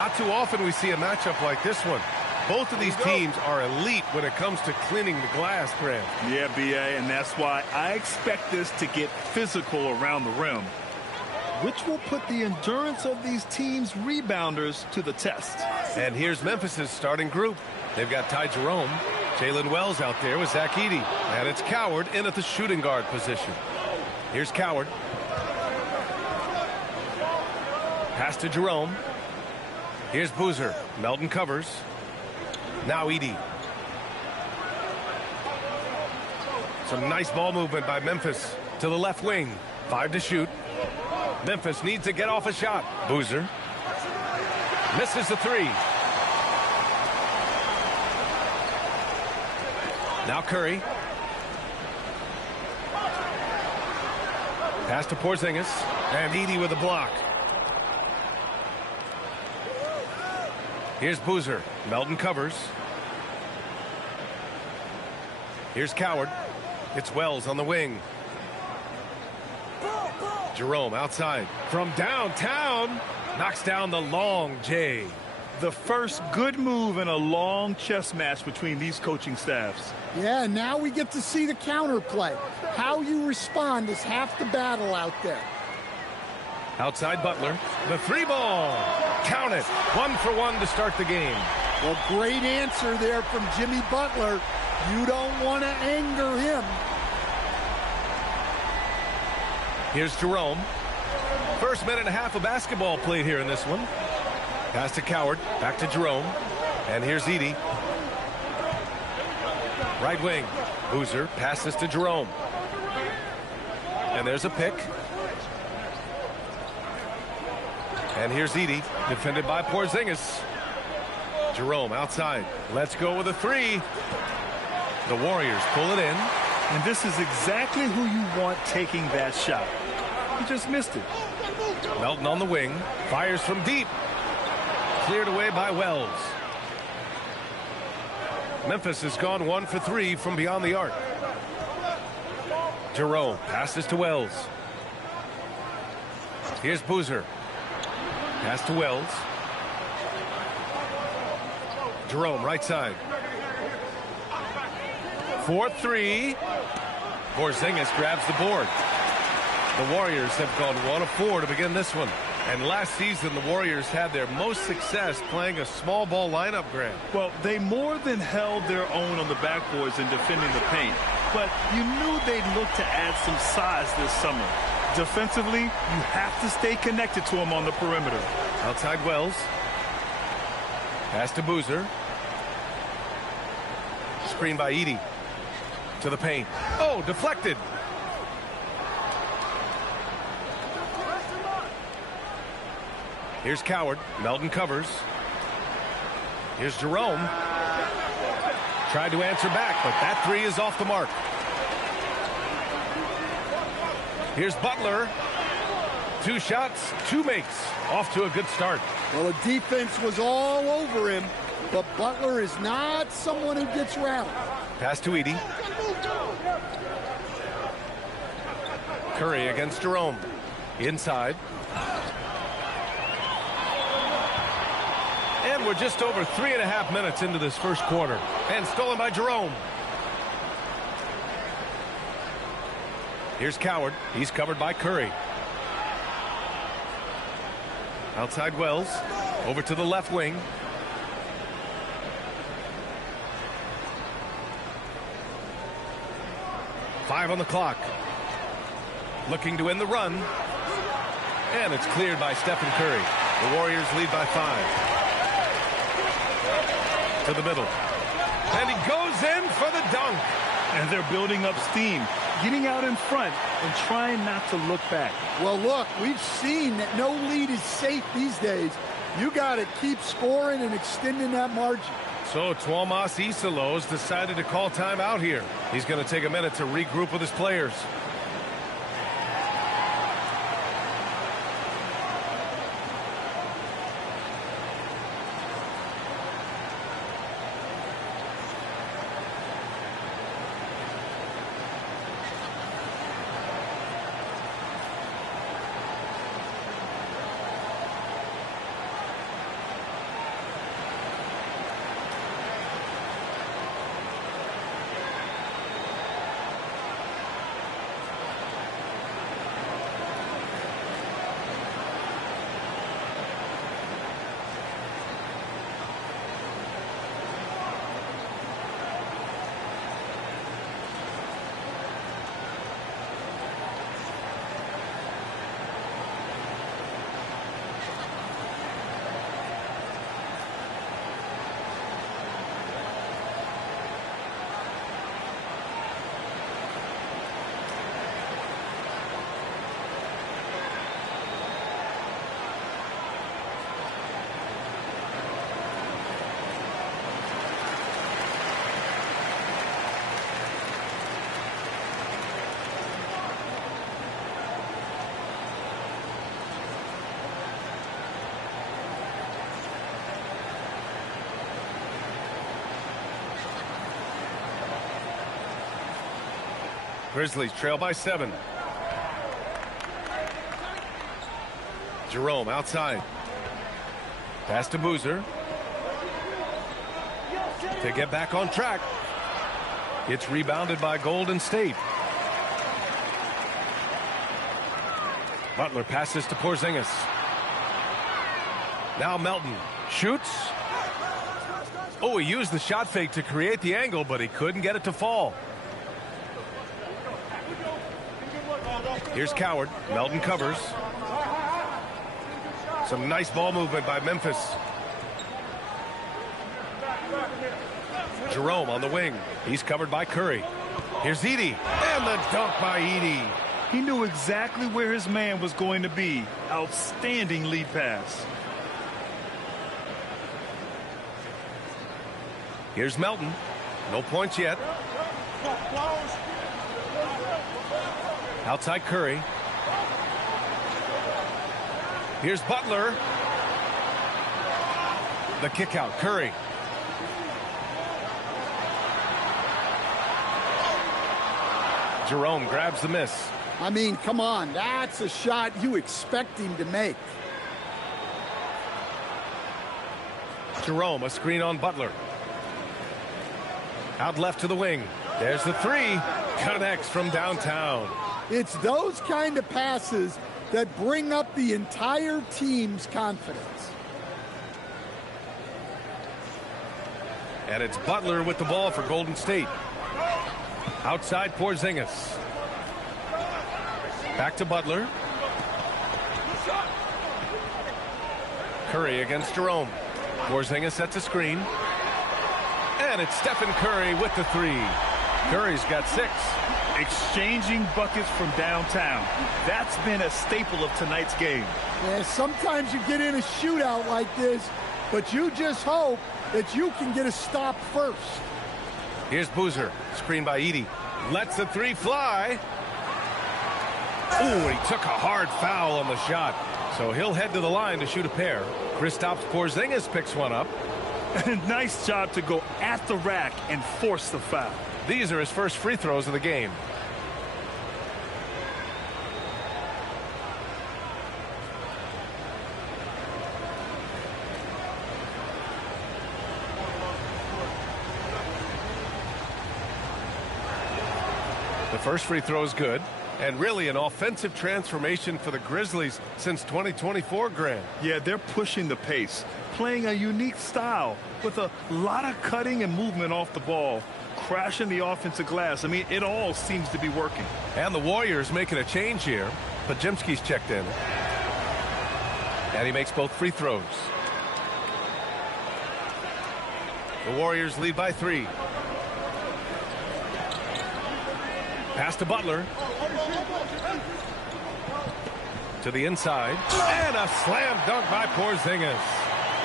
Not too often we see a matchup like this one. Both of these teams are elite when it comes to cleaning the glass, Grant. Yeah, B.A., and that's why I expect this to get physical around the rim, which will put the endurance of these teams' rebounders to the test. And here's Memphis's starting group. They've got Ty Jerome, Jalen Wells out there with Zach Edey, and it's Coward in at the shooting guard position. Here's Coward. Pass to Jerome. Here's Boozer. Melton covers. Now Edey. Some nice ball movement by Memphis to the left wing. 5 to shoot. Memphis needs to get off a shot. Boozer misses the 3. Now Curry. Pass to Porzingis. And Edey with a block. Here's Boozer. Melton covers. Here's Coward. It's Wells on the wing. Jerome outside. From downtown. Knocks down the long J. The first good move in a long chess match between these coaching staffs. Yeah, now we get to see the counterplay. How you respond is half the battle out there. Outside Butler. The 3-ball. Count it. 1 for 1 to start the game. Well, great answer there from Jimmy Butler. You don't want to anger him. Here's Jerome. First minute and a half of basketball played here in this one. Pass to Coward. Back to Jerome. And here's Edey. Right wing. Boozer passes to Jerome. And there's a pick. And here's Edey, defended by Porzingis. Jerome outside. Let's go with a 3. The Warriors pull it in. And this is exactly who you want taking that shot. He just missed it. Melton on the wing. Fires from deep. Cleared away by Wells. Memphis has gone 1 for 3 from beyond the arc. Jerome passes to Wells. Here's Boozer. Pass to Wells. Jerome right side. 4-3. Porzingis grabs the board. The Warriors have gone 1 of 4 to begin this one. And last season, the Warriors had their most success playing a small ball lineup, Grant. Well, they more than held their own on the backboards in defending the paint. But you knew they'd look to add some size this summer. Defensively, you have to stay connected to him on the perimeter. Outside Wells. Pass to Boozer. Screen by Edey. To the paint. Oh, deflected. Here's Coward. Melton covers. Here's Jerome. Tried to answer back, but that 3 is off the mark. Here's Butler. 2 shots, 2 makes. Off to a good start. Well, the defense was all over him, but Butler is not someone who gets rattled. Pass to Edey. Curry against Jerome. Inside. And we're just over 3.5 minutes into this first quarter. And stolen by Jerome. Here's Coward. He's covered by Curry. Outside Wells. Over to the left wing. Five on the clock. Looking to end the run. And it's cleared by Stephen Curry. The Warriors lead by 5. To the middle. And he goes in for the dunk. And they're building up steam, getting out in front and trying not to look back. Well, look, we've seen that no lead is safe these days. You got to keep scoring and extending that margin. So Tuomas Isalos decided to call timeout here. He's going to take a minute to regroup with his players. Grizzlies trail by 7. Jerome outside. Pass to Boozer. To get back on track. It's rebounded by Golden State. Butler passes to Porzingis. Now Melton shoots. Oh, he used the shot fake to create the angle, but he couldn't get it to fall. Here's Coward. Melton covers. Some nice ball movement by Memphis. Jerome on the wing. He's covered by Curry. Here's Edey. And the dunk by Edey. He knew exactly where his man was going to be. Outstanding lead pass. Here's Melton. No points yet. Outside Curry. Here's Butler. The kick out. Curry. Jerome grabs the miss. I mean, come on. That's a shot you expect him to make. Jerome, a screen on Butler. Out left to the wing. There's the three. Connects from downtown. It's those kind of passes that bring up the entire team's confidence. And it's Butler with the ball for Golden State. Outside Porzingis. Back to Butler. Curry against Jerome. Porzingis sets a screen. And it's Stephen Curry with the three. Curry's got 6. Exchanging buckets from downtown. That's been a staple of tonight's game. Yeah, sometimes you get in a shootout like this, but you just hope that you can get a stop first. Here's Boozer. Screen by Edey. Lets the three fly. Ooh, he took a hard foul on the shot. So he'll head to the line to shoot a pair. Kristaps Porzingis picks one up. Nice job to go at the rack and force the foul. These are his first free throws of the game. The first free throw is good. And really an offensive transformation for the Grizzlies since 2024, Grant. Yeah, they're pushing the pace, playing a unique style with a lot of cutting and movement off the ball, crashing the offensive glass. I mean, it all seems to be working. And the Warriors making a change here. Podziemski's checked in. And he makes both free throws. The Warriors lead by 3. Pass to Butler. To the inside. And a slam dunk by Porzingis.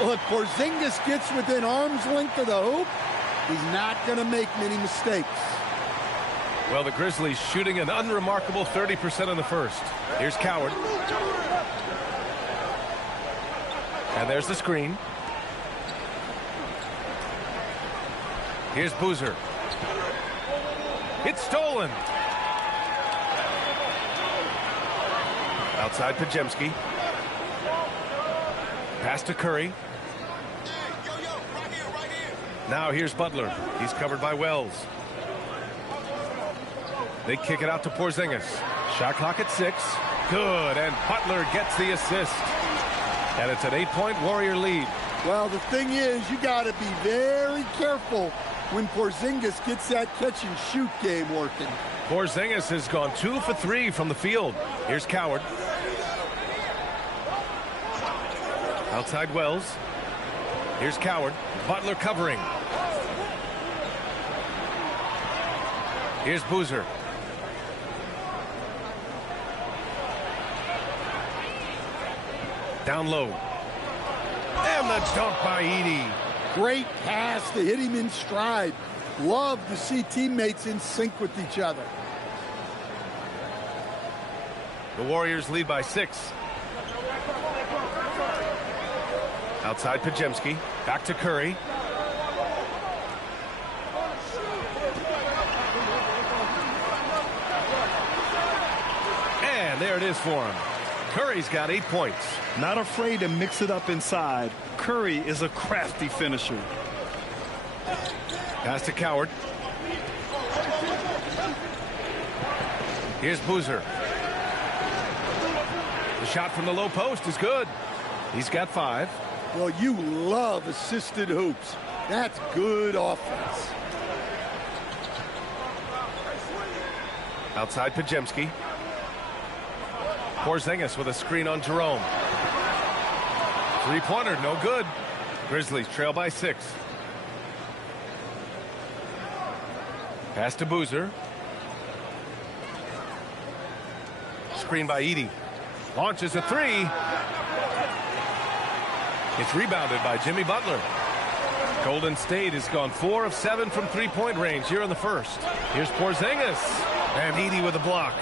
Well, if Porzingis gets within arm's length of the hoop, he's not going to make many mistakes. Well, the Grizzlies shooting an unremarkable 30% in the first. Here's Coward. And there's the screen. Here's Boozer. It's stolen. Outside Podziemski. Pass to Curry. Now here's Butler. He's covered by Wells. They kick it out to Porzingis. Shot clock at 6. Good, and Butler gets the assist. And it's an 8-point Warrior lead. Well, the thing is, you got to be very careful when Porzingis gets that catch-and-shoot game working. Porzingis has gone 2 for 3 from the field. Here's Coward. Outside Wells. Here's Coward. Butler covering. Here's Boozer. Down low. And the dunk by Edey. Great pass to hit him in stride. Love to see teammates in sync with each other. The Warriors lead by 6. Outside Podziemski. Back to Curry. there it is for him. Curry's got 8 points. Not afraid to mix it up inside. Curry is a crafty finisher. Pass to Coward. Here's Boozer. The shot from the low post is good. He's got 5. Well, you love assisted hoops. That's good offense. Outside Pajemski. Porzingis with a screen on Jerome. Three-pointer, no good. Grizzlies trail by 6. Pass to Boozer. Screen by Edey. Launches a 3. It's rebounded by Jimmy Butler. Golden State has gone 4 of 7 from three-point range here in the first. Here's Porzingis. And Edey with a block.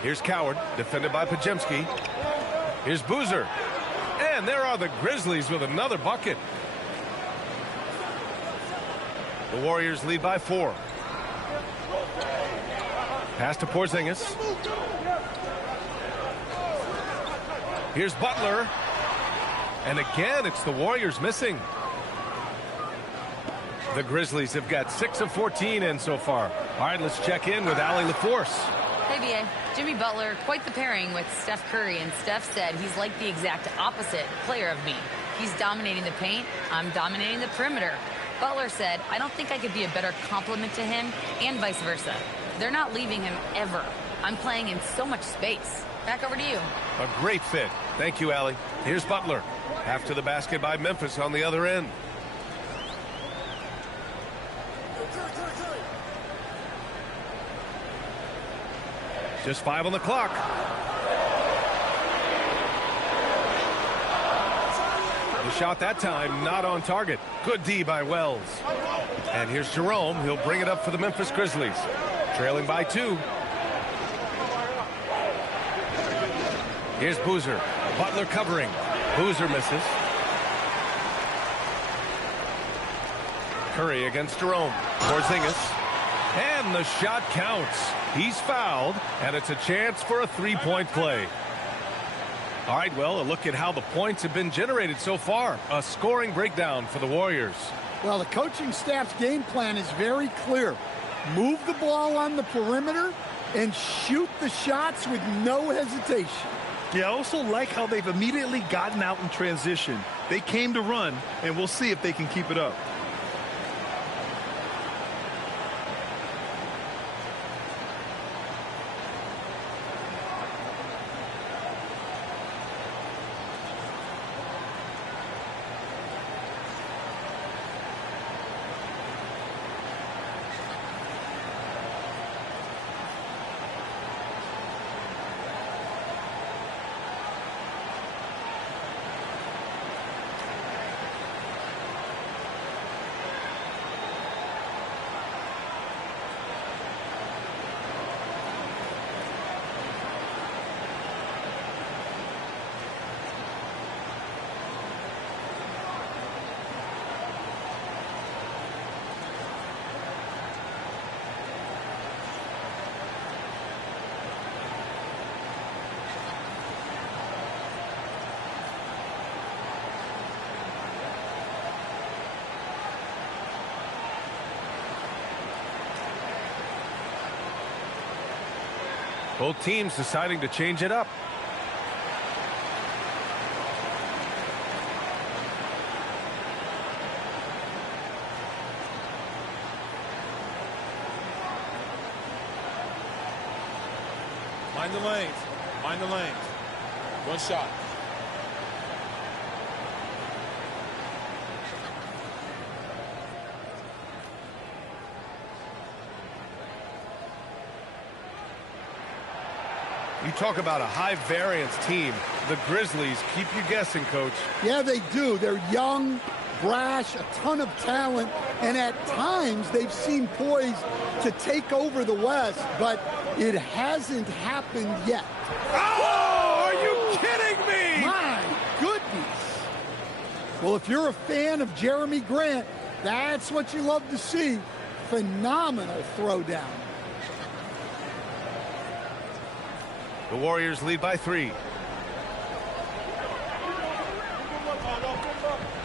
Here's Coward, defended by Pajemski. Here's Boozer. And there are the Grizzlies with another bucket. The Warriors lead by 4. Pass to Porzingis. Here's Butler. And again, it's the Warriors missing. The Grizzlies have got 6 of 14 in so far. All right, let's check in with Allie LaForce. Hey, B.A. Jimmy Butler, quite the pairing with Steph Curry, and Steph said he's like the exact opposite player of me. He's dominating the paint, I'm dominating the perimeter. Butler said, I don't think I could be a better complement to him, and vice versa. They're not leaving him ever. I'm playing in so much space. Back over to you. A great fit. Thank you, Allie. Here's Butler. Half to the basket by Memphis on the other end. Just 5 on the clock. The shot that time not on target. Good D by Wells. And here's Jerome. He'll bring it up for the Memphis Grizzlies. Trailing by 2. Here's Boozer. Butler covering. Boozer misses. Curry against Jerome. Porzingis. And the shot counts. He's fouled, and it's a chance for a three-point play. All right, well, a look at how the points have been generated so far. A scoring breakdown for the Warriors. Well, the coaching staff's game plan is very clear. Move the ball on the perimeter and shoot the shots with no hesitation. Yeah, I also like how they've immediately gotten out in transition. They came to run, and we'll see if they can keep it up. Both teams deciding to change it up. Mind the lanes. Mind the lanes. One shot. You talk about a high-variance team. The Grizzlies keep you guessing, Coach. Yeah, they do. They're young, brash, a ton of talent, and at times they've seemed poised to take over the West, but it hasn't happened yet. Oh, are you kidding me? My goodness. Well, if you're a fan of Jeremy Grant, that's what you love to see. Phenomenal throwdown. The Warriors lead by 3.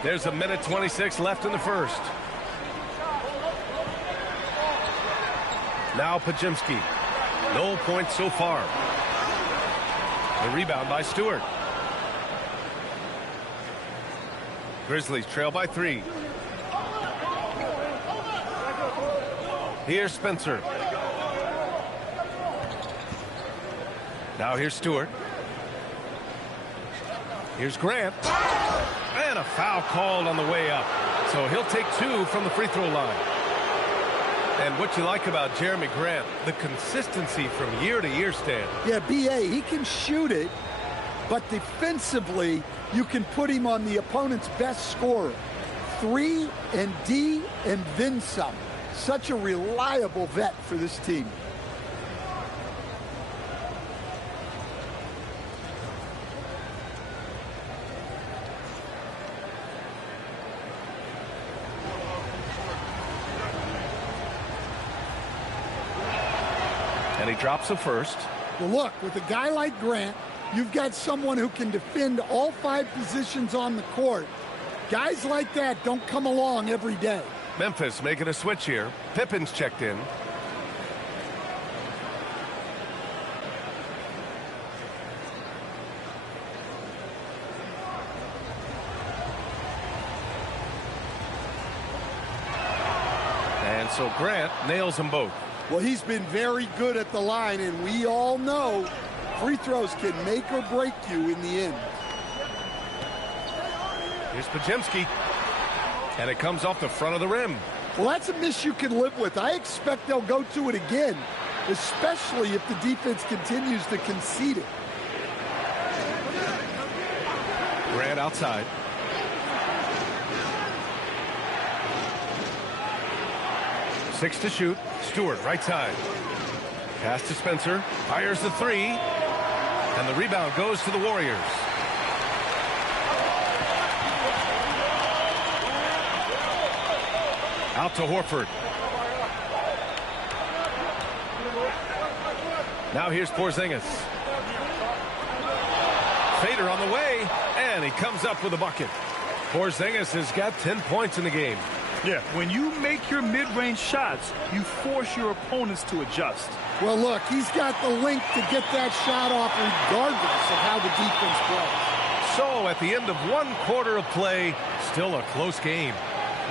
There's 1:26 left in the first. Now Pajemski. No points so far. The rebound by Stewart. Grizzlies trail by 3. Here's Spencer. Now here's Stewart. Here's Grant. And a foul called on the way up. So he'll take 2 from the free throw line. And what you like about Jeremy Grant, the consistency from year to year, Stan. Yeah, B.A., he can shoot it, but defensively, you can put him on the opponent's best scorer. 3 and D and then some. Such a reliable vet for this team. And he drops the first. Well, look, with a guy like Grant, you've got someone who can defend all 5 positions on the court. Guys like that don't come along every day. Memphis making a switch here. Pippen's checked in. And so Grant nails them both. Well, he's been very good at the line, and we all know free throws can make or break you in the end. Here's Pajemski. And it comes off the front of the rim. Well, that's a miss you can live with. I expect they'll go to it again, especially if the defense continues to concede it. Grant outside. Six to shoot. Stewart right side. Pass to Spencer. Fires the 3. And the rebound goes to the Warriors. Out to Horford. Now here's Porzingis. Fader on the way, and he comes up with a bucket. Porzingis has got 10 points in the game. Yeah, when you make your mid-range shots, you force your opponents to adjust. Well, look, he's got the length to get that shot off regardless of how the defense plays. So at the end of 1 quarter of play, still a close game.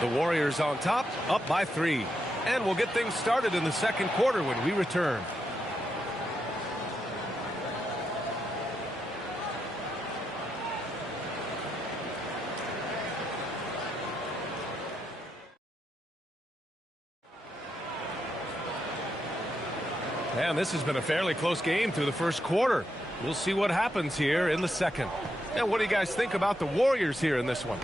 The Warriors on top, up by 3. And we'll get things started in the second quarter when we return. And this has been a fairly close game through the first quarter. We'll see what happens here in the second. And what do you guys think about the Warriors here in this one?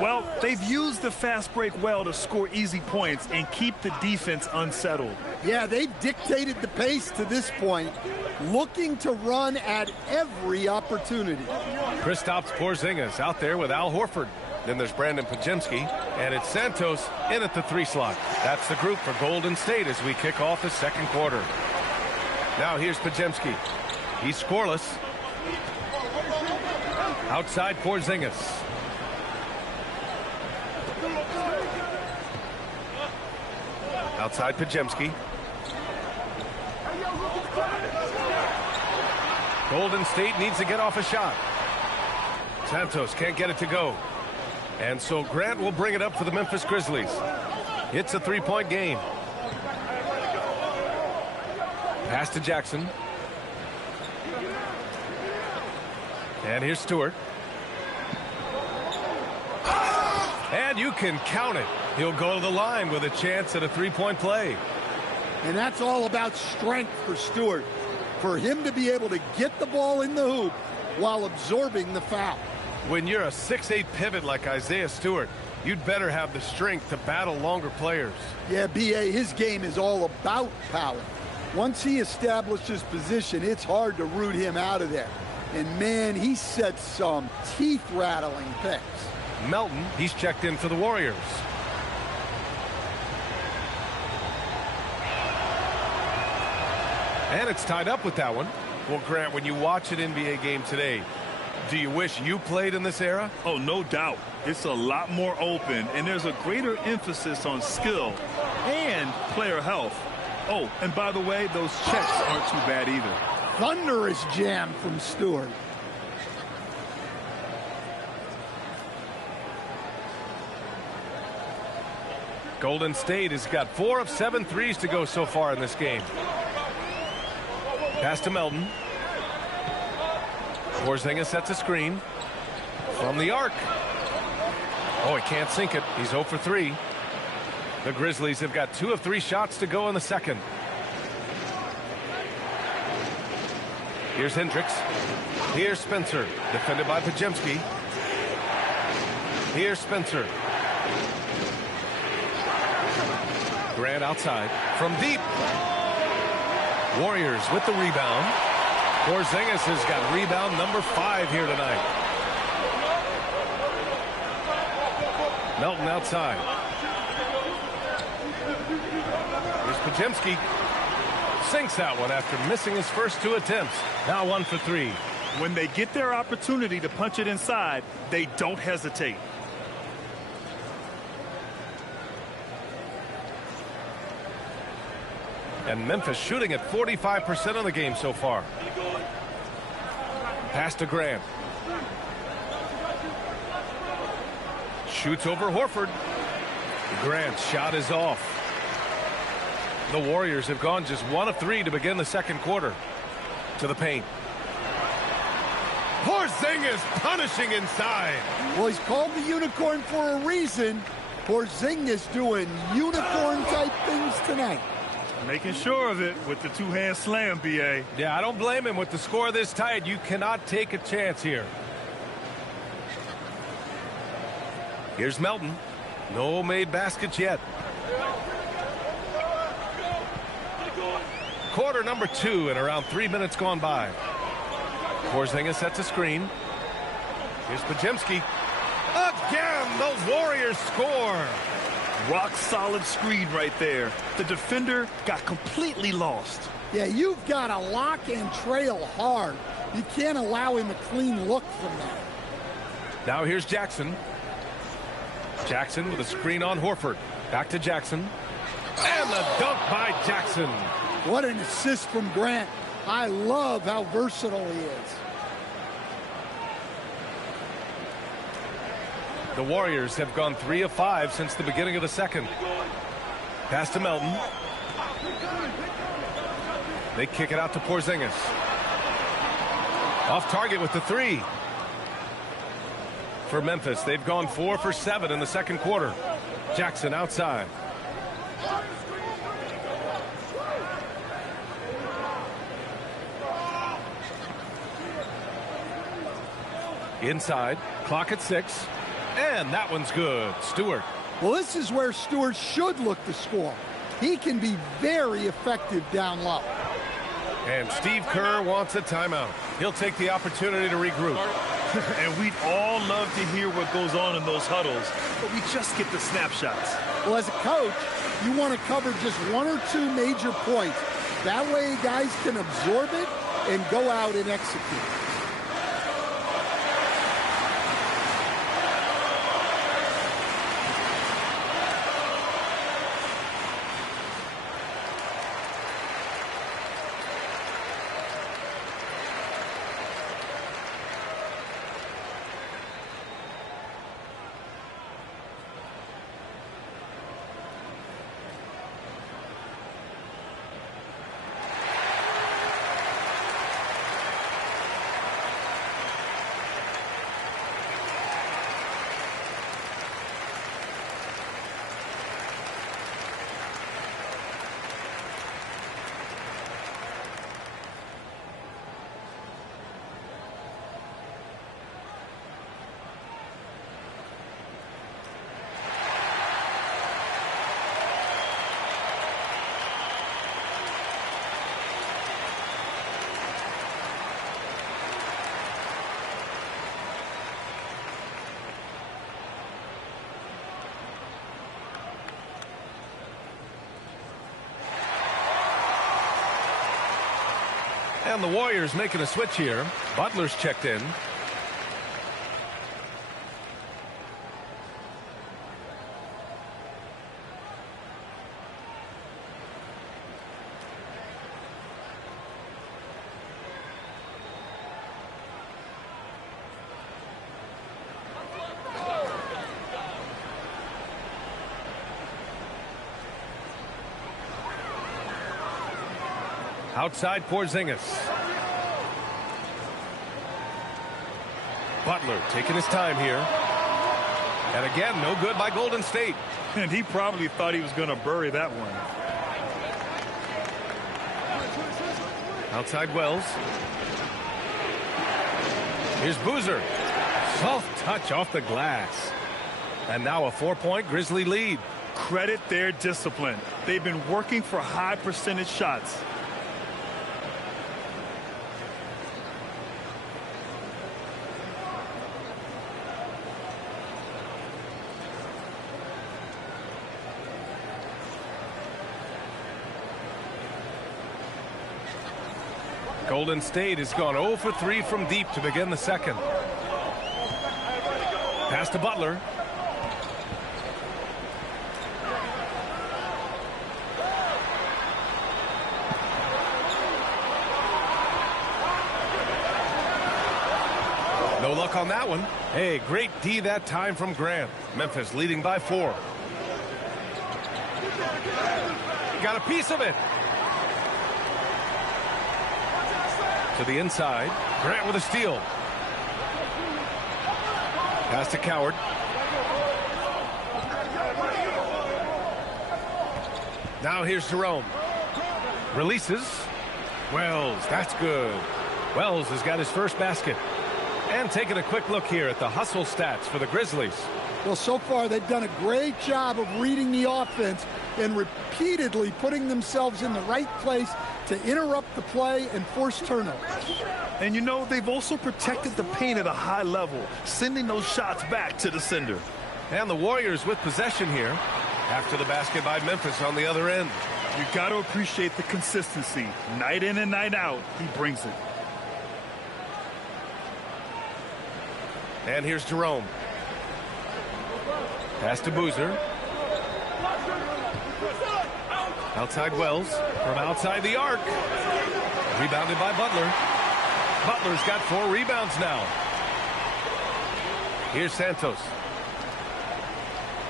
Well, they've used the fast break well to score easy points and keep the defense unsettled. Yeah, they've dictated the pace to this point, looking to run at every opportunity. Kristaps Porzingis out there with Al Horford. Then there's Brandon Pajemski, and it's Santos in at the 3 slot. That's the group for Golden State as we kick off the second quarter. Now here's Pajemski. He's scoreless. Outside Porzingis. Outside Pajemski. Golden State needs to get off a shot. Santos can't get it to go. And so Grant will bring it up for the Memphis Grizzlies. It's a 3-point game. Pass to Jackson. And here's Stewart. And you can count it. He'll go to the line with a chance at a 3-point play. And that's all about strength for Stewart. For him to be able to get the ball in the hoop while absorbing the foul. When you're a 6'8 pivot like Isaiah Stewart, you'd better have the strength to battle longer players. Yeah, B.A., his game is all about power. Once he establishes position, it's hard to root him out of there. And, man, he sets some teeth-rattling picks. Melton, he's checked in for the Warriors. And it's tied up with that one. Well, Grant, when you watch an NBA game today, do you wish you played in this era? Oh, no doubt. It's a lot more open, and there's a greater emphasis on skill and player health. Oh, and by the way, those checks aren't too bad either. Thunderous jam from Stewart. Golden State has got 4 of 7 threes to go so far in this game. Pass to Melton. Porzingis sets a screen from the arc. Oh, he can't sink it. He's 0 for 3. The Grizzlies have got 2 of 3 shots to go in the second. Here's Hendricks. Here's Spencer, defended by Pajemski. Here's Spencer. Grant outside from deep. Warriors with the rebound. Porzingis has got rebound number 5 here tonight. Melton outside. Here's Pajemski. Sinks that one after missing his first 2 attempts. Now 1 for 3. When they get their opportunity to punch it inside, they don't hesitate. And Memphis shooting at 45% of the game so far. Pass to Grant. Shoots over Horford. Grant's shot is off. The Warriors have gone just 1 of 3 to begin the second quarter. To the paint. Porzingis punishing inside. Well, he's called the unicorn for a reason. Porzingis doing unicorn-type things tonight. Making sure of it with the 2-hand slam, B.A. Yeah, I don't blame him. With the score this tight, you cannot take a chance here. Here's Melton. No made baskets yet. Quarter number 2 and around 3 minutes gone by. Porzingis sets a screen. Here's Pajemski. Again, the Warriors score. Rock solid screen right there. The defender got completely lost. Yeah, you've got to lock and trail hard. You can't allow him a clean look from that. Now here's Jackson. Jackson with a screen on Horford. Back to Jackson. And the dunk by Jackson. What an assist from Grant. I love how versatile he is. The Warriors have gone 3 of 5 since the beginning of the second. Pass to Melton. They kick it out to Porzingis. Off target with the 3. For Memphis, they've gone 4 for 7 in the second quarter. Jackson outside. Inside, clock at 6. And that one's good. Stewart. Well, this is where Stewart should look to score. He can be very effective down low. And Steve Kerr wants a timeout. He'll take the opportunity to regroup. And we'd all love to hear what goes on in those huddles, but we just get the snapshots. Well, as a coach, you want to cover just 1 or 2 major points. That way guys can absorb it and go out and execute. And the Warriors making a switch here. Butler's checked in. Outside Porzingis. Butler taking his time here. And again, no good by Golden State. And he probably thought he was going to bury that one. Outside Wells. Here's Boozer. Soft touch off the glass. And now a 4-point Grizzly lead. Credit their discipline. They've been working for high percentage shots. Golden State has gone 0 for 3 from deep to begin the second. Pass to Butler. No luck on that one. Hey, great D that time from Grant. Memphis leading by 4. Got a piece of it. To the inside. Grant with a steal. Pass to Coward. Now here's Jerome. Releases. Wells, that's good. Wells has got his first basket. And taking a quick look here at the hustle stats for the Grizzlies. Well, so far they've done a great job of reading the offense and repeatedly putting themselves in the right place to interrupt the play and force turnovers. And you know, they've also protected the paint at a high level, sending those shots back to the sender. And the Warriors with possession here after the basket by Memphis on the other end. You got to appreciate the consistency. Night in and night out, he brings it. And here's Jerome. Pass to Boozer. Outside Wells. From outside the arc. Rebounded by Butler. Butler's got 4 rebounds now. Here's Santos.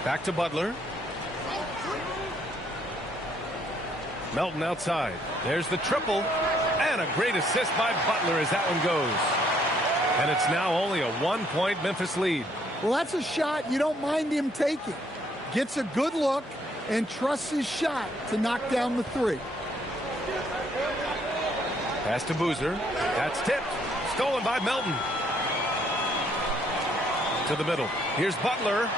Back to Butler. Melton outside. There's the triple. And a great assist by Butler as that one goes. And it's now only a 1-point Memphis lead. Well, that's a shot you don't mind him taking. Gets a good look and trusts his shot to knock down the 3. Pass to Boozer. That's tipped. Stolen by Melton. To the middle. Here's Butler.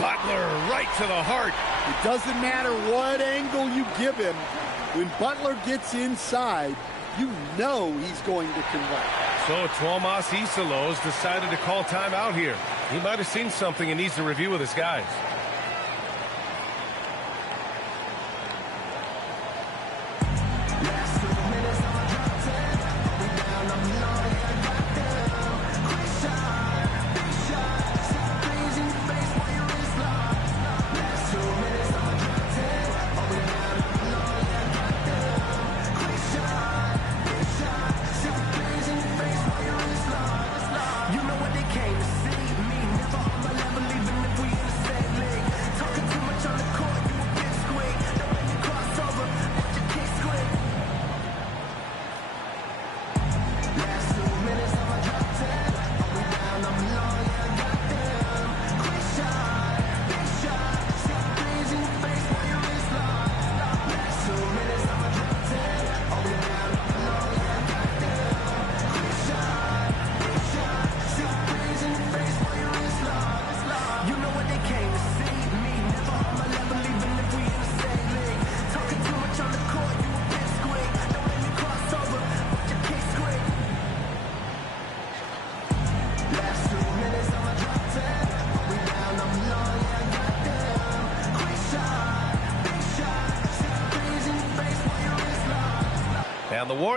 Butler right to the heart. It doesn't matter what angle you give him. When Butler gets inside, you know he's going to convert. So Tuomas Isalos decided to call timeout here. He might have seen something and needs to review with his guys.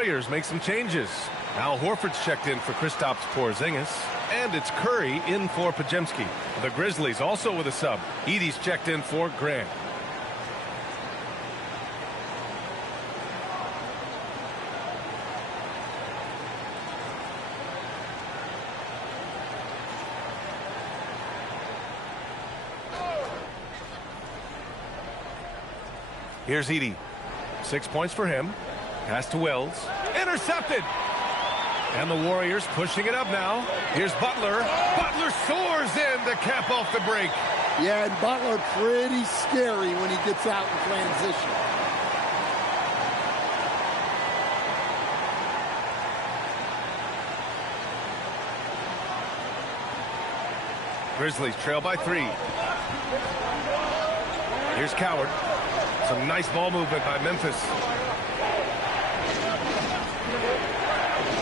Warriors make some changes. Al Horford's checked in for Kristaps Porzingis, and it's Curry in for Podziemski. The Grizzlies also with a sub. Edey's checked in for Grant. Here's Edey. 6 points for him. Pass to Wells. Intercepted. And the Warriors pushing it up now. Here's Butler. Butler soars in to cap off the break. Yeah, and Butler pretty scary when he gets out in transition. Grizzlies trail by 3. Here's Coward. Some nice ball movement by Memphis.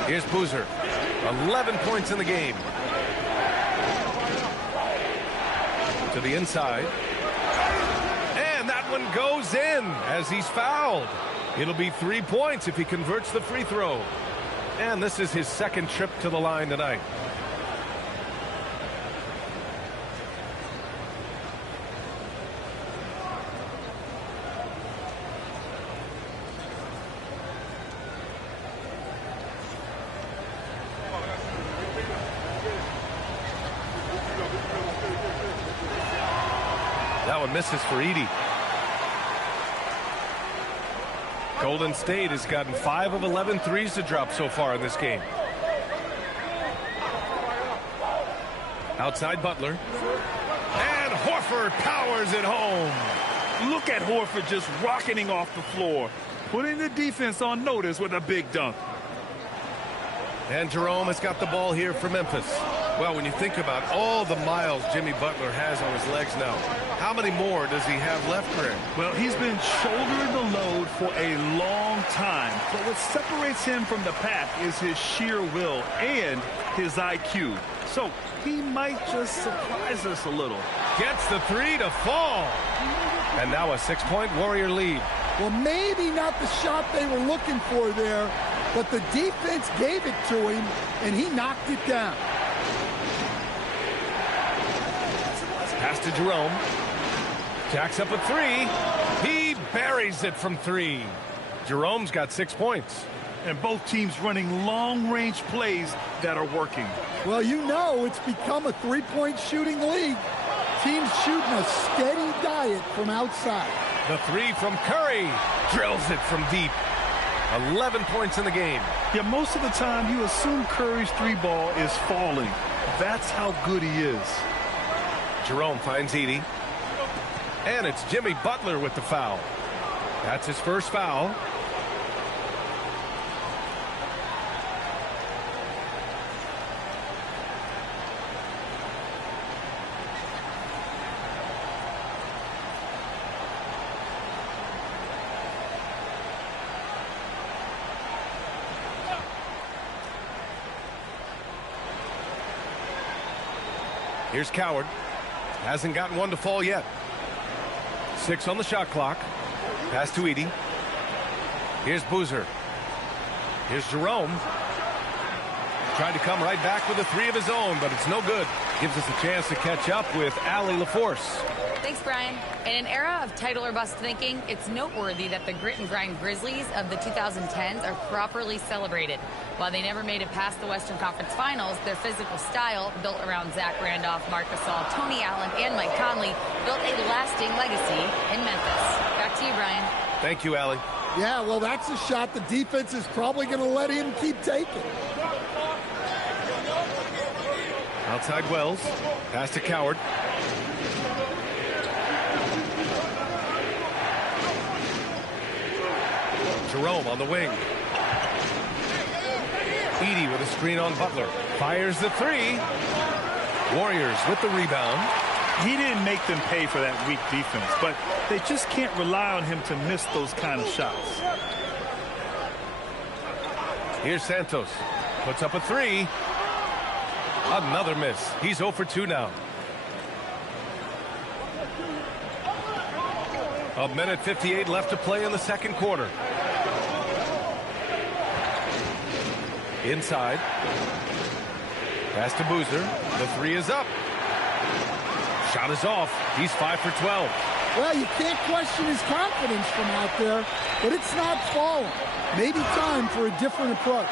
Here's Boozer. 11 points in the game. To the inside. And that one goes in as he's fouled. It'll be 3 points if he converts the free throw. And this is his second trip to the line tonight. That one misses for Edey. Golden State has gotten 5 of 11 threes to drop so far in this game. Outside Butler. And Horford powers it home. Look at Horford just rocketing off the floor, putting the defense on notice with a big dunk. And Jerome has got the ball here for Memphis. Well, when you think about all the miles Jimmy Butler has on his legs now, how many more does he have left, Grant? Well, he's been shouldering the load for a long time. But what separates him from the pack is his sheer will and his IQ. So he might just surprise us a little. Gets the 3 to fall. And now a 6-point Warrior lead. Well, maybe not the shot they were looking for there, but the defense gave it to him, and he knocked it down. Pass to Jerome. Jacks up a 3. He buries it from 3. Jerome's got 6 points. And both teams running long-range plays that are working. Well, you know it's become a three-point shooting league. Teams shooting a steady diet from outside. The 3 from Curry. Drills it from deep. 11 points in the game. Yeah, most of the time you assume Curry's 3-ball is falling. That's how good he is. Jerome finds Edey. And it's Jimmy Butler with the foul. That's his first foul. Here's Coward. Hasn't gotten one to fall yet. 6 on the shot clock. Pass to Edey. Here's Boozer. Here's Jerome. Tried to come right back with a 3 of his own, but it's no good. Gives us a chance to catch up with Allie LaForce. Thanks, Brian. In an era of title or bust thinking, it's noteworthy that the grit and grind Grizzlies of the 2010s are properly celebrated. While they never made it past the Western Conference Finals, their physical style, built around Zach Randolph, Marc Gasol, Tony Allen, and Mike Conley, built a lasting legacy in Memphis. Back to you, Brian. Thank you, Allie. Yeah, well, that's a shot the defense is probably going to let him keep taking. Outside Wells. Pass to Coward. Jerome on the wing. Edey with a screen on Butler. Fires the 3. Warriors with the rebound. He didn't make them pay for that weak defense, but they just can't rely on him to miss those kind of shots. Here's Santos. Puts up a 3. Another miss. He's 0 for 2 now. A minute 58 left to play in the second quarter. Inside. Pass to Boozer. The three is up. Shot is off. He's 5 for 12. Well, you can't question his confidence from out there, but it's not falling. Maybe time for a different approach.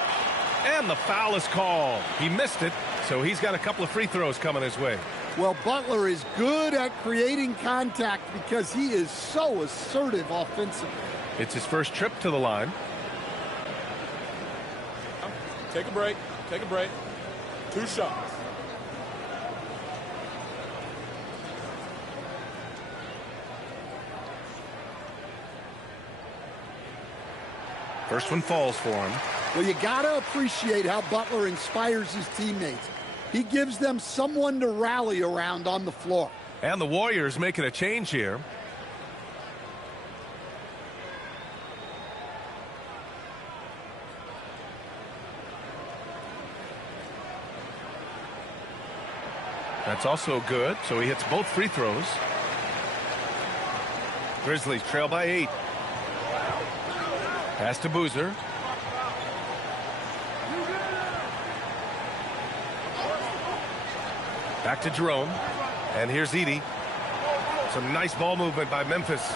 And the foul is called. He missed it, so he's got a couple of free throws coming his way. Well, Butler is good at creating contact because he is so assertive offensively. It's his first trip to the line. Take a break. Take a break. 2 shots. First one falls for him. Well, you got to appreciate how Butler inspires his teammates. He gives them someone to rally around on the floor. And the Warriors making a change here. That's also good, so he hits both free throws. Grizzlies trail by 8. Pass to Boozer. Back to Jerome. And here's Edey. Some nice ball movement by Memphis.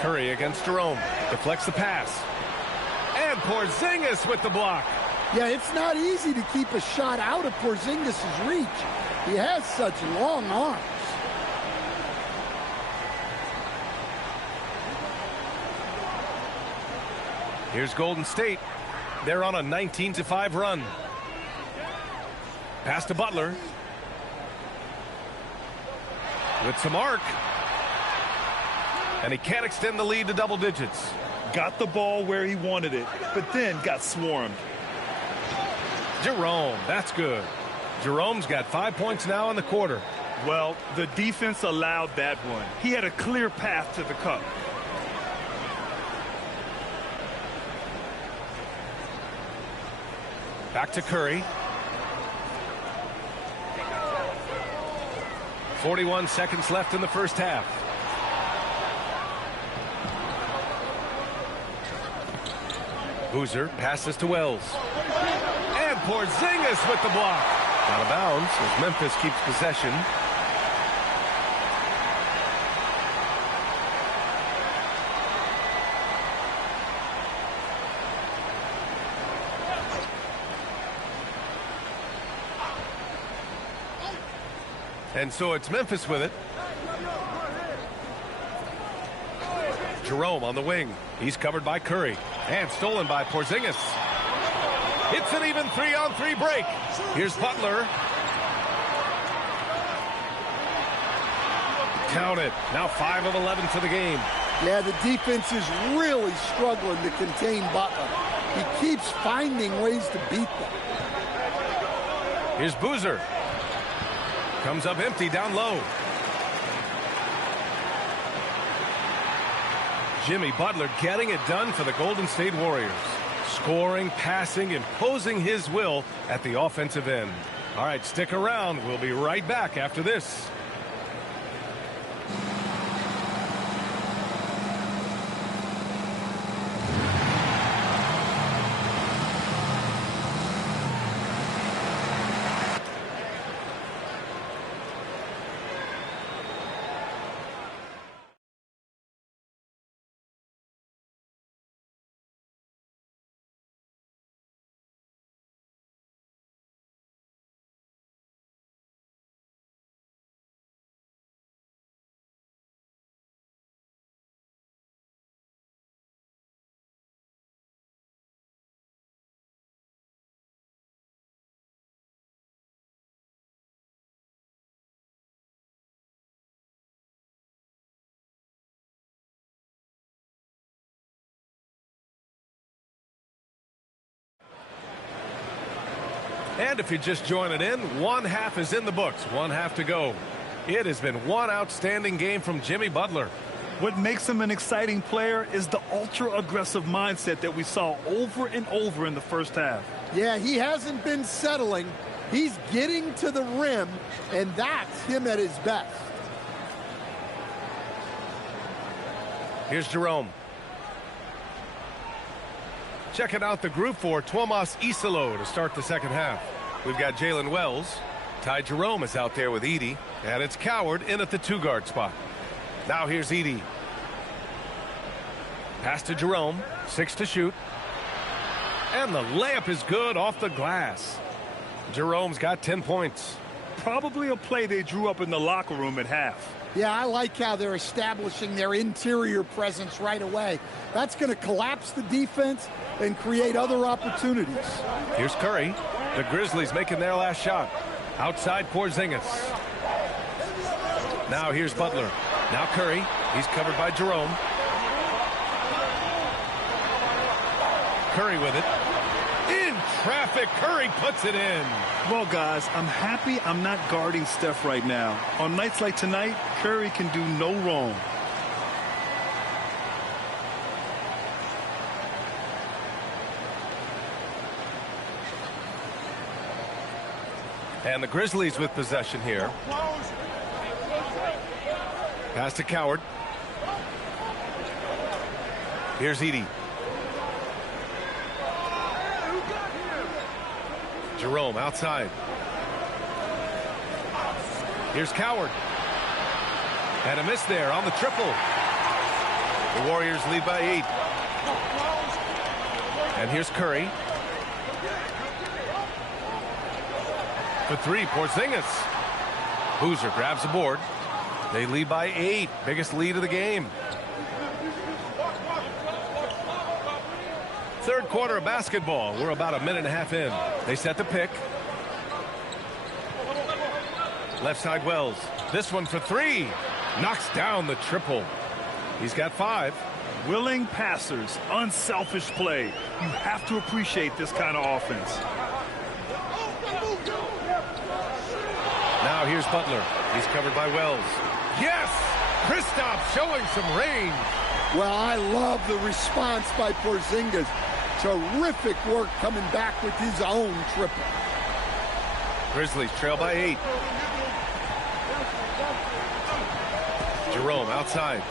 Curry against Jerome. Deflects the pass. And Porzingis with the block. Yeah, it's not easy to keep a shot out of Porzingis' reach. He has such long arms. Here's Golden State. They're on a 19-5 run. Pass to Butler. With some arc. And he can't extend the lead to double digits. Got the ball where he wanted it, but then got swarmed. Jerome, that's good. Jerome's got 5 points now in the quarter. Well, the defense allowed that one. He had a clear path to the cup. Back to Curry. 41 seconds left in the first half. Boozer passes to Wells. And Porzingis with the block. Out of bounds as Memphis keeps possession. And so it's Memphis with it. Jerome on the wing. He's covered by Curry. And stolen by Porzingis. It's an even 3-on-3 break. Here's Butler. Count it. Now 5 of 11 for the game. Yeah, the defense is really struggling to contain Butler. He keeps finding ways to beat them. Here's Boozer. Comes up empty down low. Jimmy Butler getting it done for the Golden State Warriors. Scoring, passing, imposing his will at the offensive end. All right, stick around. We'll be right back after this. And if you're just joining in, one half is in the books. One half to go. It has been one outstanding game from Jimmy Butler. What makes him an exciting player is the ultra-aggressive mindset that we saw over and over in the first half. Yeah, he hasn't been settling. He's getting to the rim, and that's him at his best. Here's Jerome. Checking out the group for Tuomas Isalo to start the second half. We've got Jalen Wells. Ty Jerome is out there with Edey. And it's Coward in at the 2-guard spot. Now here's Edey. Pass to Jerome. 6 to shoot. And the layup is good off the glass. Jerome's got 10 points. Probably a play they drew up in the locker room at half. Yeah, I like how they're establishing their interior presence right away. That's going to collapse the defense and create other opportunities. Here's Curry. The Grizzlies making their last shot. Outside Porzingis. Now here's Butler. Now Curry. He's covered by Jerome. Curry with it. In traffic, Curry puts it in. Well, guys, I'm happy I'm not guarding Steph right now. On nights like tonight, Curry can do no wrong. And the Grizzlies with possession here. Pass to Coward. Here's Edey. Jerome outside. Here's Coward. And a miss there on the triple. The Warriors lead by 8. And here's Curry. For 3, Porzingis. Hoosier grabs the board. They lead by 8. Biggest lead of the game. Third quarter of basketball. We're about a minute and a half in. They set the pick. Left side Wells. This one for 3. Knocks down the triple. He's got 5. Willing passers, unselfish play. You have to appreciate this kind of offense. Now here's Butler. He's covered by Wells. Yes! Kristaps showing some range. Well, I love the response by Porzingis. Terrific work coming back with his own triple. Grizzlies trail by 8. Jerome outside.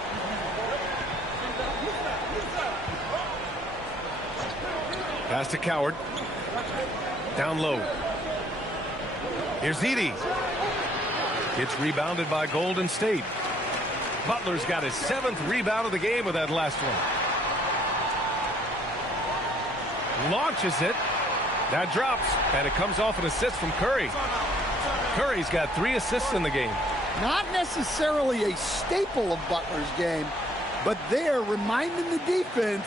Pass to Coward. Down low. Here's Edey. Gets rebounded by Golden State. Butler's got his 7th rebound of the game with that last one. Launches it. That drops, and it comes off an assist from Curry. Curry's got 3 assists in the game. Not necessarily a staple of Butler's game, but they're reminding the defense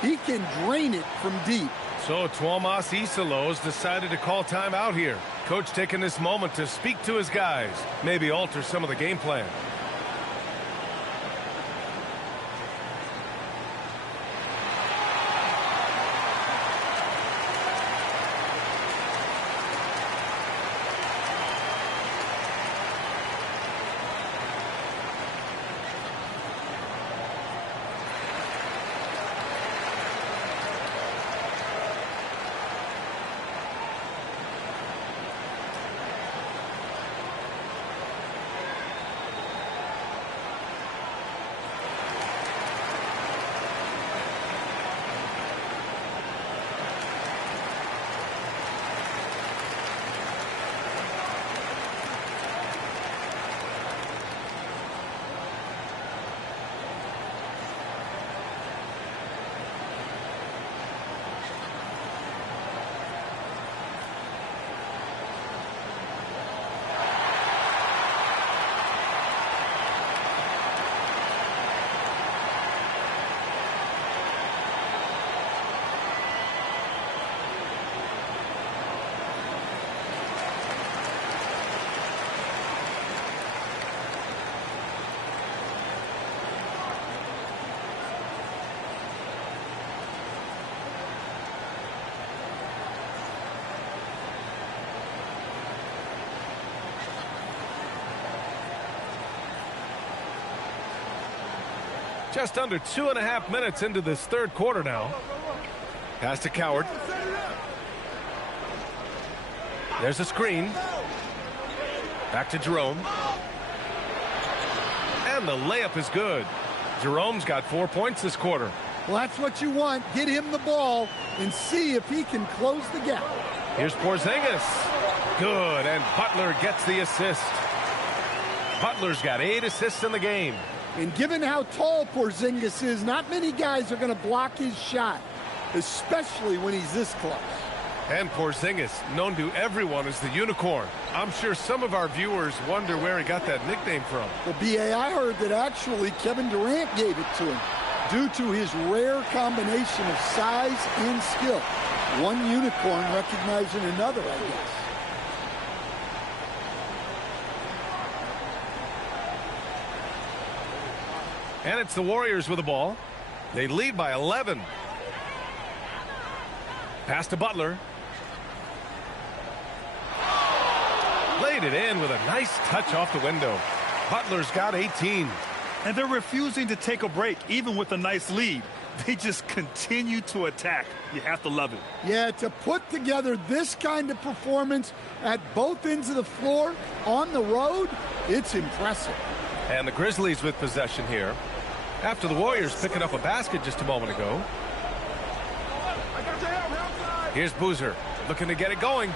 he can drain it from deep. So Tuomas Isalo has decided to call timeout here. Coach taking this moment to speak to his guys, maybe alter some of the game plan. Just under 2.5 minutes into this third quarter now. Pass to Coward. There's a screen. Back to Jerome. And the layup is good. Jerome's got 4 points this quarter. Well, that's what you want. Get him the ball and see if he can close the gap. Here's Porzingis. Good, and Butler gets the assist. Butler's got 8 assists in the game. And given how tall Porzingis is, not many guys are going to block his shot, especially when he's this close. And Porzingis, known to everyone as the unicorn. I'm sure some of our viewers wonder where he got that nickname from. Well, B.A., I heard that actually Kevin Durant gave it to him due to his rare combination of size and skill. One unicorn recognizing another, I guess. And it's the Warriors with the ball. They lead by 11. Pass to Butler. Laid it in with a nice touch off the window. Butler's got 18. And they're refusing to take a break, even with a nice lead. They just continue to attack. You have to love it. Yeah, to put together this kind of performance at both ends of the floor on the road, it's impressive. And the Grizzlies with possession here. After the Warriors picking up a basket just a moment ago. Here's Boozer looking to get it going.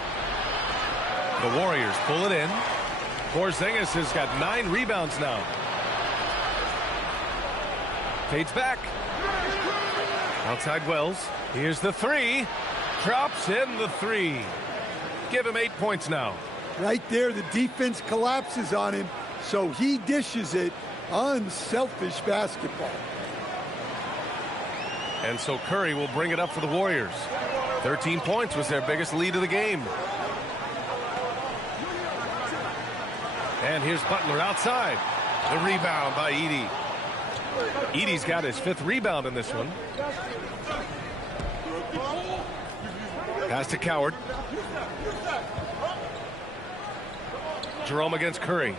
The Warriors pull it in. Porzingis has got 9 rebounds now. Fades back. Outside Wells. Here's the 3. Drops in the 3. Give him 8 points now. Right there, the defense collapses on him, so he dishes it. Unselfish basketball. And so Curry will bring it up for the Warriors. 13 points was their biggest lead of the game. And here's Butler outside. The rebound by Edey. Edey's got his 5th rebound in this one. Pass to Coward. Jerome against Curry.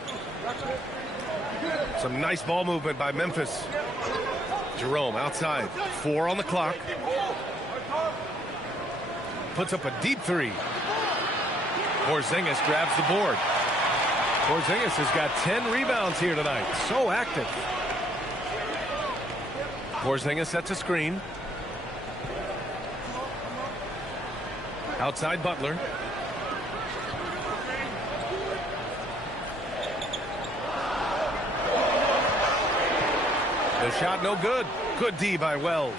Some nice ball movement by Memphis. Jerome outside. 4 on the clock. Puts up a deep 3. Porzingis grabs the board. Porzingis has got 10 rebounds here tonight. So active. Porzingis sets a screen. Outside Butler. The shot no good. Good D by Wells.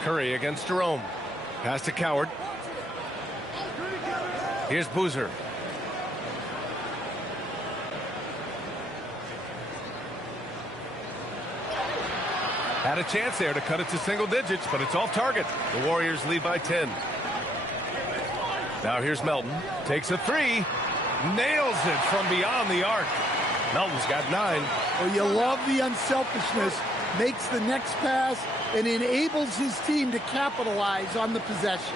Curry against Jerome. Pass to Coward. Here's Boozer. Had a chance there to cut it to single digits, but it's off target. The Warriors lead by 10. Now here's Melton. Takes a 3. Nails it from beyond the arc. Melton's got 9. Well, you love the unselfishness. Makes the next pass and enables his team to capitalize on the possession.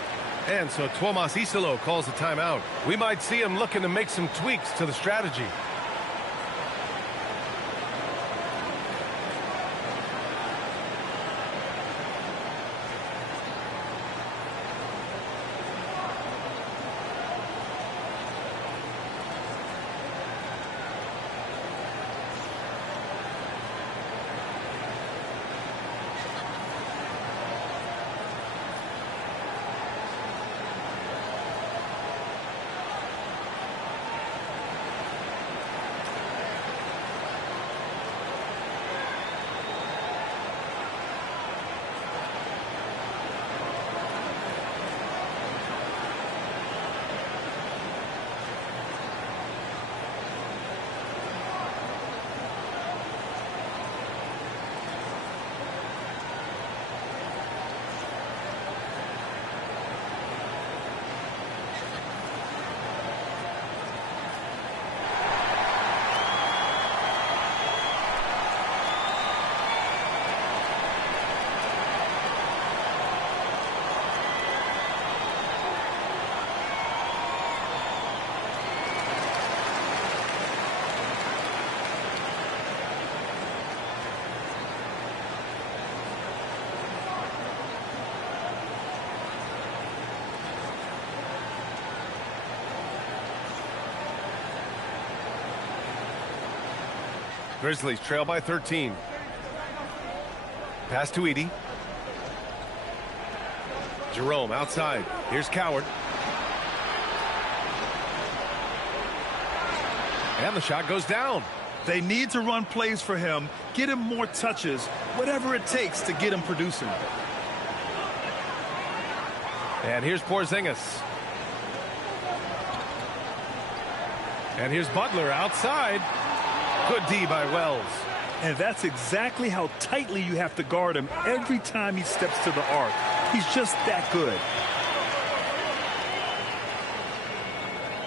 And so Tomas Isolo calls a timeout. We might see him looking to make some tweaks to the strategy. Grizzlies trail by 13. Pass to Edey. Jerome outside. Here's Coward. And the shot goes down. They need to run plays for him, get him more touches, whatever it takes to get him producing. And here's Porzingis. And here's Butler outside. Good D by Wells. And that's exactly how tightly you have to guard him every time he steps to the arc. He's just that good.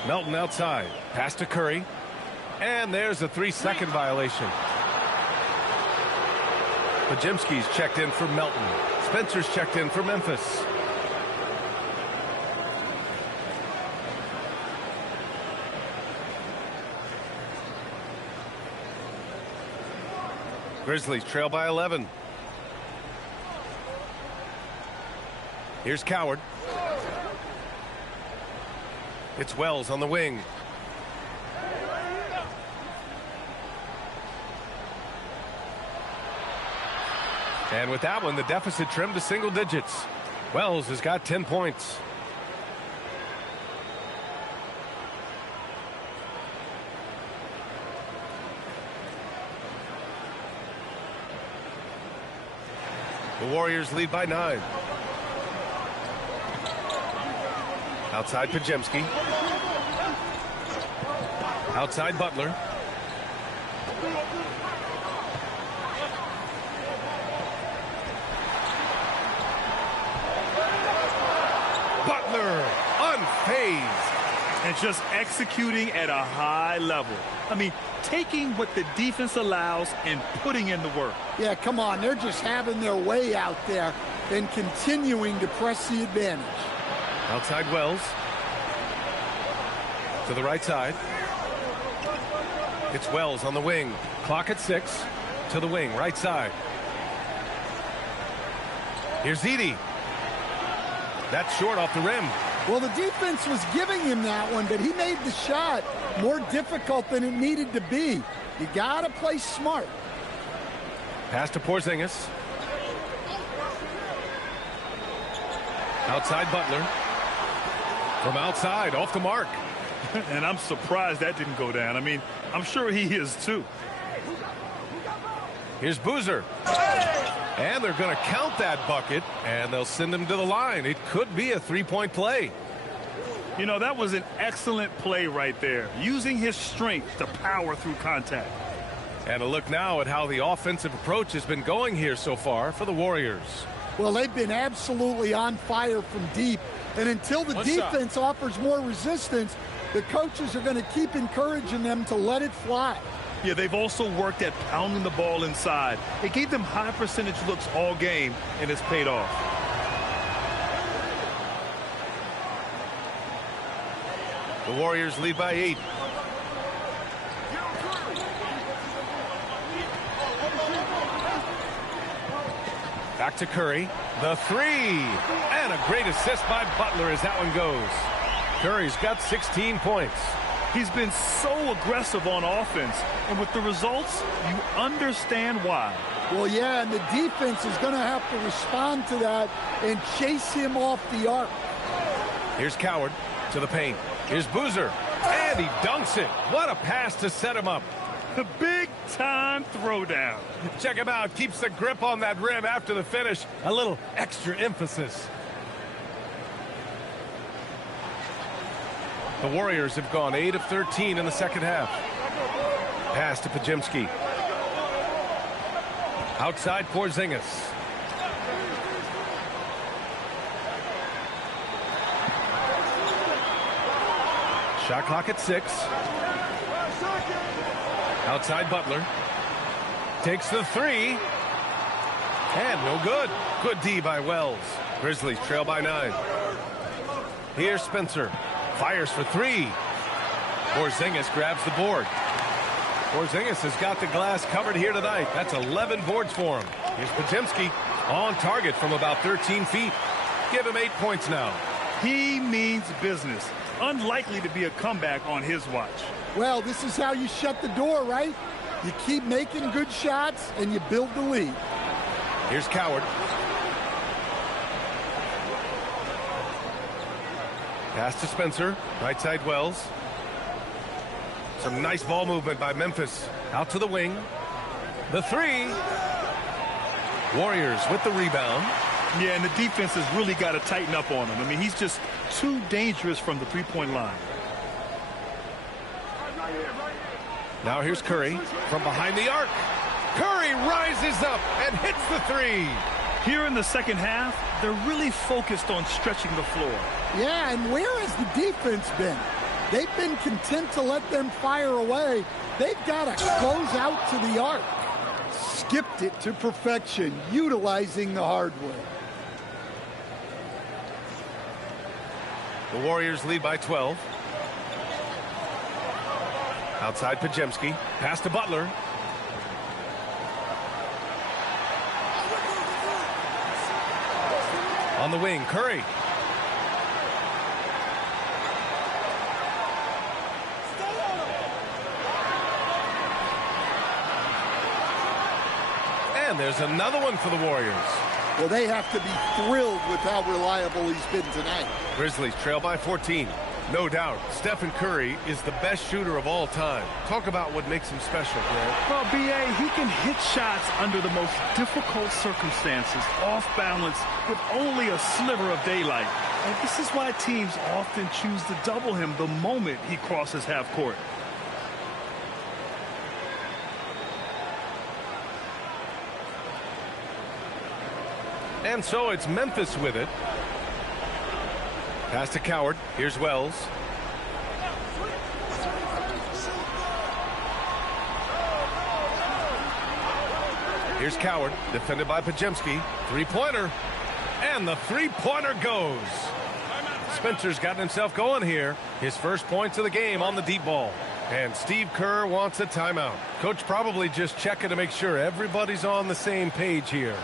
Melton outside. Pass to Curry. And there's a 3-second violation. Podziemski's checked in for Melton. Spencer's checked in for Memphis. Grizzlies trail by 11. Here's Coward. It's Wells on the wing. And with that one, the deficit trimmed to single digits. Wells has got 10 points. The Warriors lead by 9. Outside Podziemski. Outside Butler. Butler unfazed. And just executing at a high level. I mean, taking what the defense allows and putting in the work. Yeah, come on. They're just having their way out there and continuing to press the advantage. Outside Wells. To the right side. It's Wells on the wing. Clock at 6. To the wing, right side. Here's Edey. That's short off the rim. Well, the defense was giving him that one, but he made the shot more difficult than it needed to be. You got to play smart. Pass to Porzingis. Outside Butler. From outside, off the mark. And I'm surprised that didn't go down. I mean, I'm sure he is too. Here's Boozer. And they're going to count that bucket, and they'll send him to the line. It could be a three-point play. You know, that was an excellent play right there, using his strength to power through contact. And a look now at how the offensive approach has been going here so far for the Warriors. Well, they've been absolutely on fire from deep. And until the defense offers more resistance, the coaches are going to keep encouraging them to let it fly. Yeah, they've also worked at pounding the ball inside. It gave them high percentage looks all game, and it's paid off. The Warriors lead by 8. Back to Curry. The three. And a great assist by Butler as that one goes. Curry's got 16 points. He's been so aggressive on offense, and with the results, you understand why. Well, yeah, and the defense is going to have to respond to that and chase him off the arc. Here's Coward to the paint. Here's Boozer, and he dunks it. What a pass to set him up. The big-time throwdown. Check him out. Keeps the grip on that rim after the finish. A little extra emphasis. The Warriors have gone 8 of 13 in the second half. Pass to Podziemski. Outside Porzingis. Shot clock at 6. Outside Butler. Takes the three. And no good. Good D by Wells. Grizzlies trail by 9. Here's Spencer. Fires for three. Porzingis grabs the board. Porzingis has got the glass covered here tonight. That's 11 boards for him. Here's Podziemski on target from about 13 feet. Give him 8 points now. He means business. Unlikely to be a comeback on his watch. Well, this is how you shut the door, right? You keep making good shots and you build the lead. Here's Coward. Pass to Spencer. Right side Wells. Some nice ball movement by Memphis. Out to the wing. The three. Warriors with the rebound. Yeah, and the defense has really got to tighten up on him. I mean, he's just too dangerous from the three-point line. Now here's Curry from behind the arc. Curry rises up and hits the three. Here in the second half, they're really focused on stretching the floor. Yeah, and where has the defense been? They've been content to let them fire away. They've got to close out to the arc. Skipped it to perfection, utilizing the hardwood. The Warriors lead by 12. Outside Pajemski. Pass to Butler. On the wing, Curry. And there's another one for the Warriors. Well, they have to be thrilled with how reliable he's been tonight. Grizzlies trail by 14. No doubt, Stephen Curry is the best shooter of all time. Talk about what makes him special, Grant. Well, B.A., he can hit shots under the most difficult circumstances, off balance, with only a sliver of daylight. And this is why teams often choose to double him the moment he crosses half court. And so it's Memphis with it. Pass to Coward. Here's Wells. Here's Coward, defended by Pajemski. Three-pointer. And the three-pointer goes. Spencer's gotten himself going here. His first points of the game on the deep ball. And Steve Kerr wants a timeout. Coach probably just checking to make sure everybody's on the same page here.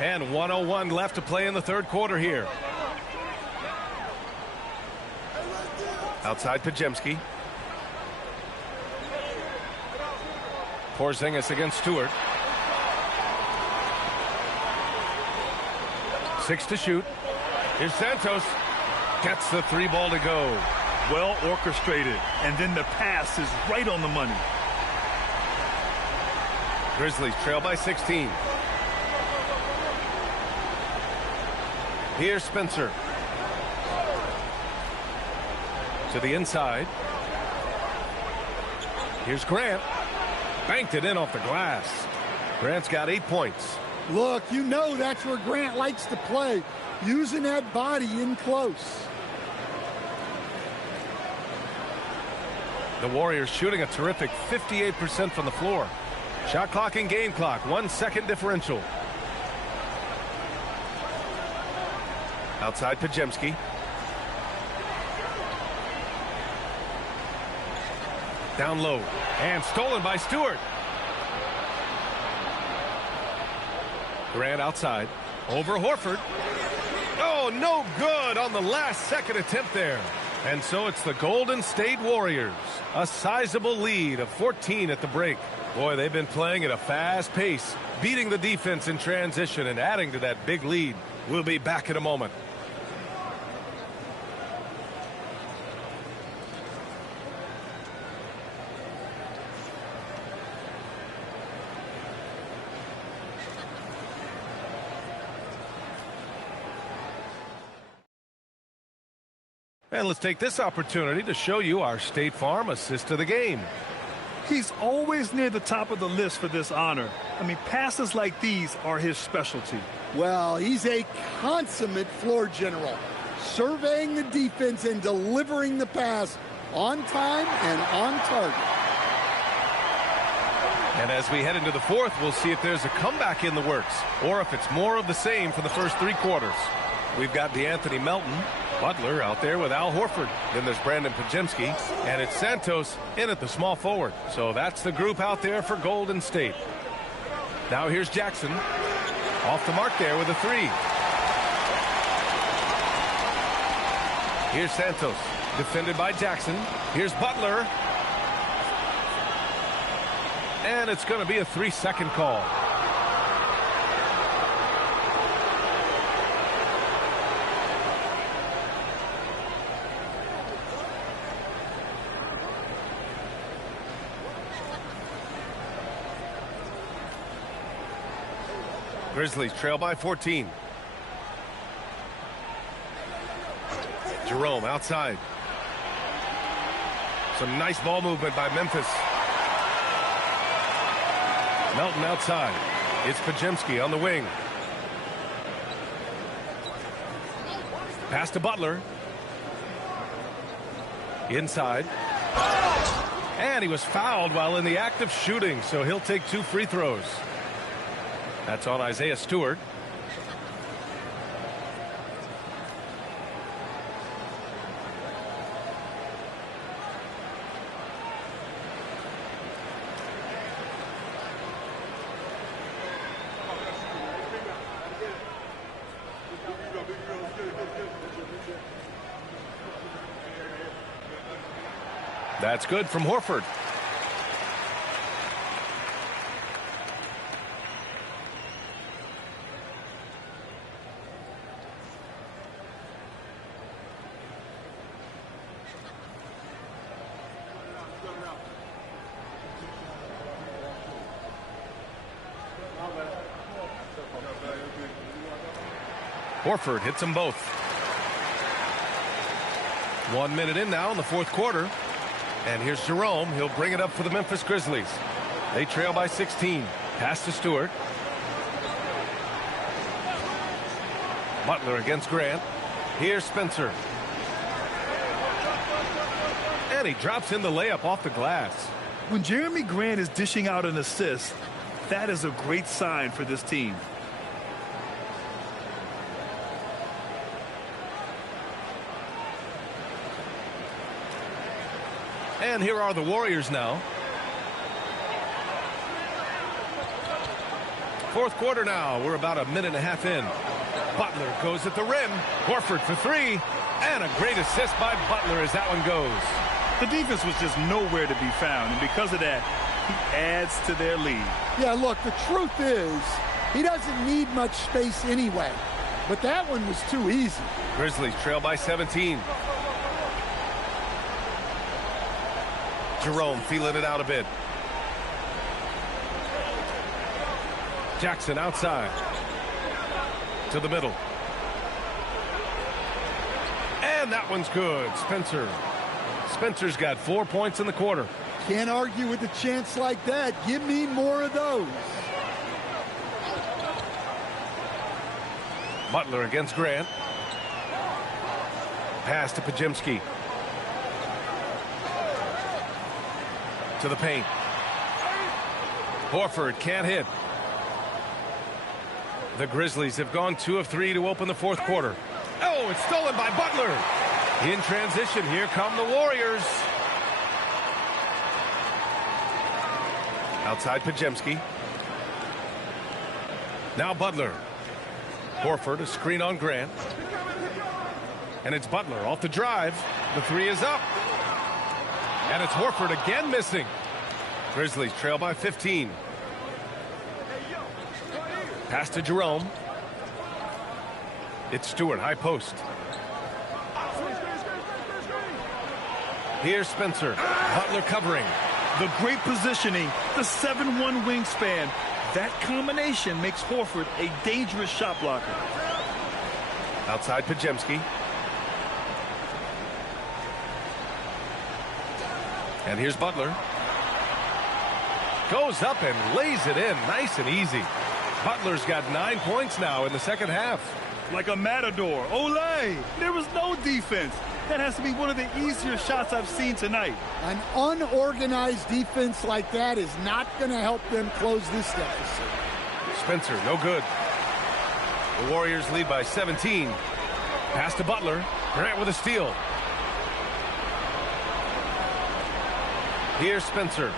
And 1:01 left to play in the third quarter here. Outside Pajemski. Porzingis against Stewart. 6 to shoot. Here's Santos. Gets the three ball to go. Well orchestrated. And then the pass is right on the money. Grizzlies trail by 16. Here's Spencer. To the inside. Here's Grant. Banked it in off the glass. Grant's got 8 points. Look, you know that's where Grant likes to play, using that body in close. The Warriors shooting a terrific 58% from the floor. Shot clock and game clock, 1 second differential. Outside Pajemski. Down low. And stolen by Stewart. Grant outside. Over Horford. Oh, no good on the last second attempt there. And so it's the Golden State Warriors. A sizable lead of 14 at the break. Boy, they've been playing at a fast pace, beating the defense in transition and adding to that big lead. We'll be back in a moment. And let's take this opportunity to show you our State Farm assist of the game. He's always near the top of the list for this honor. I mean, passes like these are his specialty. Well, he's a consummate floor general, surveying the defense and delivering the pass on time and on target. And as we head into the fourth, we'll see if there's a comeback in the works or if it's more of the same for the first 3 quarters. We've got DeAnthony Melton, Butler out there with Al Horford. Then there's Brandon Podziemski, and it's Santos in at the small forward. So that's the group out there for Golden State. Now here's Jackson. Off the mark there with a 3. Here's Santos, defended by Jackson. Here's Butler. And it's going to be a 3-second call. Grizzlies trail by 14. Jerome outside. Some nice ball movement by Memphis. Melton outside. It's Podziemski on the wing. Pass to Butler. Inside. And he was fouled while in the act of shooting, so he'll take 2 free throws. That's on Isaiah Stewart. That's good from Horford. Horford hits them both. 1 minute in now in the fourth quarter. And here's Jerome. He'll bring it up for the Memphis Grizzlies. They trail by 16. Pass to Stewart. Butler against Grant. Here's Spencer. And he drops in the layup off the glass. When Jeremy Grant is dishing out an assist, that is a great sign for this team. And here are the Warriors now. Fourth quarter now. We're about a minute and a half in. Butler goes at the rim. Horford for 3. And a great assist by Butler as that one goes. The defense was just nowhere to be found. And because of that, he adds to their lead. Yeah, look, the truth is he doesn't need much space anyway. But that one was too easy. Grizzlies trail by 17. Jerome feeling it out a bit. Jackson outside. To the middle. And that one's good. Spencer's got 4 points in the quarter. Can't argue with a chance like that. Give me more of those. Butler against Grant. Pass to Podziemski. To the paint. Horford can't hit. The Grizzlies have gone 2 of 3 to open the fourth quarter. Oh, it's stolen by Butler. In transition, here come the Warriors. Outside Pajemski. Now Butler. Horford, a screen on Grant. And it's Butler off the drive. The three is up. And it's Horford again missing. Grizzlies trail by 15. Pass to Jerome. It's Stewart, high post. Here's Spencer. Butler covering. The great positioning, the 7-1 wingspan. That combination makes Horford a dangerous shot blocker. Outside Pajemski. And here's Butler. Goes up and lays it in nice and easy. Butler's got 9 points now in the second half. Like a matador. Olay! There was no defense. That has to be one of the easier shots I've seen tonight. An unorganized defense like that is not going to help them close this deficit. Spencer, no good. The Warriors lead by 17. Pass to Butler. Grant with a steal. Here's Spencer.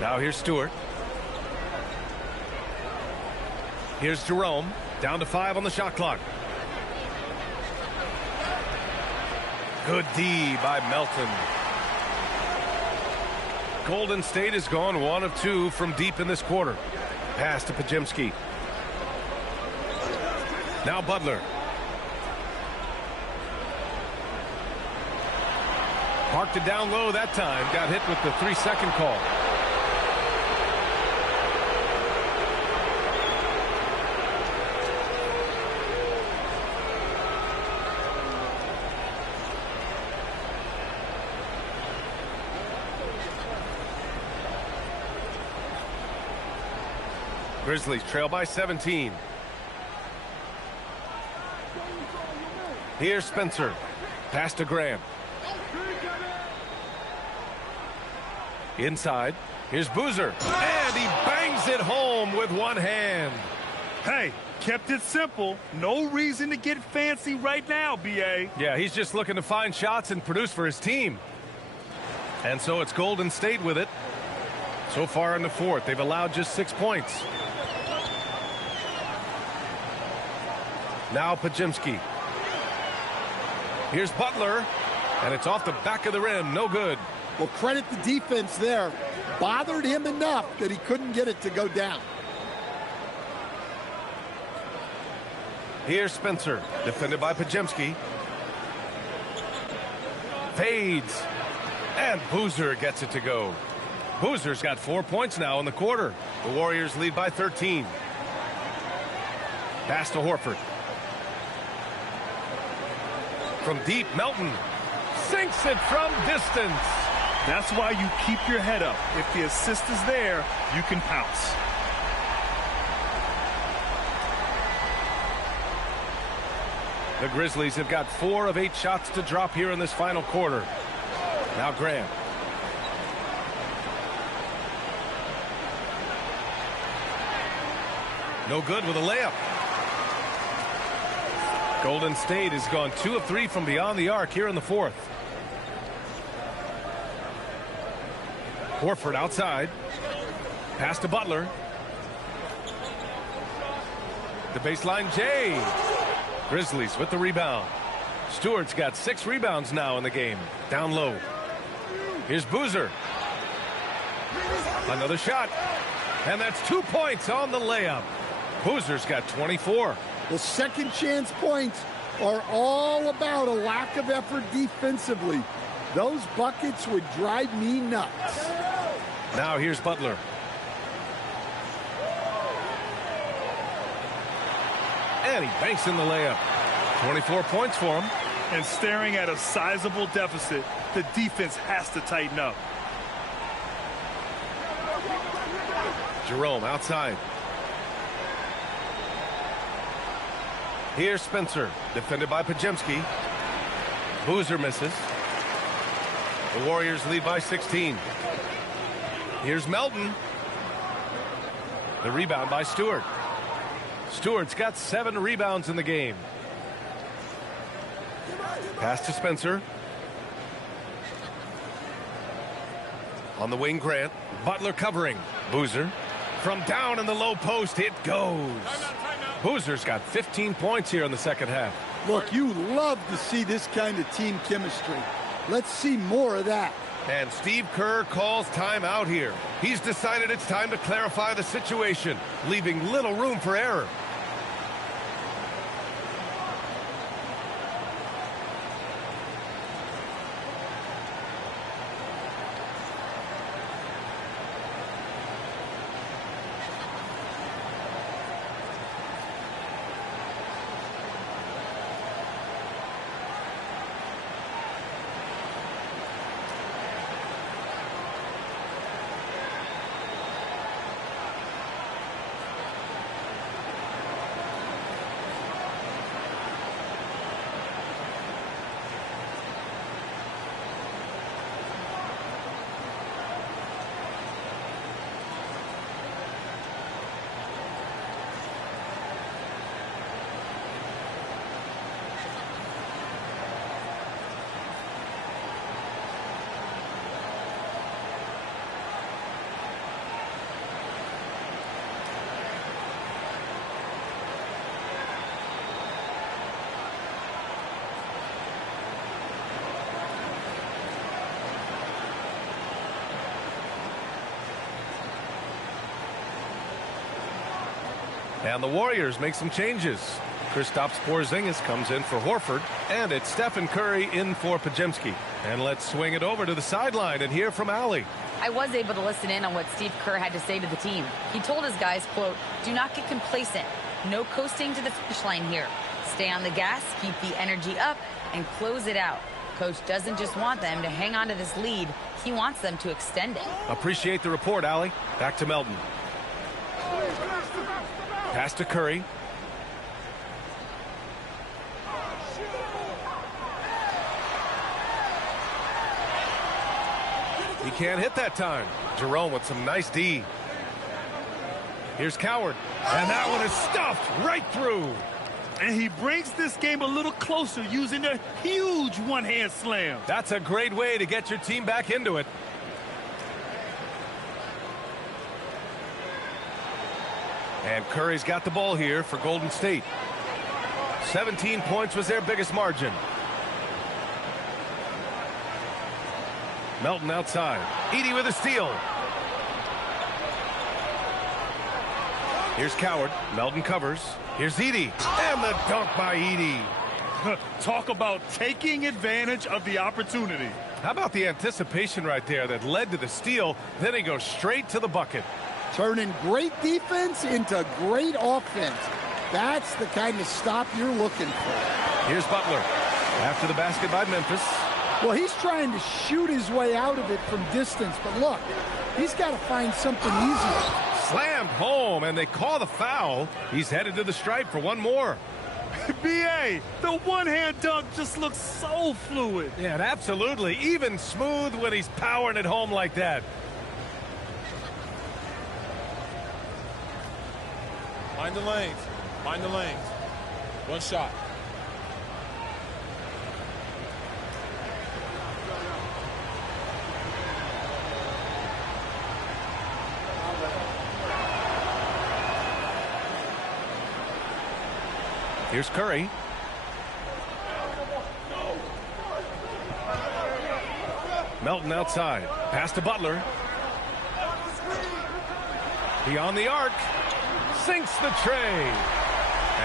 Now here's Stewart. Here's Jerome. Down to 5 on the shot clock. Good D by Melton. Golden State has gone 1 of 2 from deep in this quarter. Pass to Pajemski. Now Butler. Parked it down low that time. Got hit with the 3-second call. Grizzlies trail by 17. Here's Spencer. Pass to Graham. Inside. Here's Boozer. And he bangs it home with one hand. Hey, kept it simple. No reason to get fancy right now, B.A. Yeah, he's just looking to find shots and produce for his team. And so it's Golden State with it. So far in the fourth, they've allowed just 6 points. Now Pajemski. Here's Butler. And it's off the back of the rim. No good. Well, credit the defense there. Bothered him enough that he couldn't get it to go down. Here's Spencer. Defended by Pajemski. Fades. And Boozer gets it to go. Boozer's got 4 points now in the quarter. The Warriors lead by 13. Pass to Horford. From deep, Melton sinks it from distance. That's why you keep your head up. If the assist is there, you can pounce. The Grizzlies have got 4 of 8 shots to drop here in this final quarter. Now Graham. No good with a layup. Golden State has gone 2 of 3 from beyond the arc here in the fourth. Horford outside. Pass to Butler. The baseline, Jay. Grizzlies with the rebound. Stewart's got 6 rebounds now in the game. Down low. Here's Boozer. Another shot. And that's 2 points on the layup. Boozer's got 24. The second chance points are all about a lack of effort defensively. Those buckets would drive me nuts. Now here's Butler. And he banks in the layup. 24 points for him. And staring at a sizable deficit, the defense has to tighten up. Jerome outside. Here's Spencer, defended by Pajemski. Boozer misses. The Warriors lead by 16. Here's Melton. The rebound by Stewart. Stewart's got 7 rebounds in the game. Pass to Spencer. On the wing, Grant. Butler covering. Boozer. From down in the low post, it goes. Boozer's got 15 points here in the second half. Look, you love to see this kind of team chemistry. Let's see more of that. And Steve Kerr calls timeout here. He's decided it's time to clarify the situation, leaving little room for error. And the Warriors make some changes. Kristaps Porzingis comes in for Horford, and it's Stephen Curry in for Podziemski. And let's swing it over to the sideline and hear from Allie. I was able to listen in on what Steve Kerr had to say to the team. He told his guys, quote, "Do not get complacent. No coasting to the finish line here. Stay on the gas, keep the energy up, and close it out." Coach doesn't just want them to hang on to this lead. He wants them to extend it. Appreciate the report, Allie. Back to Melton. Pass to Curry. He can't hit that time. Jerome with some nice D. Here's Coward. And that one is stuffed right through. And he brings this game a little closer using a huge one-hand slam. That's a great way to get your team back into it. And Curry's got the ball here for Golden State. 17 points was their biggest margin. Melton outside. Edey with a steal. Here's Coward. Melton covers. Here's Edey. And the dunk by Edey. Talk about taking advantage of the opportunity. How about the anticipation right there that led to the steal? Then he goes straight to the bucket. Turning great defense into great offense. That's the kind of stop you're looking for. Here's Butler. After the basket by Memphis. Well, he's trying to shoot his way out of it from distance, but look, he's got to find something easier. Slammed home, and they call the foul. He's headed to the stripe for one more. B.A., the one-hand dunk just looks so fluid. Yeah, absolutely. Even smooth when he's powering it home like that. Mind the lanes. Mind the lanes. One shot. Here's Curry. Melton outside. Pass to Butler. Beyond the arc. Sinks the tray.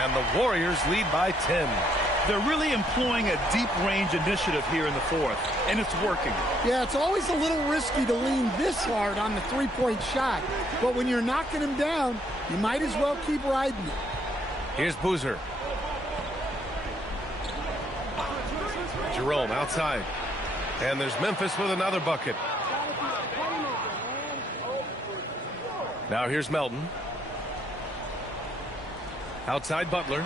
And the Warriors lead by 10. They're really employing a deep-range initiative here in the fourth, and it's working. Yeah, it's always a little risky to lean this hard on the three-point shot. But when you're knocking him down, you might as well keep riding it. Here's Boozer. Jerome outside. And there's Memphis with another bucket. Now here's Melton. Outside Butler.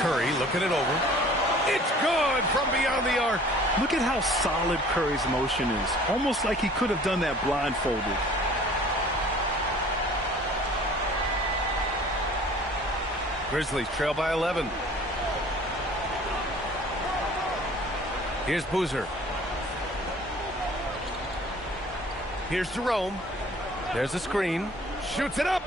Curry looking it over. It's good from beyond the arc. Look at how solid Curry's motion is. Almost like he could have done that blindfolded. Grizzlies trail by 11. Here's Boozer. Here's Jerome. There's a screen. Shoots it up.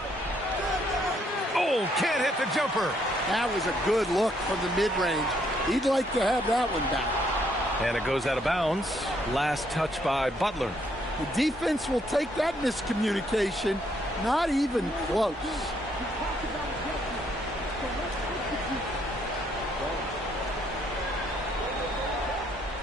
Oh, can't hit the jumper. That was a good look from the mid-range. He'd like to have that one back. And it goes out of bounds. Last touch by Butler. The defense will take that miscommunication. Not even close.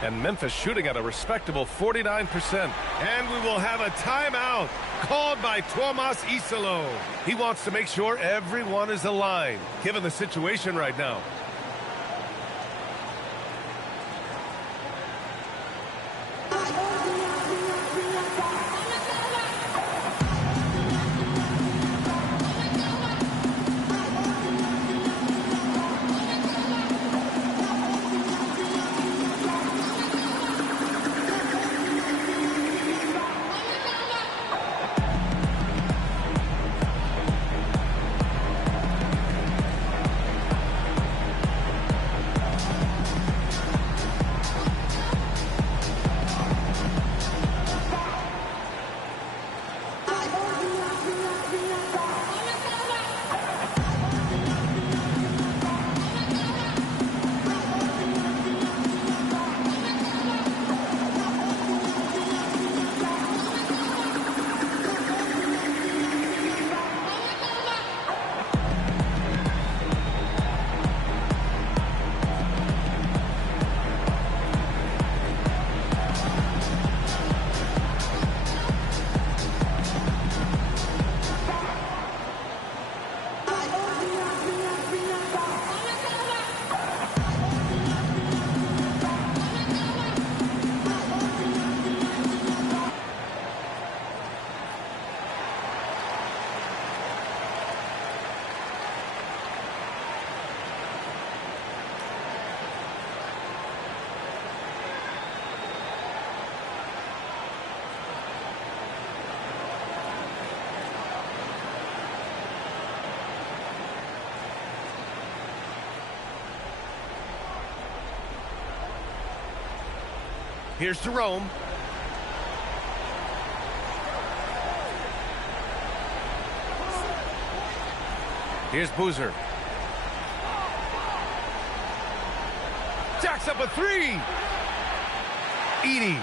And Memphis shooting at a respectable 49%. And we will have a timeout called by Tomas Isalo. He wants to make sure everyone is aligned, given the situation right now. Here's Jerome. Here's Boozer. Jacks up a three. Edie.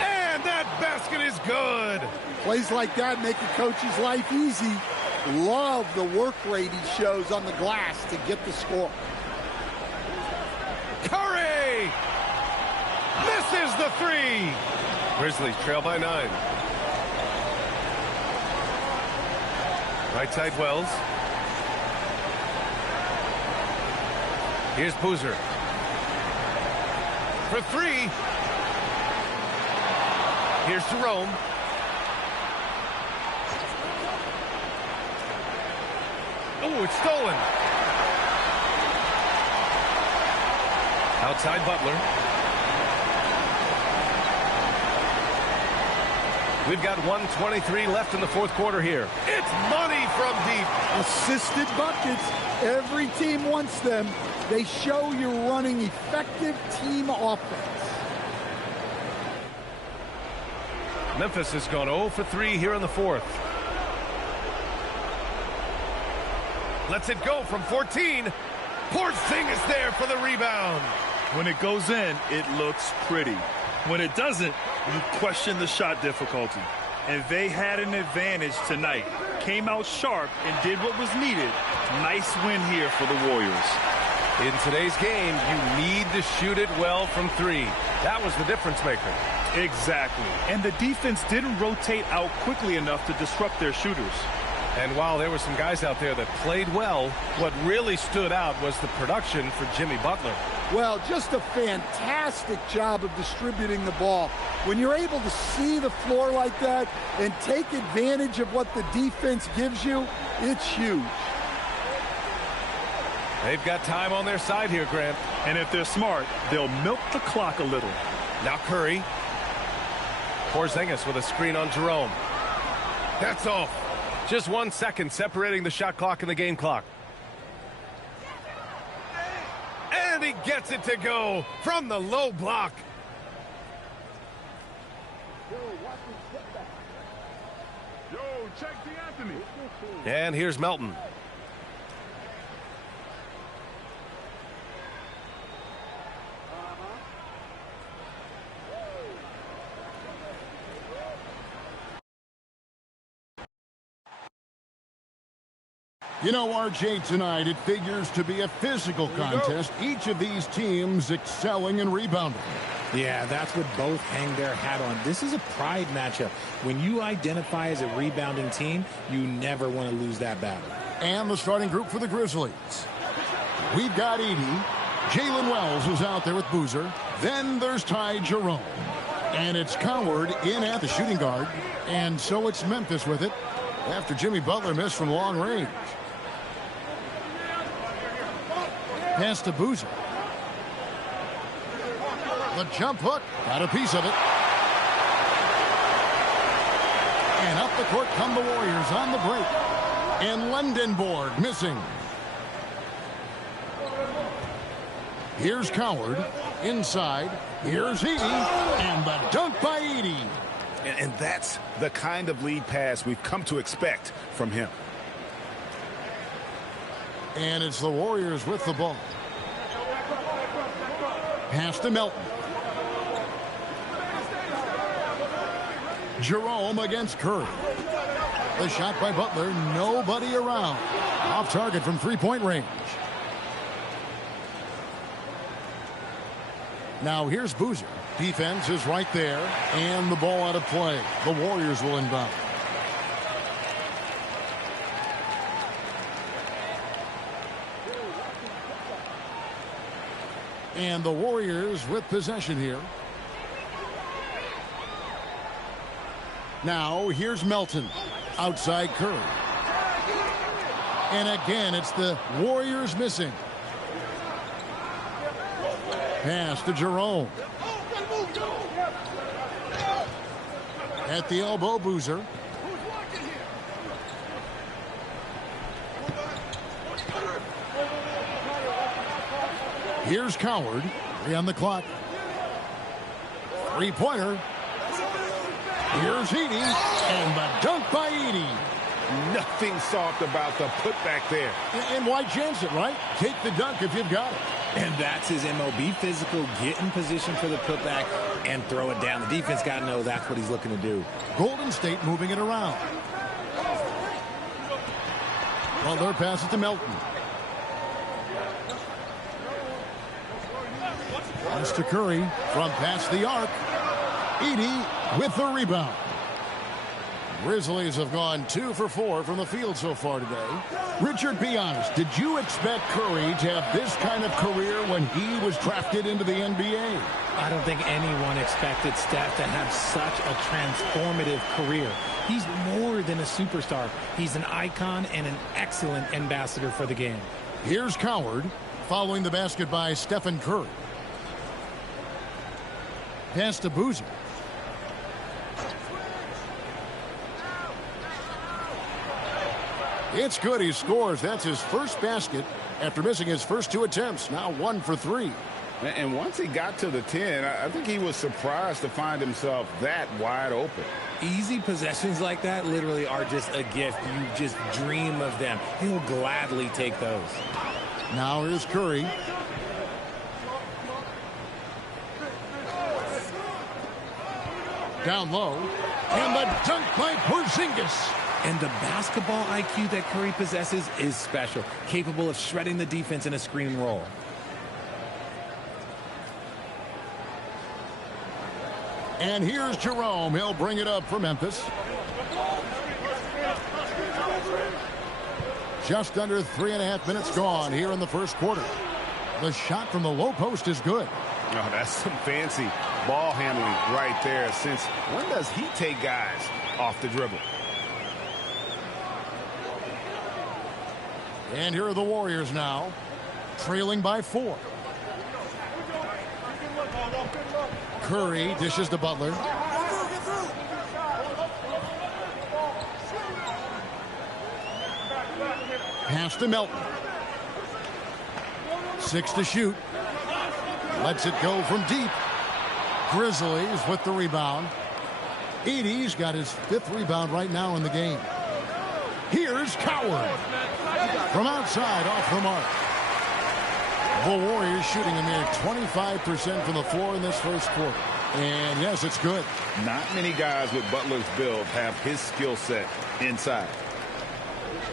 And that basket is good. Plays like that make a coach's life easy. Love the work rate he shows on the glass to get the score. Curry! Misses the three. Grizzlies trail by 9. Right side Wells. Here's Boozer. For three. Here's Jerome. Oh, it's stolen. Outside Butler. We've got 1:23 left in the fourth quarter here. It's money from deep. Assisted buckets. Every team wants them. They show you're running effective team offense. Memphis has gone 0 for 3 here in the fourth. Lets it go from 14. Porzingis there for the rebound. When it goes in, it looks pretty. When it doesn't, you question the shot difficulty. And they had an advantage tonight. Came out sharp and did what was needed. Nice win here for the Warriors. In today's game, you need to shoot it well from 3. That was the difference maker. Exactly. And the defense didn't rotate out quickly enough to disrupt their shooters. And while there were some guys out there that played well, what really stood out was the production for Jimmy Butler. Well, just a fantastic job of distributing the ball. When you're able to see the floor like that and take advantage of what the defense gives you, it's huge. They've got time on their side here, Grant. And if they're smart, they'll milk the clock a little. Now Curry. Porzingis with a screen on Jerome. That's off. Just 1 second separating the shot clock and the game clock. And he gets it to go from the low block. And here's Melton. You know, RJ, tonight it figures to be a physical contest. Each of these teams excelling in rebounding. Yeah, that's what both hang their hat on. This is a pride matchup. When you identify as a rebounding team, you never want to lose that battle. And the starting group for the Grizzlies. We've got Edey. Jalen Wells is out there with Boozer. Then there's Ty Jerome. And it's Coward in at the shooting guard. And so it's Memphis with it after Jimmy Butler missed from long range. Pass to Boozer. The jump hook. Got a piece of it. And up the court come the Warriors on the break. And Lendenborg missing. Here's Coward. Inside. Here's Edey. And the dunk by Edey. And that's the kind of lead pass we've come to expect from him. And it's the Warriors with the ball. Pass to Melton. Jerome against Curry. The shot by Butler. Nobody around. Off target from three-point range. Now here's Boozer. Defense is right there. And the ball out of play. The Warriors will inbound. And the Warriors with possession here. Now here's Melton. Outside Curry. And again, it's the Warriors missing. Pass to Jerome. At the elbow, Boozer. Here's Coward. 3 on the clock. Three-pointer. Here's Edey. And the dunk by Edey. Nothing soft about the putback there. And why chance it, right? Take the dunk if you've got it. And that's his MO. Be physical, get in position for the putback, and throw it down. The defense got to know that's what he's looking to do. Golden State moving it around. Butler passes to Melton. Pass to Curry from past the arc. Edey with the rebound. Grizzlies have gone 2 for 4 from the field so far today. Richard, be honest. Did you expect Curry to have this kind of career when he was drafted into the NBA? I don't think anyone expected Steph to have such a transformative career. He's more than a superstar. He's an icon and an excellent ambassador for the game. Here's Coward following the basket by Stephen Curry. Pass to Boozer. It's good. He scores. That's his first basket after missing his first 2 attempts. Now 1 for 3. And once he got to the 10, I think he was surprised to find himself that wide open. Easy possessions like that literally are just a gift. You just dream of them. He'll gladly take those. Now here's Curry. Down low. And the dunk by Porzingis. And the basketball IQ that Curry possesses is special, capable of shredding the defense in a screen and roll. And here's Jerome. He'll bring it up for Memphis. Just under 3.5 minutes gone here in the first quarter. The shot from the low post is good. Oh, that's some fancy ball handling right there. Since when does he take guys off the dribble? And here are the Warriors now, trailing by 4. Curry dishes to Butler. Pass to Melton. 6 to shoot. Lets it go from deep. Grizzlies with the rebound. Edey's got his 5th rebound right now in the game. Here's Coward. From outside, off the mark. The Warriors shooting a mere 25% from the floor in this first quarter. And yes, it's good. Not many guys with Butler's build have his skill set inside.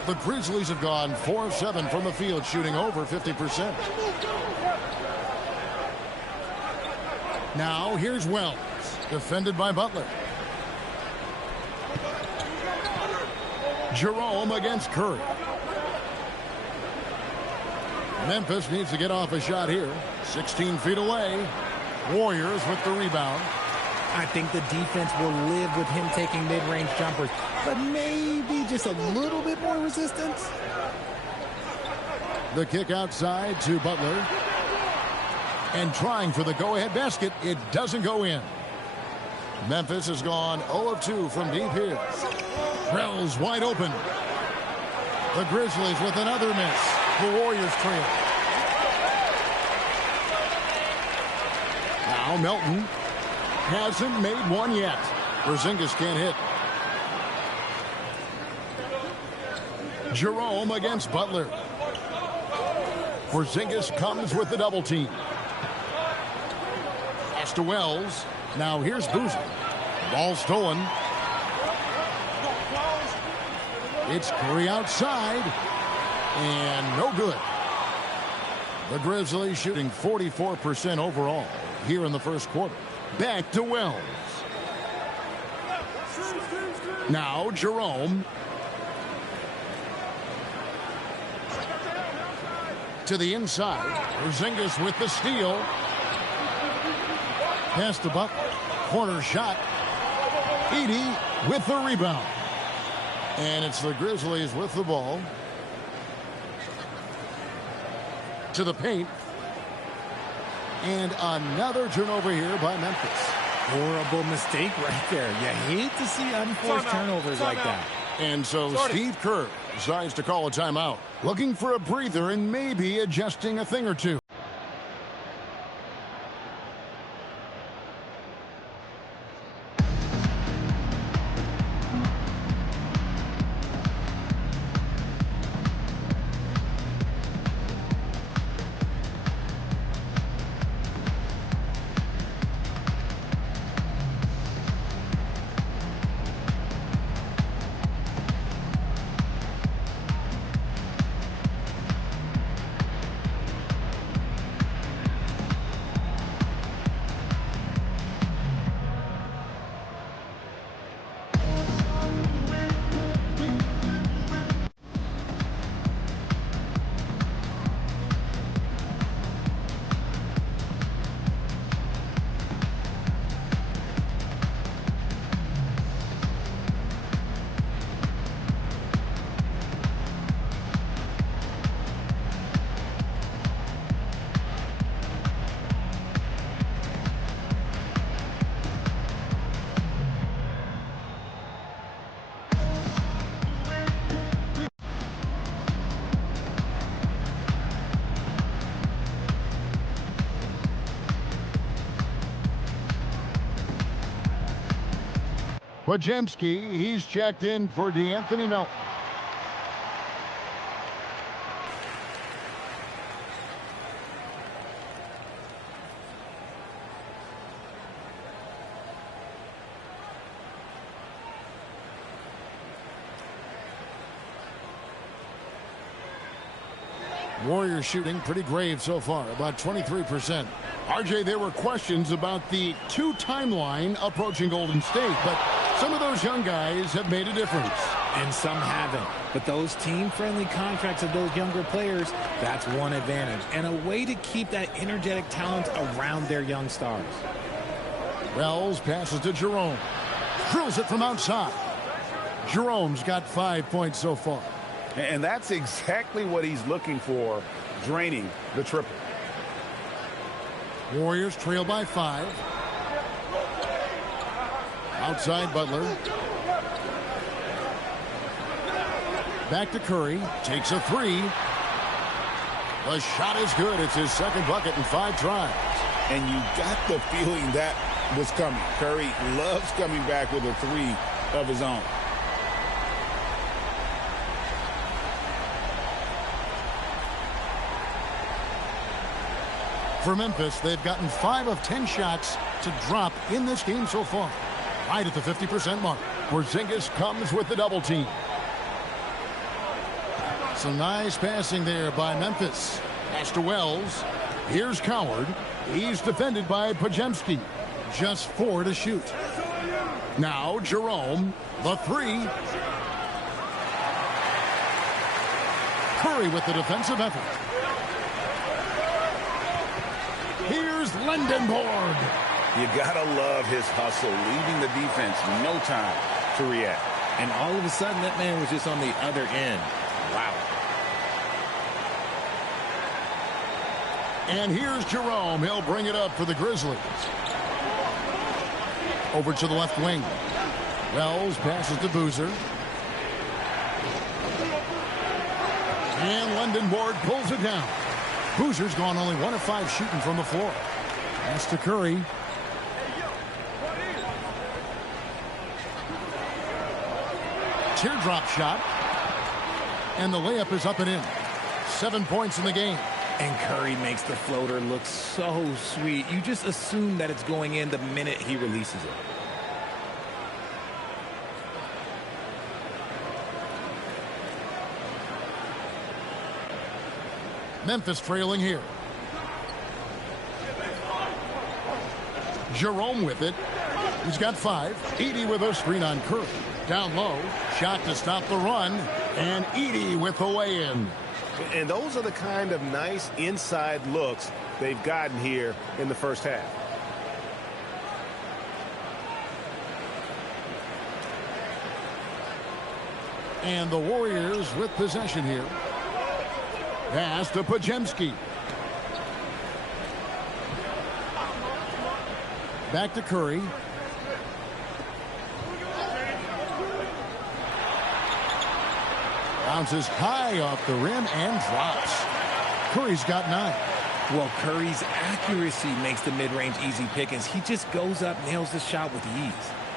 The Grizzlies have gone 4 of 7 from the field, shooting over 50%. Now here's Wells, defended by Butler. Jerome against Curry. Memphis needs to get off a shot here. 16 feet away. Warriors with the rebound. I think the defense will live with him taking mid-range jumpers, but maybe just a little bit more resistance. The kick outside to Butler. And trying for the go-ahead basket. It doesn't go in. Memphis has gone 0 of 2 from deep here. Wells wide open. The Grizzlies with another miss. The Warriors trail. Now Melton hasn't made one yet. Porzingis can't hit. Jerome against Butler. Porzingis comes with the double team. Pass to Wells. Now here's Boozer. Ball stolen. It's Curry outside. And no good. The Grizzlies shooting 44% overall here in the first quarter. Back to Wells. Now Jerome. To the inside. Porzingis with the steal. Pass to Buck. Corner shot. Edey with the rebound. And it's the Grizzlies with the ball. To the paint. And another turnover here by Memphis. Horrible mistake right there. You hate to see unforced turnovers like that. And so Steve Kerr decides to call a timeout. Looking for a breather and maybe adjusting a thing or two. Podziemski, he's checked in for DeAnthony Melton. Warriors shooting pretty grave so far, about 23%. RJ, there were questions about the 2 timeline approaching Golden State, but some of those young guys have made a difference. And some haven't. But those team-friendly contracts of those younger players, that's one advantage. And a way to keep that energetic talent around their young stars. Wells passes to Jerome. Drills it from outside. Jerome's got 5 points so far. And that's exactly what he's looking for, draining the triple. Warriors trail by 5. Outside Butler. Back to Curry. Takes a three. The shot is good. It's his second bucket in 5 tries. And you got the feeling that was coming. Curry loves coming back with a three of his own. For Memphis, they've gotten 5 of 10 shots to drop in this game so far. Right at the 50% mark. Porzingis comes with the double team. Some nice passing there by Memphis. Pass to Wells. Here's Coward. He's defended by Podziemski. Just 4 to shoot. Now Jerome. The three. Curry with the defensive effort. Here's Lendenborg. You gotta love his hustle, leaving the defense no time to react. And all of a sudden, that man was just on the other end. Wow. And here's Jerome. He'll bring it up for the Grizzlies. Over to the left wing. Wells passes to Boozer. And Lendenborg pulls it down. Boozer's gone only 1 of 5 shooting from the floor. Pass to Curry. Teardrop shot. And the layup is up and in. 7 points in the game. And Curry makes the floater look so sweet. You just assume that it's going in the minute he releases it. Memphis trailing here. Jerome with it. He's got 5. Edie with a screen on Curry. Down low. Shot to stop the run. And Edie with the lay-in. And those are the kind of nice inside looks they've gotten here in the first half. And the Warriors with possession here. Pass to Podziemski. Back to Curry. Bounces high off the rim and drops. Curry's got 9. Well, Curry's accuracy makes the mid-range easy pickings. He just goes up, nails the shot with ease.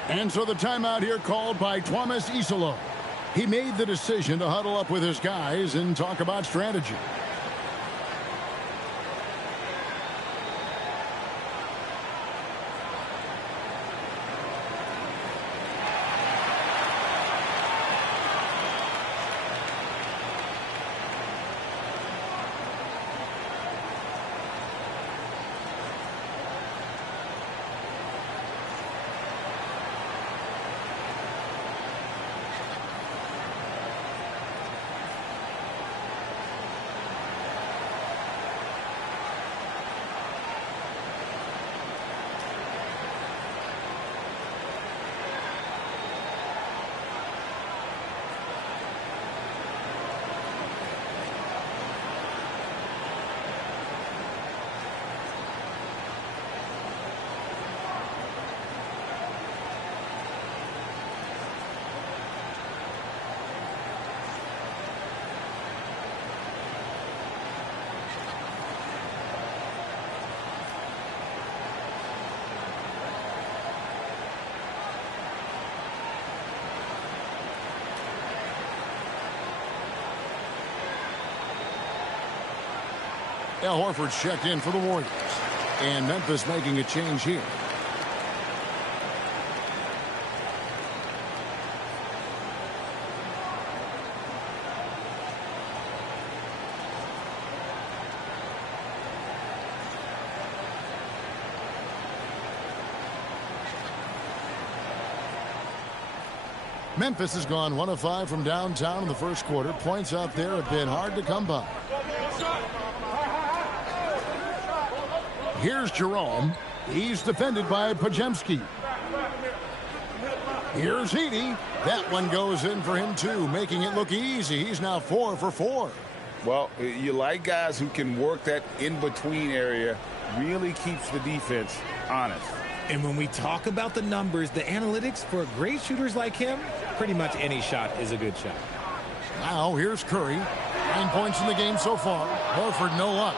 And so the timeout here called by Thomas Isolo. He made the decision to huddle up with his guys and talk about strategy. Al Horford's checked in for the Warriors. And Memphis making a change here. Memphis has gone 1 of 5 from downtown in the first quarter. Points out there have been hard to come by. Here's Jerome. He's defended by Podziemski. Here's Edie. That one goes in for him too, making it look easy. He's now 4 for 4. Well, you like guys who can work that in-between area. Really keeps the defense honest. And when we talk about the numbers, the analytics for great shooters like him, pretty much any shot is a good shot. Now here's Curry. 9 points in the game so far. Horford no luck.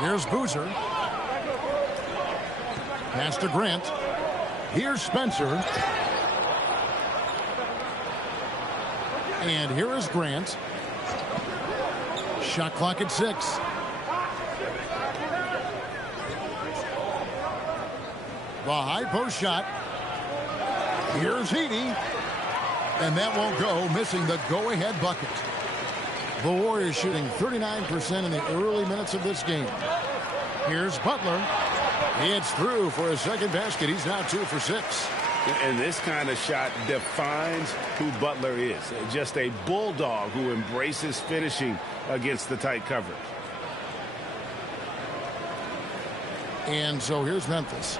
Here's Boozer. Pass to Grant. Here's Spencer. And here is Grant. Shot clock at 6. The high post shot. Here's Heaney. And that won't go, missing the go-ahead bucket. The Warriors shooting 39% in the early minutes of this game. Here's Butler. It's through for a second basket. He's now 2 for 6. And this kind of shot defines who Butler is. Just a bulldog who embraces finishing against the tight coverage. And so here's Memphis.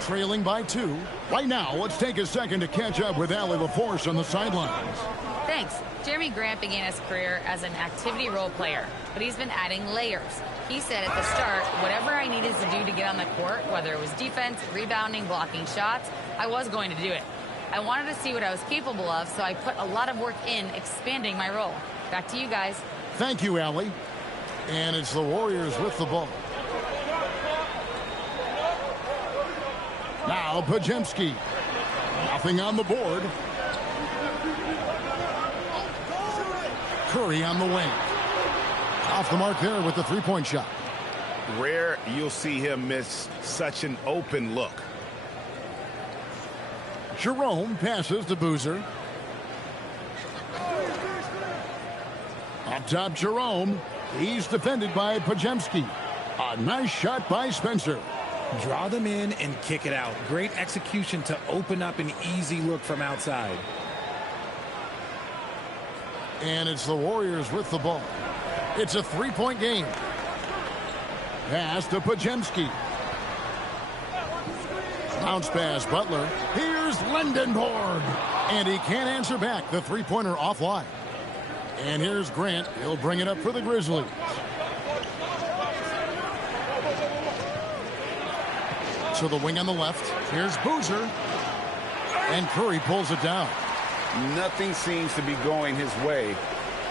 Trailing by 2. Right now, let's take a second to catch up with Allie LaForce on the sidelines. Thanks. Jeremy Grant began his career as an activity role player, but he's been adding layers. He said at the start, whatever I needed to do to get on the court, whether it was defense, rebounding, blocking shots, I was going to do it. I wanted to see what I was capable of, so I put a lot of work in expanding my role. Back to you guys. Thank you, Allie. And it's the Warriors with the ball. Now Podziemski. Nothing on the board. Curry on the wing. Off the mark there with the three-point shot. Rare you'll see him miss such an open look. Jerome passes to Boozer. Up top, Jerome. He's defended by Podziemski. A nice shot by Spencer. Draw them in and kick it out. Great execution to open up an easy look from outside. And it's the Warriors with the ball. It's a three-point game. Pass to Podziemski. Bounce pass, Butler. Here's Lendenborg. And he can't answer back. The three-pointer offline. And here's Grant. He'll bring it up for the Grizzlies. To the wing on the left. Here's Boozer. And Curry pulls it down. Nothing seems to be going his way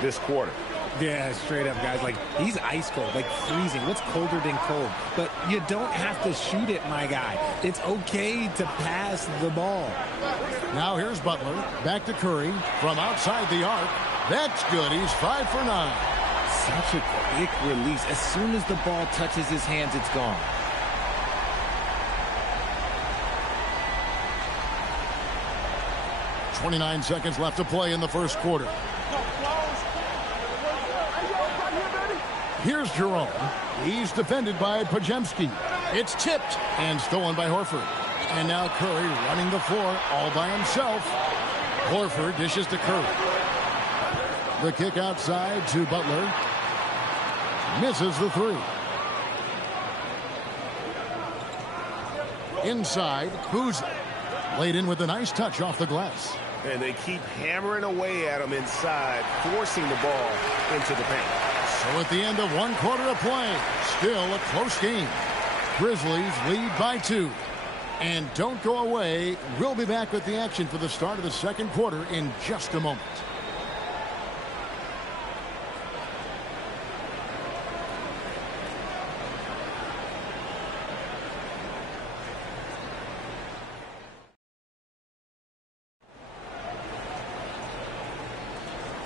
this quarter. Yeah, straight up, guys. Like, he's ice cold, like freezing. What's colder than cold? But you don't have to shoot it, my guy. It's okay to pass the ball. Now here's Butler. Back to Curry from outside the arc. That's good. He's 5 for 9. Such a quick release. As soon as the ball touches his hands, it's gone. .29 seconds left to play in the first quarter. Here's Jerome. He's defended by Podziemski. It's tipped and stolen by Horford. And now Curry running the floor all by himself. Horford dishes to Curry. The kick outside to Butler. Misses the three. Inside, Boozer. Laid in with a nice touch off the glass. And they keep hammering away at him inside, forcing the ball into the paint. So at the end of one quarter of play, still a close game. Grizzlies lead by 2. And don't go away. We'll be back with the action for the start of the second quarter in just a moment.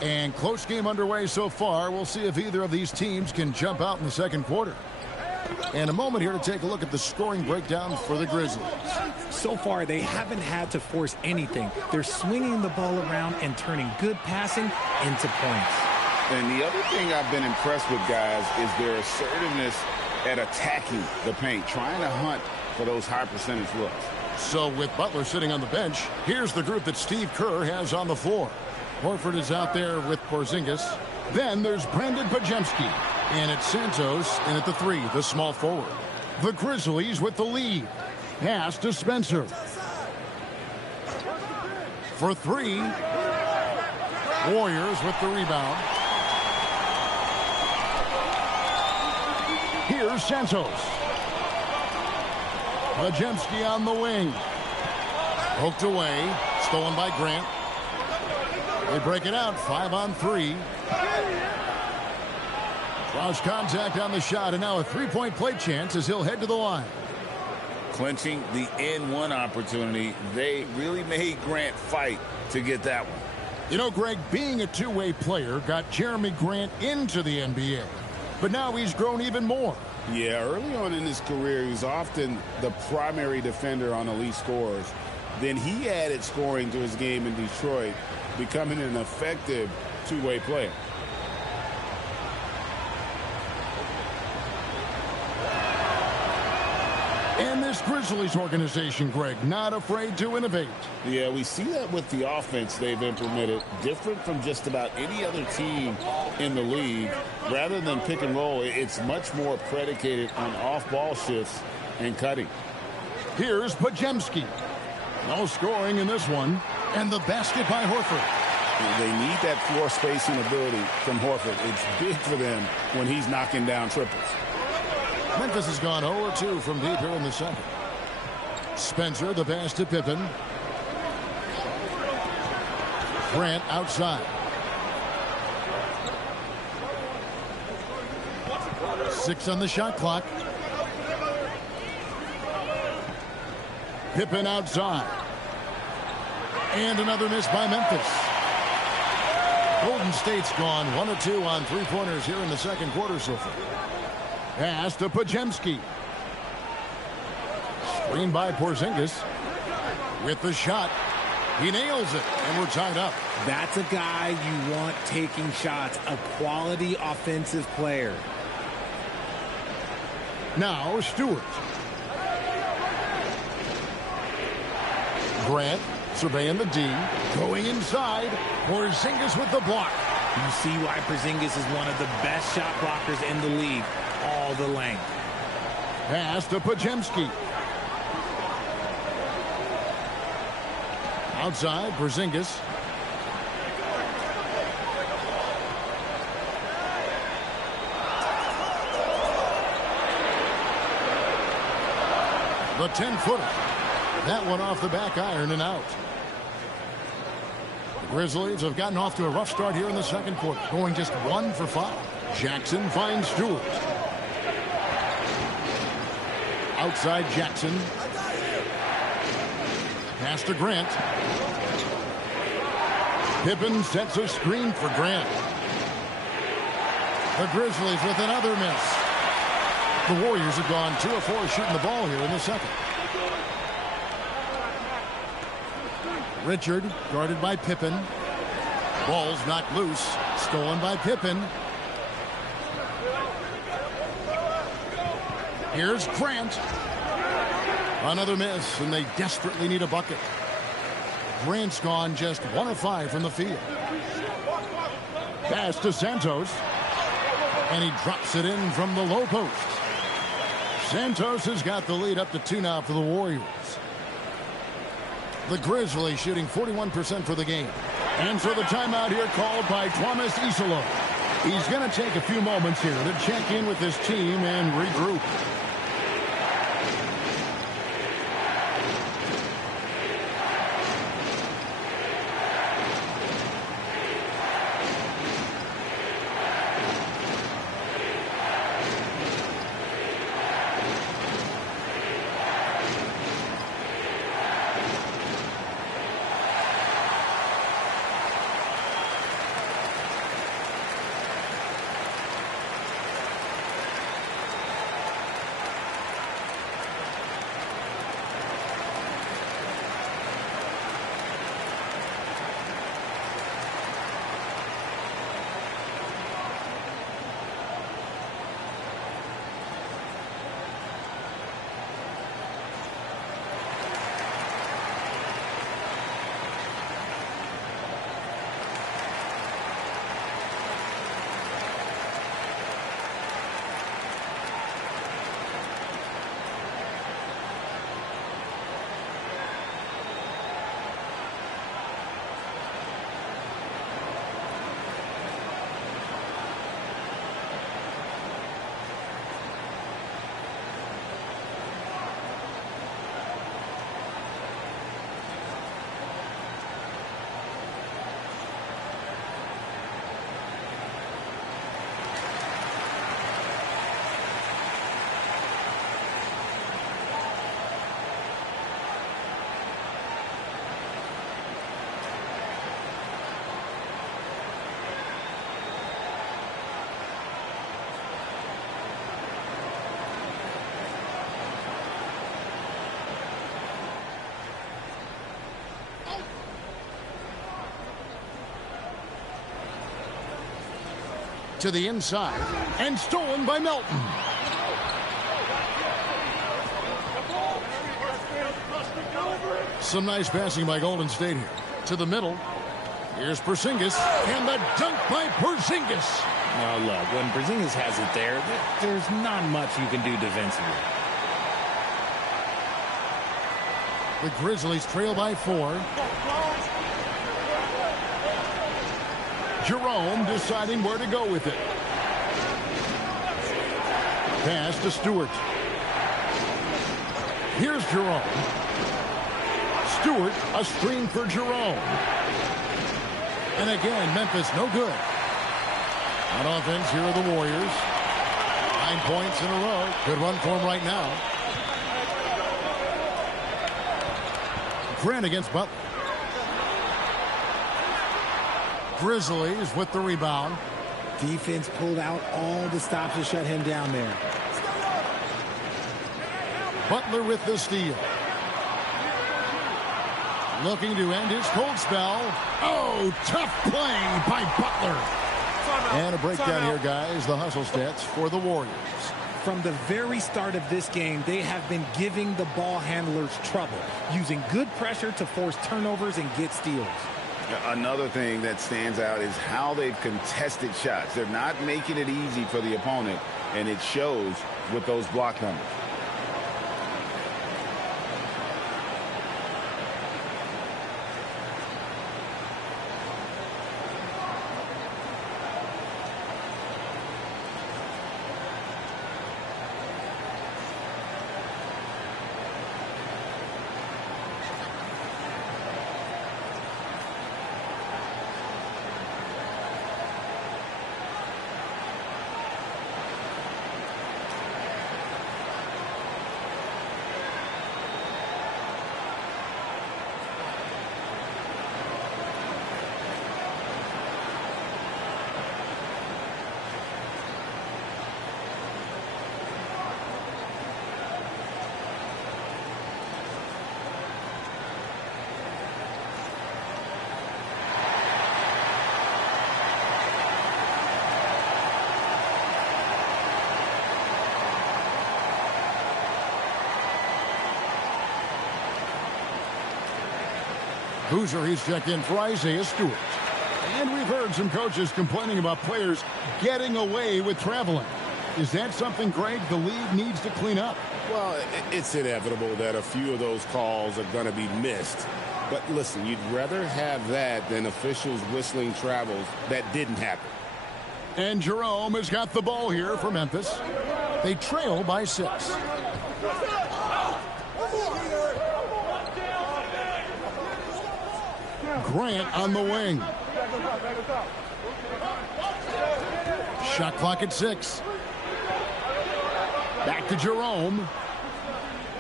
And close game underway so far. We'll see if either of these teams can jump out in the second quarter. And a moment here to take a look at the scoring breakdown for the Grizzlies. So far, they haven't had to force anything. They're swinging the ball around and turning good passing into points. And the other thing I've been impressed with, guys, is their assertiveness at attacking the paint, trying to hunt for those high percentage looks. So with Butler sitting on the bench, here's the group that Steve Kerr has on the floor. Horford is out there with Porzingis. Then there's Brandon Podziemski. And it's Santos in at the 3, the small forward. The Grizzlies with the lead. Pass to Spencer. For 3. Warriors with the rebound. Here's Santos. Podziemski on the wing. Poked away. Stolen by Grant. They break it out, 5-on-3. Draws contact on the shot, and now a three-point play chance as he'll head to the line. Clinching the N1 opportunity. They really made Grant fight to get that one. You know, Greg, being a two-way player got Jeremy Grant into the NBA. But now he's grown even more. Yeah, early on in his career, he was often the primary defender on elite scorers. Then he added scoring to his game in Detroit, becoming an effective two-way player. And this Grizzlies organization, Greg, not afraid to innovate. Yeah, we see that with the offense they've implemented, different from just about any other team in the league. Rather than pick and roll, it's much more predicated on off-ball shifts and cutting. Here's Podziemski. No scoring in this one. And the basket by Horford. They need that floor spacing ability from Horford. It's big for them when he's knocking down triples. Memphis has gone 0-2 from deep here in the second. Spencer, the pass to Pippen. Grant outside. 6 on the shot clock. Pippen outside. And another miss by Memphis. Golden State's gone 1-2 on three-pointers here in the second quarter so far. Pass to Podziemski. Screen by Porzingis. With the shot. He nails it, and we're tied up. That's a guy you want taking shots, a quality offensive player. Now Stewart. Grant surveying the D. Going inside. Porzingis with the block. You see why Porzingis is one of the best shot blockers in the league. All the length. Pass to Podziemski. Outside, Porzingis. The 10-footer. That one off the back iron and out. The Grizzlies have gotten off to a rough start here in the second quarter, going just 1 for 5. Jackson finds Stewart. Outside Jackson. Pass to Grant. Pippen sets a screen for Grant. The Grizzlies with another miss. The Warriors have gone 2 of 4 shooting the ball here in the second. Richard guarded by Pippen. Ball's knocked loose. Stolen by Pippen. Here's Grant. Another miss, and they desperately need a bucket. Grant's gone just 1 of 5 from the field. Pass to Santos. And he drops it in from the low post. Santos has got the lead up to 2 now for the Warriors. The Grizzlies shooting 41% for the game. And so the timeout here called by Thomas Isolo. He's going to take a few moments here to check in with his team and regroup. To the inside, and stolen by Melton. Some nice passing by Golden State here. To the middle. Here's Porzingis, and the dunk by Porzingis. Now look, when Porzingis has it there, there's not much you can do defensively. The Grizzlies trail by 4. Jerome deciding where to go with it. Pass to Stewart. Here's Jerome. Stewart, a screen for Jerome. And again, Memphis no good. On offense, here are the Warriors. 9 points in a row. Good run for him right now. Grant against Butler. Grizzlies with the rebound. Defense pulled out all the stops to shut him down there. Butler with the steal. Looking to end his cold spell. Oh, tough play by Butler. And a breakdown here, guys. The hustle stats for the Warriors. From the very start of this game, they have been giving the ball handlers trouble, using good pressure to force turnovers and get steals. Another thing that stands out is how they've contested shots. They're not making it easy for the opponent, and it shows with those block numbers. Boozer, he's checked in for Isaiah Stewart. And we've heard some coaches complaining about players getting away with traveling. Is that something, Greg, the league needs to clean up? Well, it's inevitable that a few of those calls are going to be missed. But listen, you'd rather have that than officials whistling travels that didn't happen. And Jerome has got the ball here for Memphis. They trail by 6. Grant on the wing. Shot clock at 6. Back to Jerome.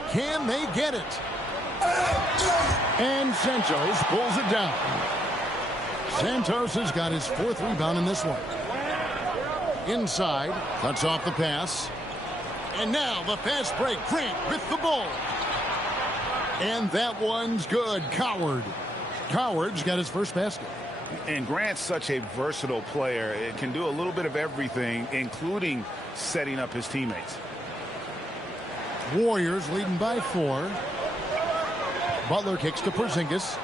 Can they get it? And Santos pulls it down. Santos has got his 4th rebound in this one. Inside, cuts off the pass. And now the fast break. Grant with the ball. And that one's good. Coward's got his first basket. And Grant's such a versatile player. It can do a little bit of everything, including setting up his teammates. Warriors leading by 4. Butler kicks to Porzingis.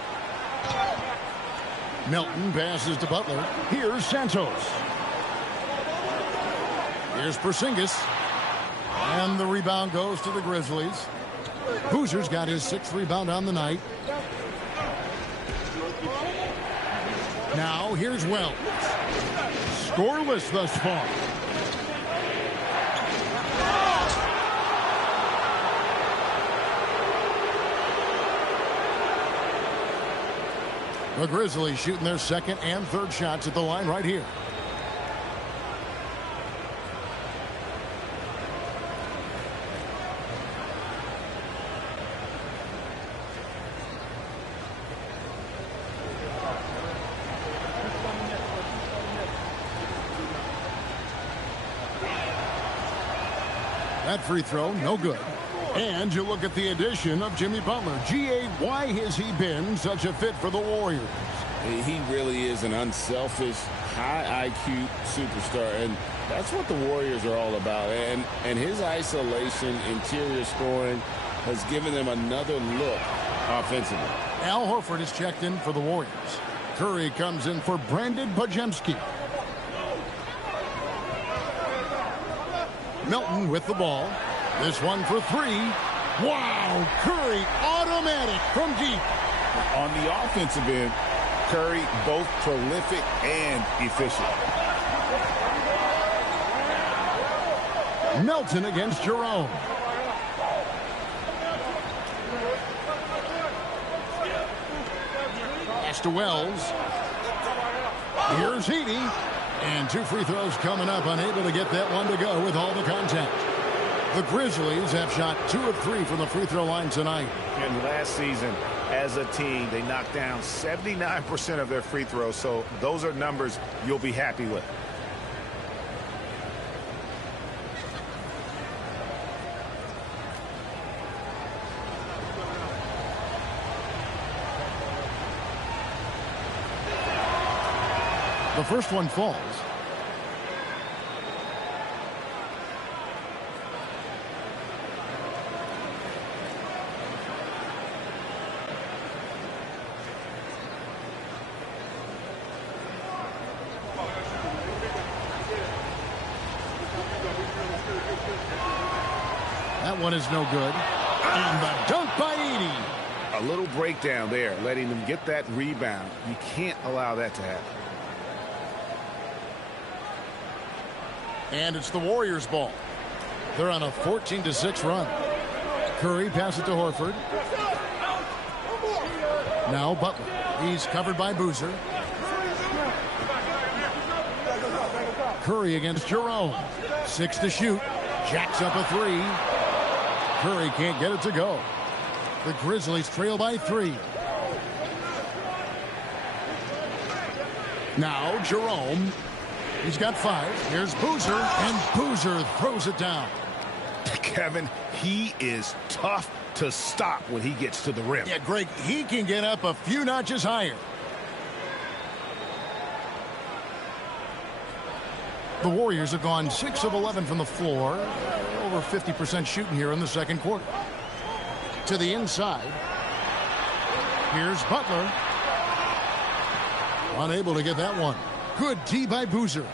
Melton passes to Butler. Here's Santos. Here's Porzingis. And the rebound goes to the Grizzlies. Boozer's got his 6th rebound on the night. Now here's Wells. Scoreless thus far. The Grizzlies shooting their 2nd and 3rd shots at the line right here. That free throw, no good. And you look at the addition of Jimmy Butler. G.A., why has he been such a fit for the Warriors? He really is an unselfish, high IQ superstar, and that's what the Warriors are all about. And his isolation, interior scoring has given them another look offensively. Al Horford is checked in for the Warriors. Curry comes in for Brandon Bajemski. Milton with the ball. This one for three. Wow, Curry automatic from deep. On the offensive end, Curry both prolific and efficient. Melton against Jerome. Pass to Wells. Here's Heaney. And 2 free throws coming up, unable to get that one to go with all the contact. The Grizzlies have shot 2 of 3 from the free throw line tonight. And last season, as a team, they knocked down 79% of their free throws, so those are numbers you'll be happy with. The first one falls. That one is no good. And the dunk by Edey. A little breakdown there, letting them get that rebound. You can't allow that to happen. And it's the Warriors' ball. They're on a 14-6 run. Curry passes it to Horford. Now Butler. He's covered by Boozer. Curry against Jerome. 6 to shoot. Jacks up a 3. Curry can't get it to go. The Grizzlies trail by 3. Now Jerome. He's got 5. Here's Boozer, and Boozer throws it down. Kevin, he is tough to stop when he gets to the rim. Yeah, Greg, he can get up a few notches higher. The Warriors have gone 6 of 11 from the floor. Over 50% shooting here in the second quarter. To the inside. Here's Butler. Unable to get that one. Good D by Boozer.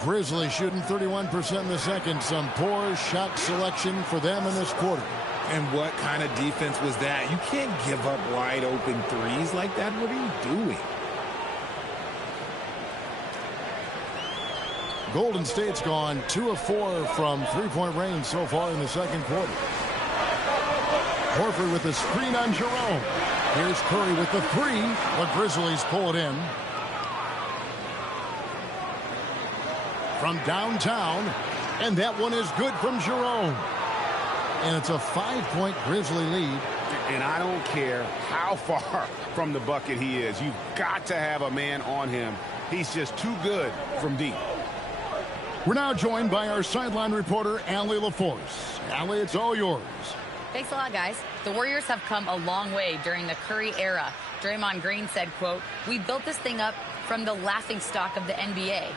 Grizzlies shooting 31% in the second. Some poor shot selection for them in this quarter. And what kind of defense was that? You can't give up wide open threes like that. What are you doing? Golden State's gone 2 of 4 from three-point range so far in the second quarter. Horford with the screen on Jerome. Here's Curry with the 3. The Grizzlies pull it in. From downtown, and that one is good from Jerome. And it's a 5-point Grizzly lead. And I don't care how far from the bucket he is. You've got to have a man on him. He's just too good from deep. We're now joined by our sideline reporter, Allie LaForce. Allie, it's all yours. Thanks a lot, guys. The Warriors have come a long way during the Curry era. Draymond Green said, quote, "We built this thing up from the laughingstock of the NBA.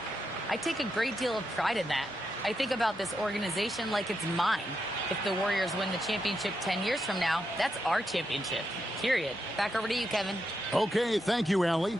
I take a great deal of pride in that. I think about this organization like it's mine. If the Warriors win the championship 10 years from now, that's our championship, period." Back over to you, Kevin. Okay, thank you, Allie.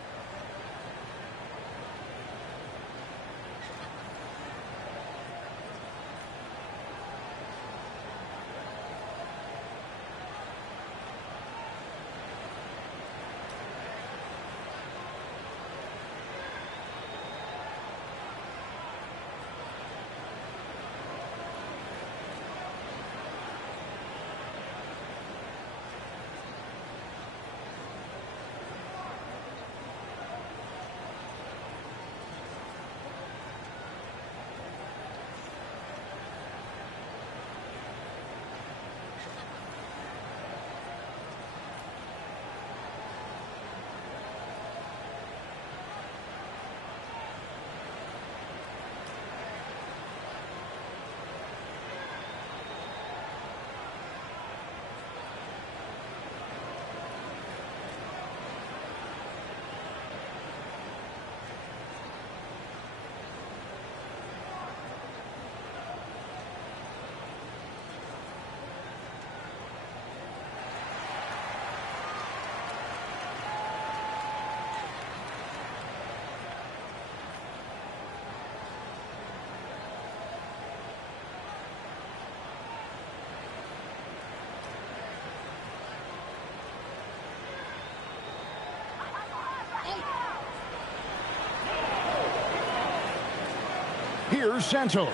Here's Santos.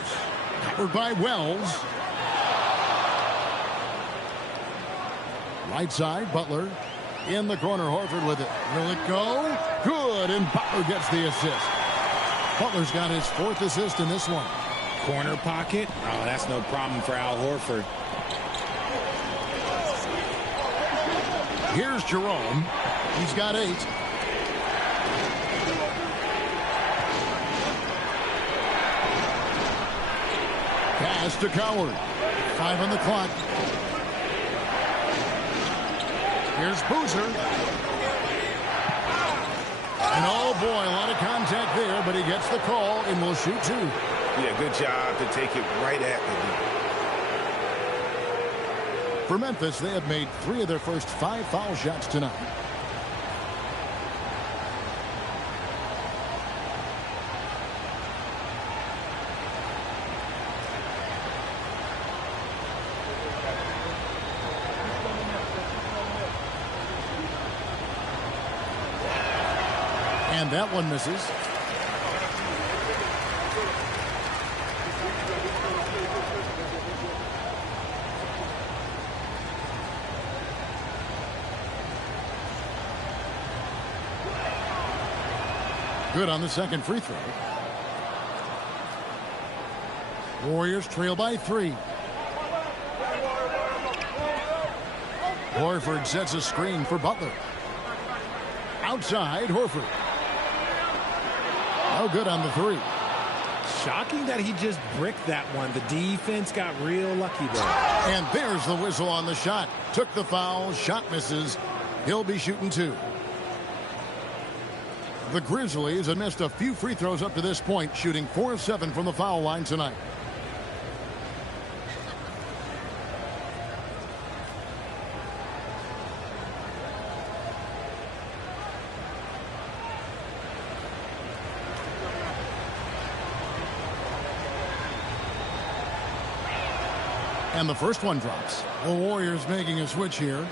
Covered by Wells. Right side, Butler. In the corner, Horford with it. Will it go? Good, and Butler gets the assist. Butler's got his 4th assist in this one. Corner pocket. Oh, that's no problem for Al Horford. Here's Jerome. He's got 8. Pass to Coward. 5 on the clock. Here's Boozer. And oh boy, a lot of contact there, but he gets the call and will shoot 2. Yeah, good job to take it right at the For Memphis, they have made 3 of their first 5 foul shots tonight. And that one misses. Good on the second free throw. Warriors trail by 3. Horford sets a screen for Butler. Outside, Horford. No good on the 3. Shocking that he just bricked that one. The defense got real lucky there. And there's the whistle on the shot. Took the foul, shot misses. He'll be shooting 2. The Grizzlies have missed a few free throws up to this point, shooting 4 of 7 from the foul line tonight. And the first one drops. The Warriors making a switch here.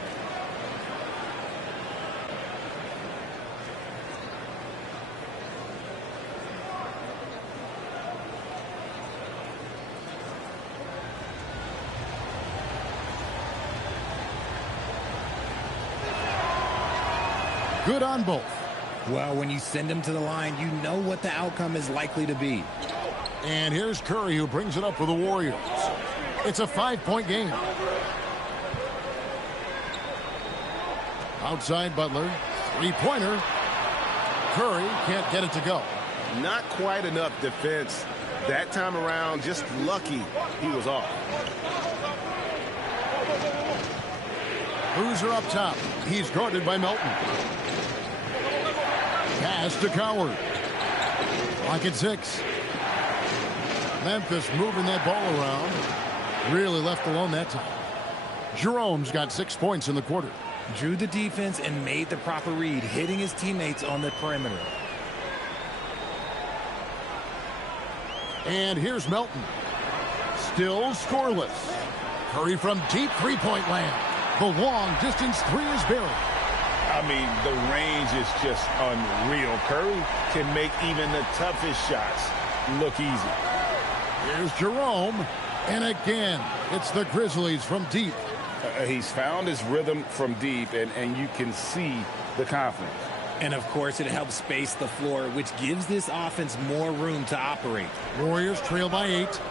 Good on both. Well, when you send them to the line, you know what the outcome is likely to be. And here's Curry, who brings it up for the Warriors. It's a 5-point game. Outside Butler. 3-pointer. Curry can't get it to go. Not quite enough defense. That time around, just lucky he was off. Boozer up top. He's guarded by Melton. Pass to Coward. Clock at 6. Memphis moving that ball around. Really left alone that time. Jerome's got 6 points in the quarter. Drew the defense and made the proper read, hitting his teammates on the perimeter. And here's Melton. Still scoreless. Curry from deep 3-point land. The long distance 3 is buried. I mean, the range is just unreal. Curry can make even the toughest shots look easy. Here's Jerome. And again, it's the Grizzlies from deep. He's found his rhythm from deep, and you can see the confidence. And, of course, it helps space the floor, which gives this offense more room to operate. Warriors trail by 8.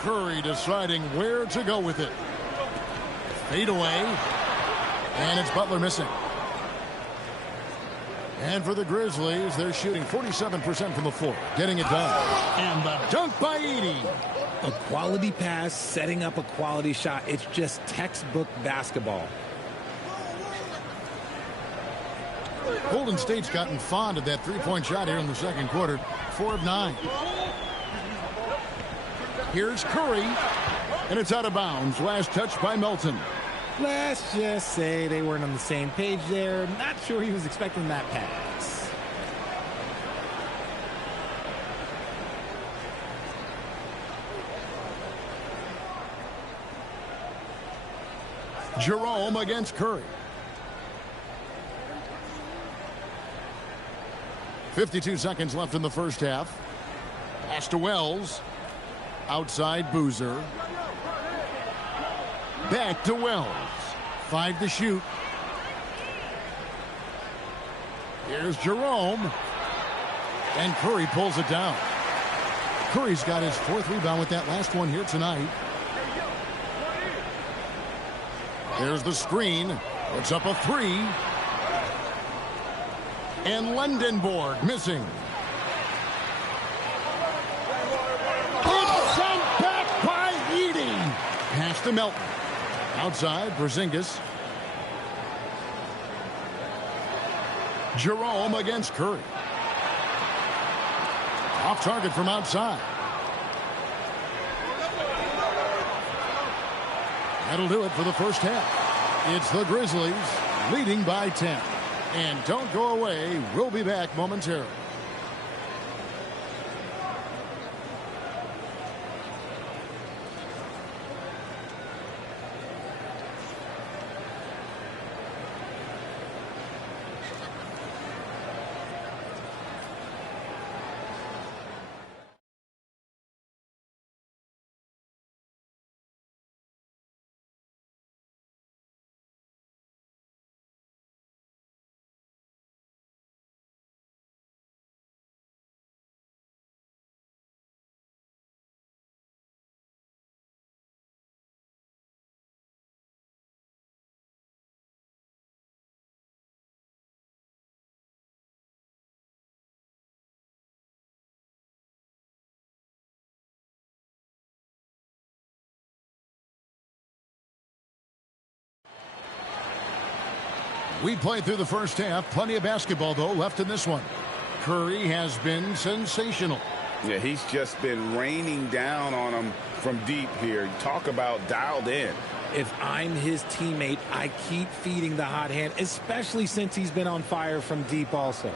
Curry deciding where to go with it. Fade away. And it's Butler missing. And for the Grizzlies, they're shooting 47% from the floor, getting it done. And the dunk by Edey. A quality pass, setting up a quality shot. It's just textbook basketball. Golden State's gotten fond of that 3-point shot here in the second quarter. 4 of 9. Here's Curry. And it's out of bounds. Last touch by Melton. Let's just say they weren't on the same page there. Not sure he was expecting that pass. Jerome against Curry. 52 seconds left in the first half. Pass to Wells. Outside Boozer. Back to Wells. 5 to shoot. Here's Jerome. And Curry pulls it down. Curry's got his 4th rebound with that last one here tonight. There's the screen. Puts up a 3. And Lendenborg missing. It's sent back by Edey. Pass to Melton. Outside, Porzingis. Jerome against Curry. Off target from outside. That'll do it for the first half. It's the Grizzlies leading by 10. And don't go away. We'll be back momentarily. We played through the first half. Plenty of basketball, though, left in this one. Curry has been sensational. Yeah, he's just been raining down on him from deep here. Talk about dialed in. If I'm his teammate, I keep feeding the hot hand, especially since he's been on fire from deep also.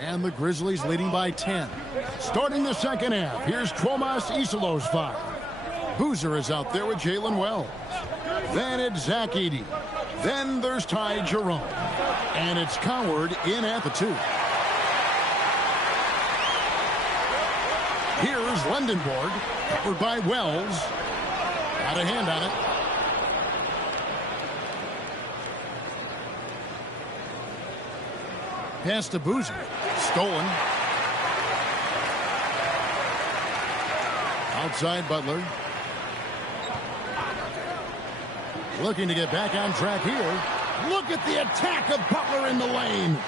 And the Grizzlies leading by 10. Starting the second half, here's Tomas Isilow's fire. Boozer is out there with Jalen Wells. Then it's Zach Edey. Then there's Ty Jerome. And it's Coward in at the 2. Here's Lendenborg, covered by Wells. Got a hand on it. Pass to Boozer. Stolen. Outside Butler. Looking to get back on track here. Look at the attack of Butler in the lane.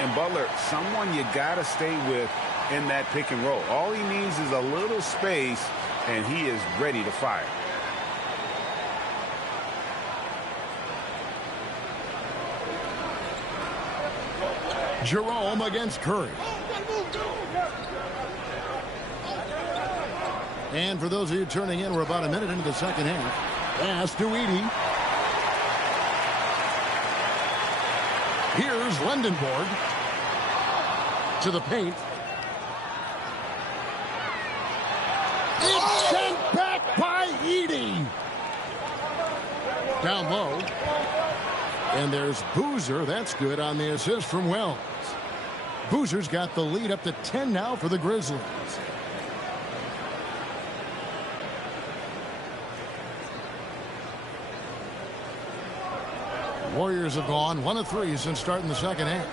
And Butler, someone you got to stay with in that pick and roll. All he needs is a little space, and he is ready to fire. Jerome against Curry. And for those of you turning in, we're about a minute into the second half. Pass to Edey. Here's Lendenborg to the paint. It's sent back by Edey. Down low. And there's Boozer. That's good on the assist from Wells. Boozer's got the lead up to 10 now for the Grizzlies. Warriors have gone 1 of 3 since starting the second half.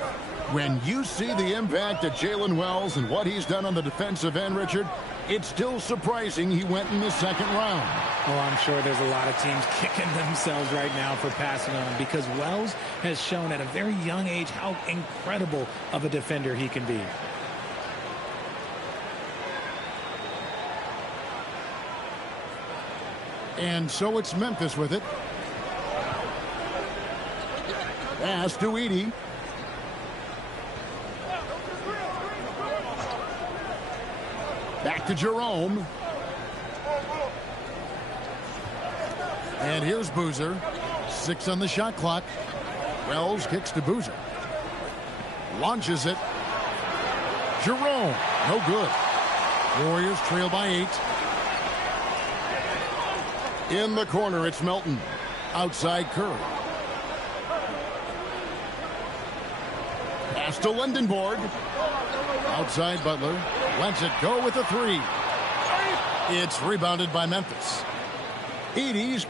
When you see the impact of Jalen Wells and what he's done on the defensive end, Richard, it's still surprising he went in the second round. Well, I'm sure there's a lot of teams kicking themselves right now for passing on him because Wells has shown at a very young age how incredible of a defender he can be. And so it's Memphis with it. Pass to Edey. Back to Jerome. And here's Boozer. 6 on the shot clock. Wells kicks to Boozer. Launches it. Jerome. No good. Warriors trail by 8. In the corner, it's Melton. Outside Curry. Pass to Lindenborg. Outside Butler. Lets it go with a three. It's rebounded by Memphis. Edey's.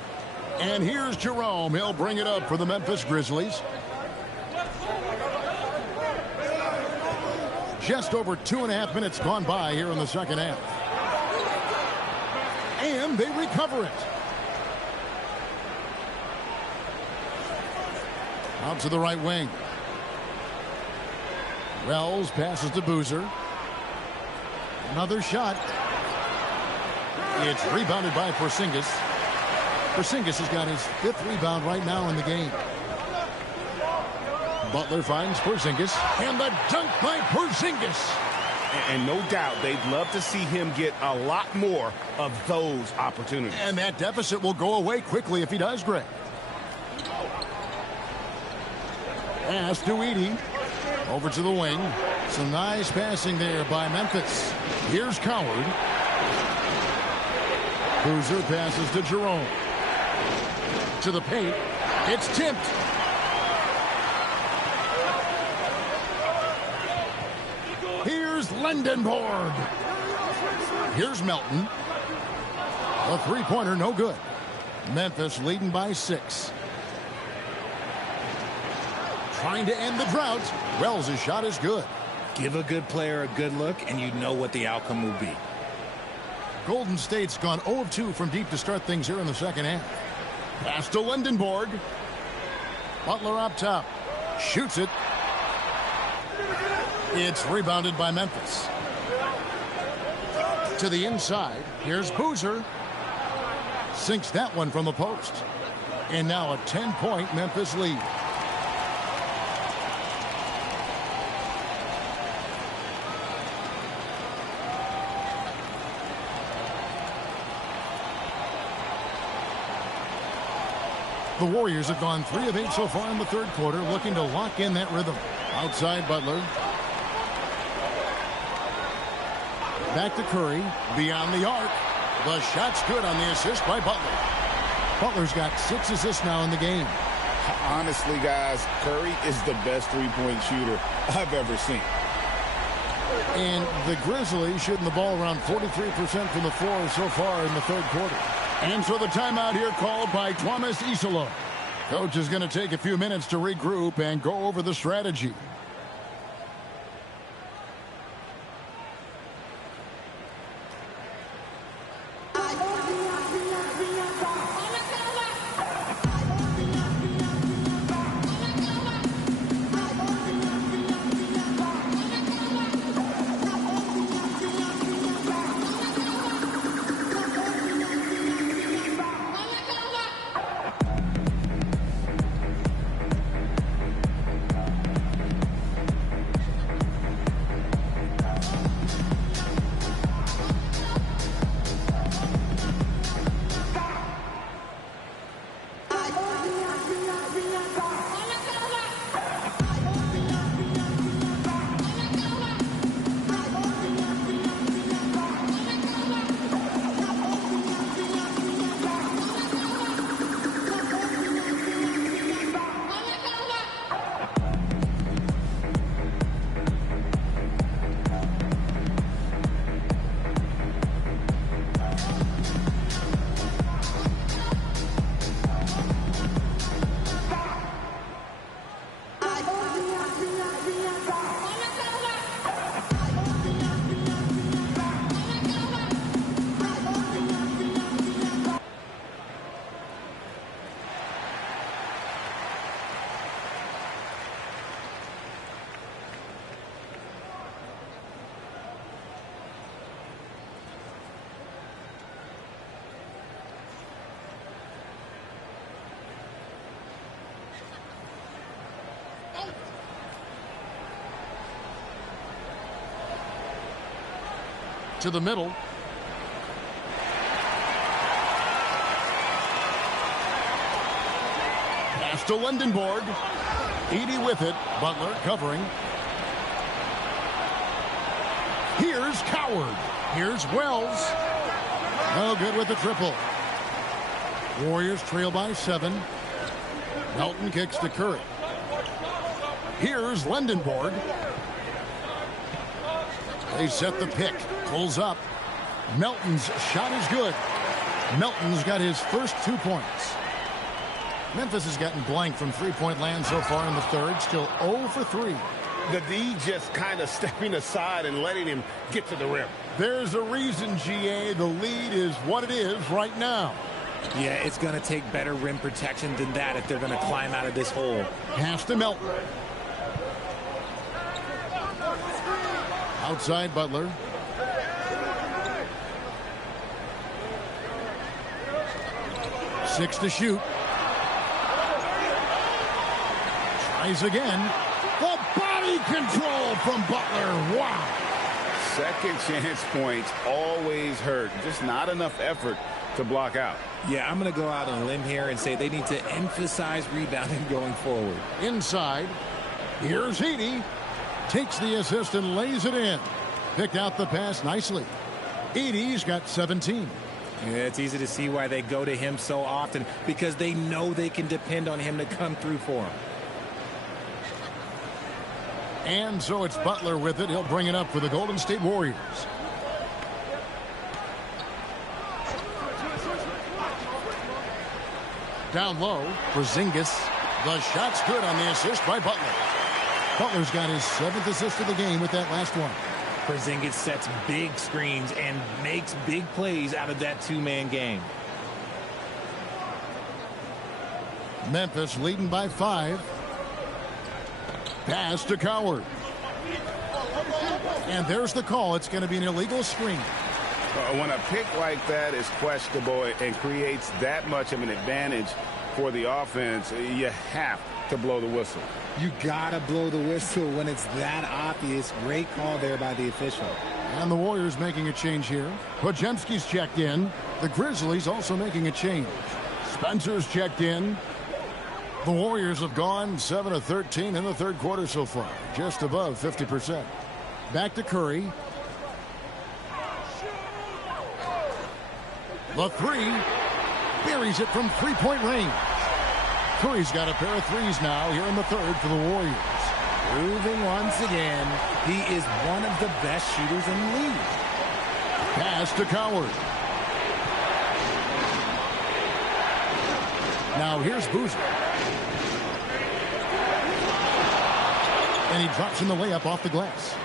And here's Jerome. He'll bring it up for the Memphis Grizzlies. Just over 2.5 minutes gone by here in the second half. And they recover it. Out to the right wing. Wells passes to Boozer. Another shot. It's rebounded by Porzingis. Porzingis has got his 5th rebound right now in the game. Butler finds Porzingis. And the dunk by Porzingis. And no doubt they'd love to see him get a lot more of those opportunities. And that deficit will go away quickly if he does, Greg. Pass to Edey. Over to the wing. Some nice passing there by Memphis. Here's Coward. Boozer passes to Jerome. To the paint. It's tipped. Here's Lindenborg. Here's Melton. A three-pointer, no good. Memphis leading by 6. Trying to end the drought. Wells' shot is good. Give a good player a good look, and you know what the outcome will be. Golden State's gone 0 of 2 from deep to start things here in the second half. Pass to Lindenborg. Butler up top. Shoots it. It's rebounded by Memphis. To the inside. Here's Boozer. Sinks that one from the post. And now a 10-point Memphis lead. The Warriors have gone 3 of 8 so far in the third quarter, looking to lock in that rhythm. Outside Butler. Back to Curry. Beyond the arc. The shot's good on the assist by Butler. Butler's got 6 assists now in the game. Honestly, guys, Curry is the best three-point shooter I've ever seen. And the Grizzlies shooting the ball around 43% from the floor so far in the third quarter. And so the timeout here called by Thomas Isolo. Coach is going to take a few minutes to regroup and go over the strategy. To the middle. Pass to Lindenborg. Edey with it. Butler covering. Here's Coward. Here's Wells. No good with the triple. Warriors trail by 7. Melton kicks to Curry. Here's Lendenborg. They set the pick. Pulls up. Melton's shot is good. Melton's got his first 2 points. Memphis has gotten blank from three-point land so far in the third. Still 0 for 3. The D just kind of stepping aside and letting him get to the rim. There's a reason, GA. The lead is what it is right now. Yeah, it's going to take better rim protection than that if they're going to climb out of this hole. Pass to Melton. Outside Butler. Six to shoot. Tries again. The body control from Butler. Wow. Second chance points always hurt. Just not enough effort to block out. Yeah, I'm going to go out on a limb here and say they need to emphasize rebounding going forward. Inside. Here's Edey. Takes the assist and lays it in. Picked out the pass nicely. Edey's got 17. Yeah, it's easy to see why they go to him so often, because they know they can depend on him to come through for them. And so it's Butler with it. He'll bring it up for the Golden State Warriors. Down low, Porzingis. The shot's good on the assist by Butler. Butler's got his 7th assist of the game with that last one. Porzingis sets big screens and makes big plays out of that two-man game. Memphis leading by 5. Pass to Coward. And there's the call. It's going to be an illegal screen. When a pick like that is questionable and creates that much of an advantage for the offense, you have to blow the whistle. You gotta blow the whistle when it's that obvious. Great call there by the official. And the Warriors making a change here. Podziemski's checked in. The Grizzlies also making a change. Spencer's checked in. The Warriors have gone 7 of 13 in the third quarter so far. Just above 50%. Back to Curry. The three. Buries it from three-point range. Curry's got a pair of threes now here in the third for the Warriors. Proving once again, he is one of the best shooters in the league. Pass to Coward. Now here's Boozer. And he drops in the layup off the glass.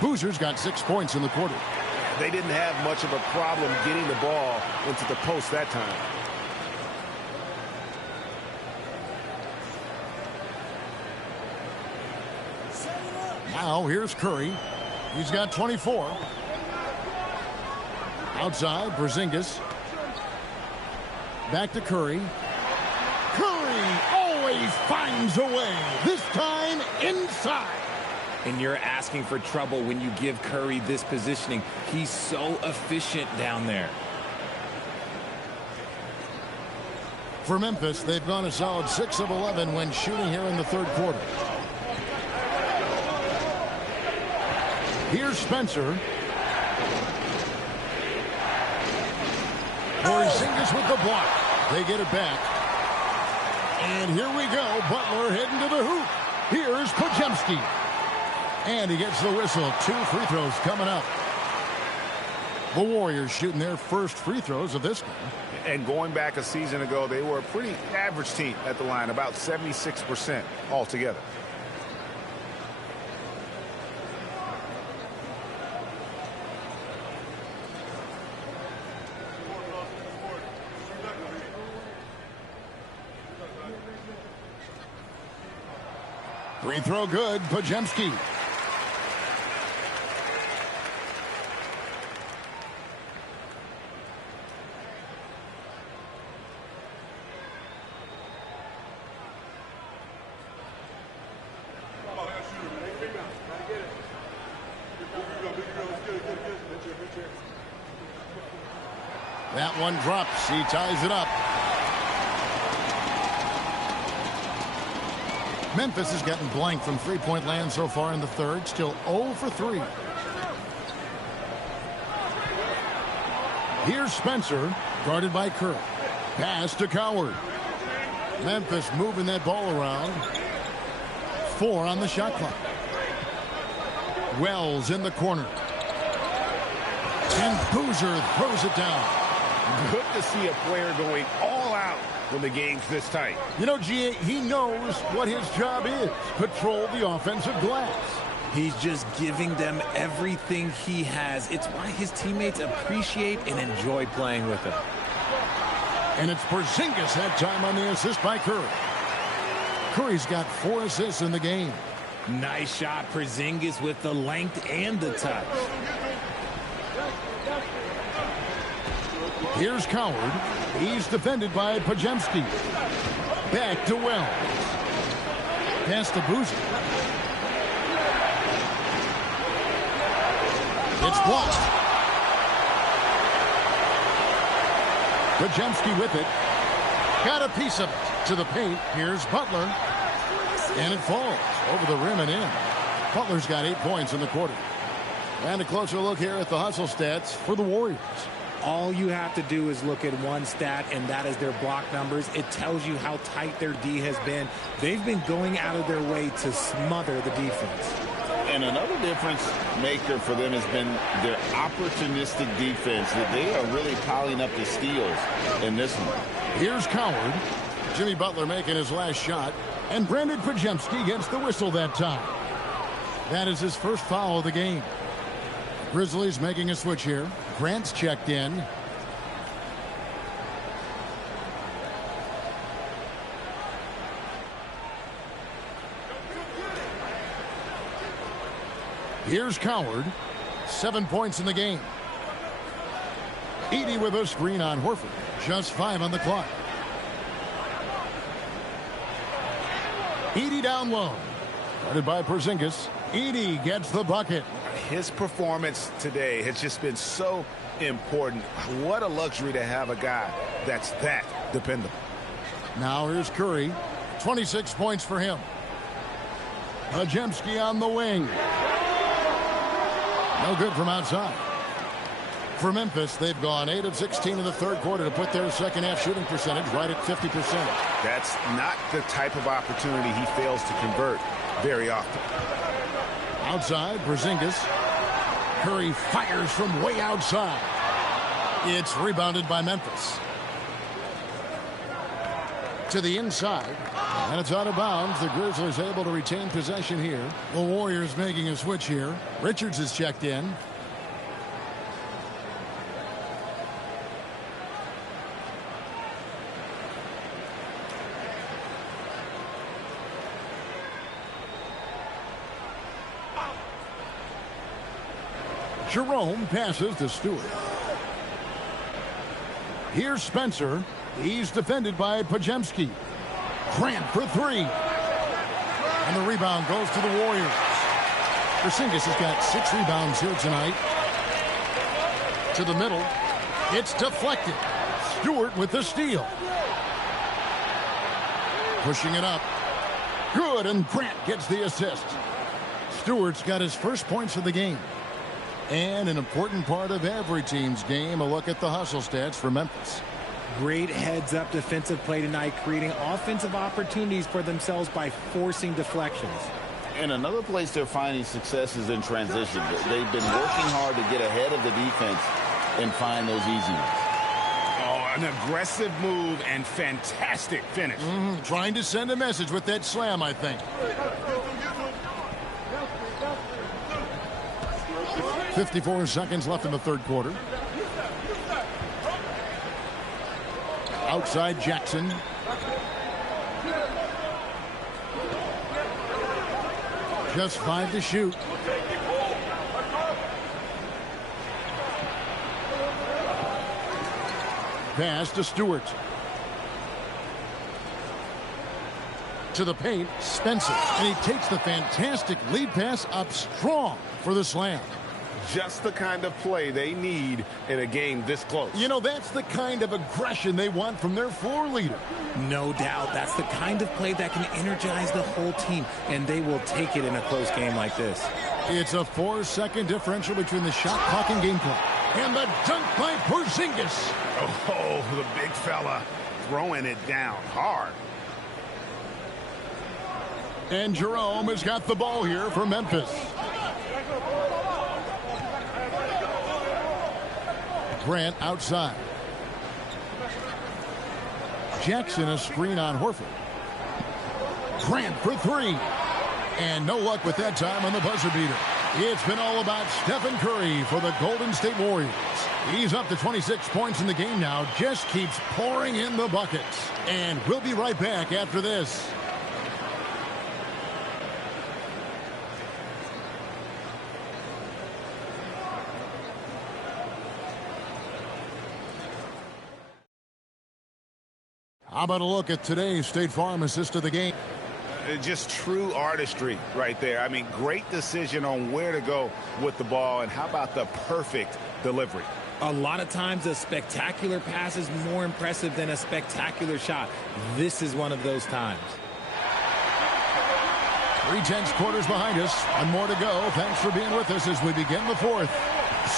Boozer's got 6 points in the quarter. They didn't have much of a problem getting the ball into the post that time. Now here's Curry. He's got 24. Outside, Porzingis. Back to Curry. Curry always finds a way. This time inside. And you're asking for trouble when you give Curry this positioning. He's so efficient down there. For Memphis, they've gone a solid 6 of 11 when shooting here in the third quarter. Here's Spencer. Porzingis with the block. They get it back. And here we go. Butler heading to the hoop. Here's Podziemski. And he gets the whistle. 2 free throws coming up. The Warriors shooting their first free throws of this game. And going back a season ago, they were a pretty average team at the line, about 76% altogether. Free throw good. Podziemski. That one drops. He ties it up. Memphis has gotten blank from three-point land so far in the third. Still 0 for 3. Here's Spencer, guarded by Curry. Pass to Coward. Memphis moving that ball around. 4 on the shot clock. Wells in the corner. And Boozer throws it down. Good to see a player going all out when the game's this tight. You know, G.A., he knows what his job is. Patrol the offensive glass. He's just giving them everything he has. It's why his teammates appreciate and enjoy playing with him. And it's Porzingis that time on the assist by Curry. Curry's got 4 assists in the game. Nice shot, Porzingis, with the length and the touch. Here's Coward. He's defended by Podziemski. Back to Wells. Pass to Boozer. It's blocked. Podziemski with it. Got a piece of it to the paint. Here's Butler. And it falls over the rim and in. Butler's got 8 points in the quarter. And a closer look here at the hustle stats for the Warriors. All you have to do is look at one stat, and that is their block numbers. It tells you how tight their D has been. They've been going out of their way to smother the defense. And another difference maker for them has been their opportunistic defense. That they are really piling up the steals in this one. Here's Coward. Jimmy Butler making his last shot. And Brandon Podziemski gets the whistle that time. That is his first foul of the game. Grizzlies making a switch here. Grant's checked in. Here's Coward. 7 points in the game. Edey with a screen on Horford. Just 5 on the clock. Edey down low. Guarded by Porzingis. Edey gets the bucket. His performance today has just been so important. What a luxury to have a guy that's that dependable. Now here's Curry. 26 points for him. Podziemski on the wing. No good from outside. For Memphis, they've gone 8 of 16 in the third quarter to put their second half shooting percentage right at 50%. That's not the type of opportunity he fails to convert very often. Outside, Porzingis. Curry fires from way outside. It's rebounded by Memphis. To the inside. And it's out of bounds. The Grizzlies able to retain possession here. The Warriors making a switch here. Richards is checked in. Jerome passes to Stewart. Here's Spencer. He's defended by Podziemski. Grant for 3. And the rebound goes to the Warriors. Porzingis has got 6 rebounds here tonight. To the middle. It's deflected. Stewart with the steal. Pushing it up. Good, and Grant gets the assist. Stewart's got his first points of the game. And an important part of every team's game, a look at the hustle stats for Memphis. Great heads-up defensive play tonight, creating offensive opportunities for themselves by forcing deflections. And another place they're finding success is in transition. They've been working hard to get ahead of the defense and find those easy ones. Oh, an aggressive move and fantastic finish. Trying to send a message with that slam, I think. 54 seconds left in the third quarter. Outside Jackson. Just 5 to shoot. Pass to Stewart. To the paint, Spencer. And he takes the fantastic lead pass up strong for the slam. Just the kind of play they need in a game this close. You know, that's the kind of aggression they want from their floor leader. No doubt. That's the kind of play that can energize the whole team, and they will take it in a close game like this. It's a 4-second differential between the shot clock and game clock. And the dunk by Porzingis. Oh, the big fella throwing it down hard. And Jerome has got the ball here for Memphis. Grant outside. Jackson a screen on Horford. Grant for three. And no luck with that time on the buzzer beater. It's been all about Stephen Curry for the Golden State Warriors. He's up to 26 points in the game now. Just keeps pouring in the buckets. And we'll be right back after this. How about a look at today's State Farm assist of the game? Just true artistry right there. I mean, great decision on where to go with the ball, and how about the perfect delivery? A lot of times a spectacular pass is more impressive than a spectacular shot. This is one of those times. 3/10 quarters behind us. One more to go. Thanks for being with us as we begin the fourth.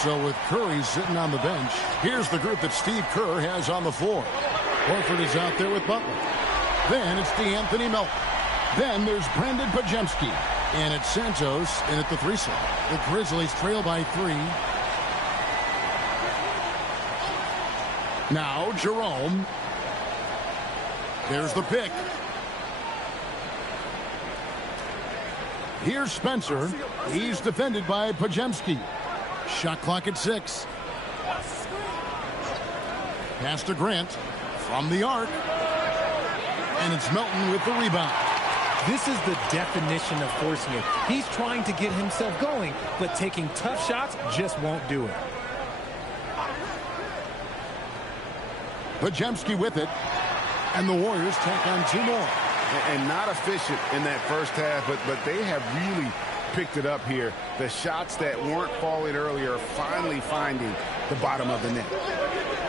So with Curry sitting on the bench, here's the group that Steve Kerr has on the floor. Horford is out there with Butler. Then it's DeAnthony Melton. Then there's Brandon Pajemski. And it's Santos in at the 3 slot. The Grizzlies trail by 3. Now Jerome. There's the pick. Here's Spencer. He's defended by Pajemski. Shot clock at 6. Pass to Grant from the arc. And it's Melton with the rebound. This is the definition of forcing it. He's trying to get himself going, but taking tough shots just won't do it. Pajemski with it. And the Warriors take on 2 more. And not efficient in that first half, but they have really picked it up here. The shots that weren't falling earlier are finally finding the bottom of the net.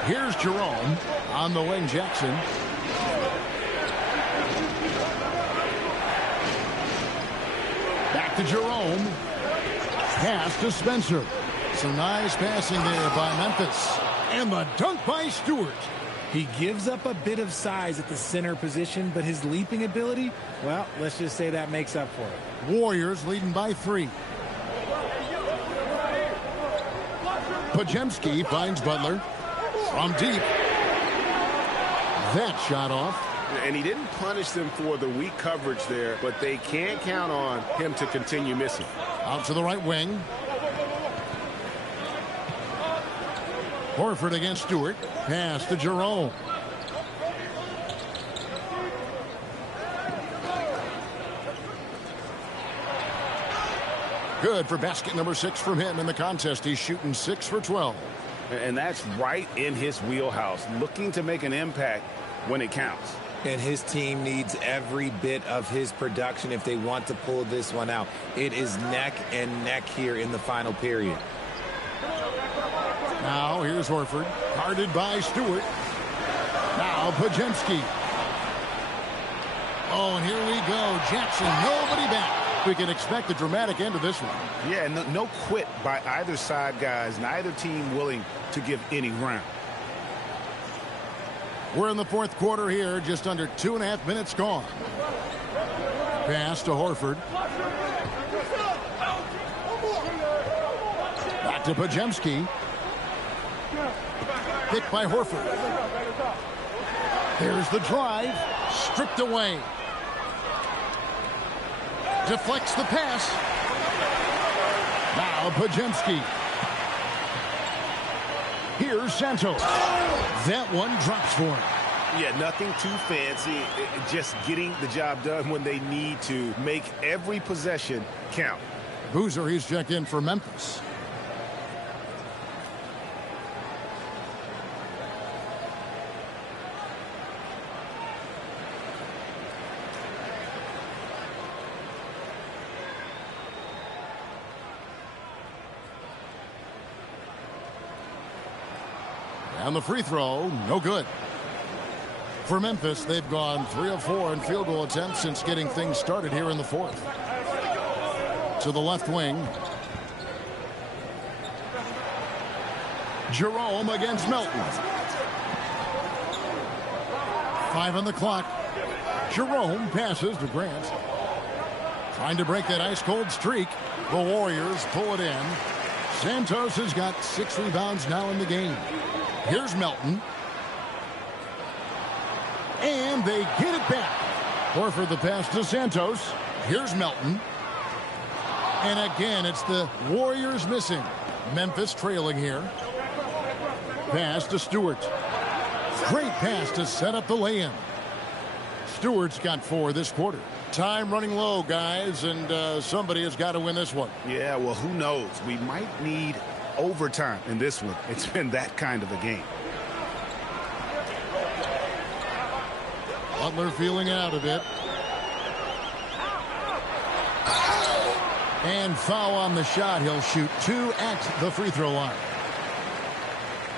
Here's Jerome on the wing. Jackson. Back to Jerome. Pass to Spencer. Some nice passing there by Memphis. And the dunk by Stewart. He gives up a bit of size at the center position, but his leaping ability, well, let's just say that makes up for it. Warriors leading by 3. Pajemski finds Butler from deep. That shot off. And he didn't punish them for the weak coverage there, but they can't count on him to continue missing. Out to the right wing. Horford against Stewart. Pass to Jerome. Good for basket number 6 from him in the contest. He's shooting 6 for 12. And that's right in his wheelhouse, looking to make an impact when it counts. And his team needs every bit of his production if they want to pull this one out. It is neck and neck here in the final period. Now here's Horford, guarded by Stewart. Now Pajemski. Oh, and here we go. Jackson, nobody back. We can expect a dramatic end to this one. Yeah, no quit by either side, guys. Neither team willing to give any ground. We're in the fourth quarter here, just under 2.5 minutes gone. Pass to Horford. Back to Pajemski. Picked by Horford. There's the drive. Stripped away. Deflects the pass. Now Pajemski. Here's Santos. That one drops for him. Yeah, nothing too fancy. Just getting the job done when they need to. Make every possession count. Boozer, he's checked in for Memphis. And the free throw, no good. For Memphis, they've gone 3 of 4 in field goal attempts since getting things started here in the fourth. To the left wing. Jerome against Melton. 5 on the clock. Jerome passes to Grant. Trying to break that ice-cold streak. The Warriors pull it in. Santos has got 6 rebounds now in the game. Here's Melton. And they get it back. Horford the pass to Santos. Here's Melton. And again, it's the Warriors missing. Memphis trailing here. Pass to Stewart. Great pass to set up the lay-in. Stewart's got 4 this quarter. Time running low, guys, and somebody has got to win this one. Yeah, well, who knows? We might need overtime in this one. It's been that kind of a game. Butler feeling out of it. And foul on the shot. He'll shoot 2 at the free throw line.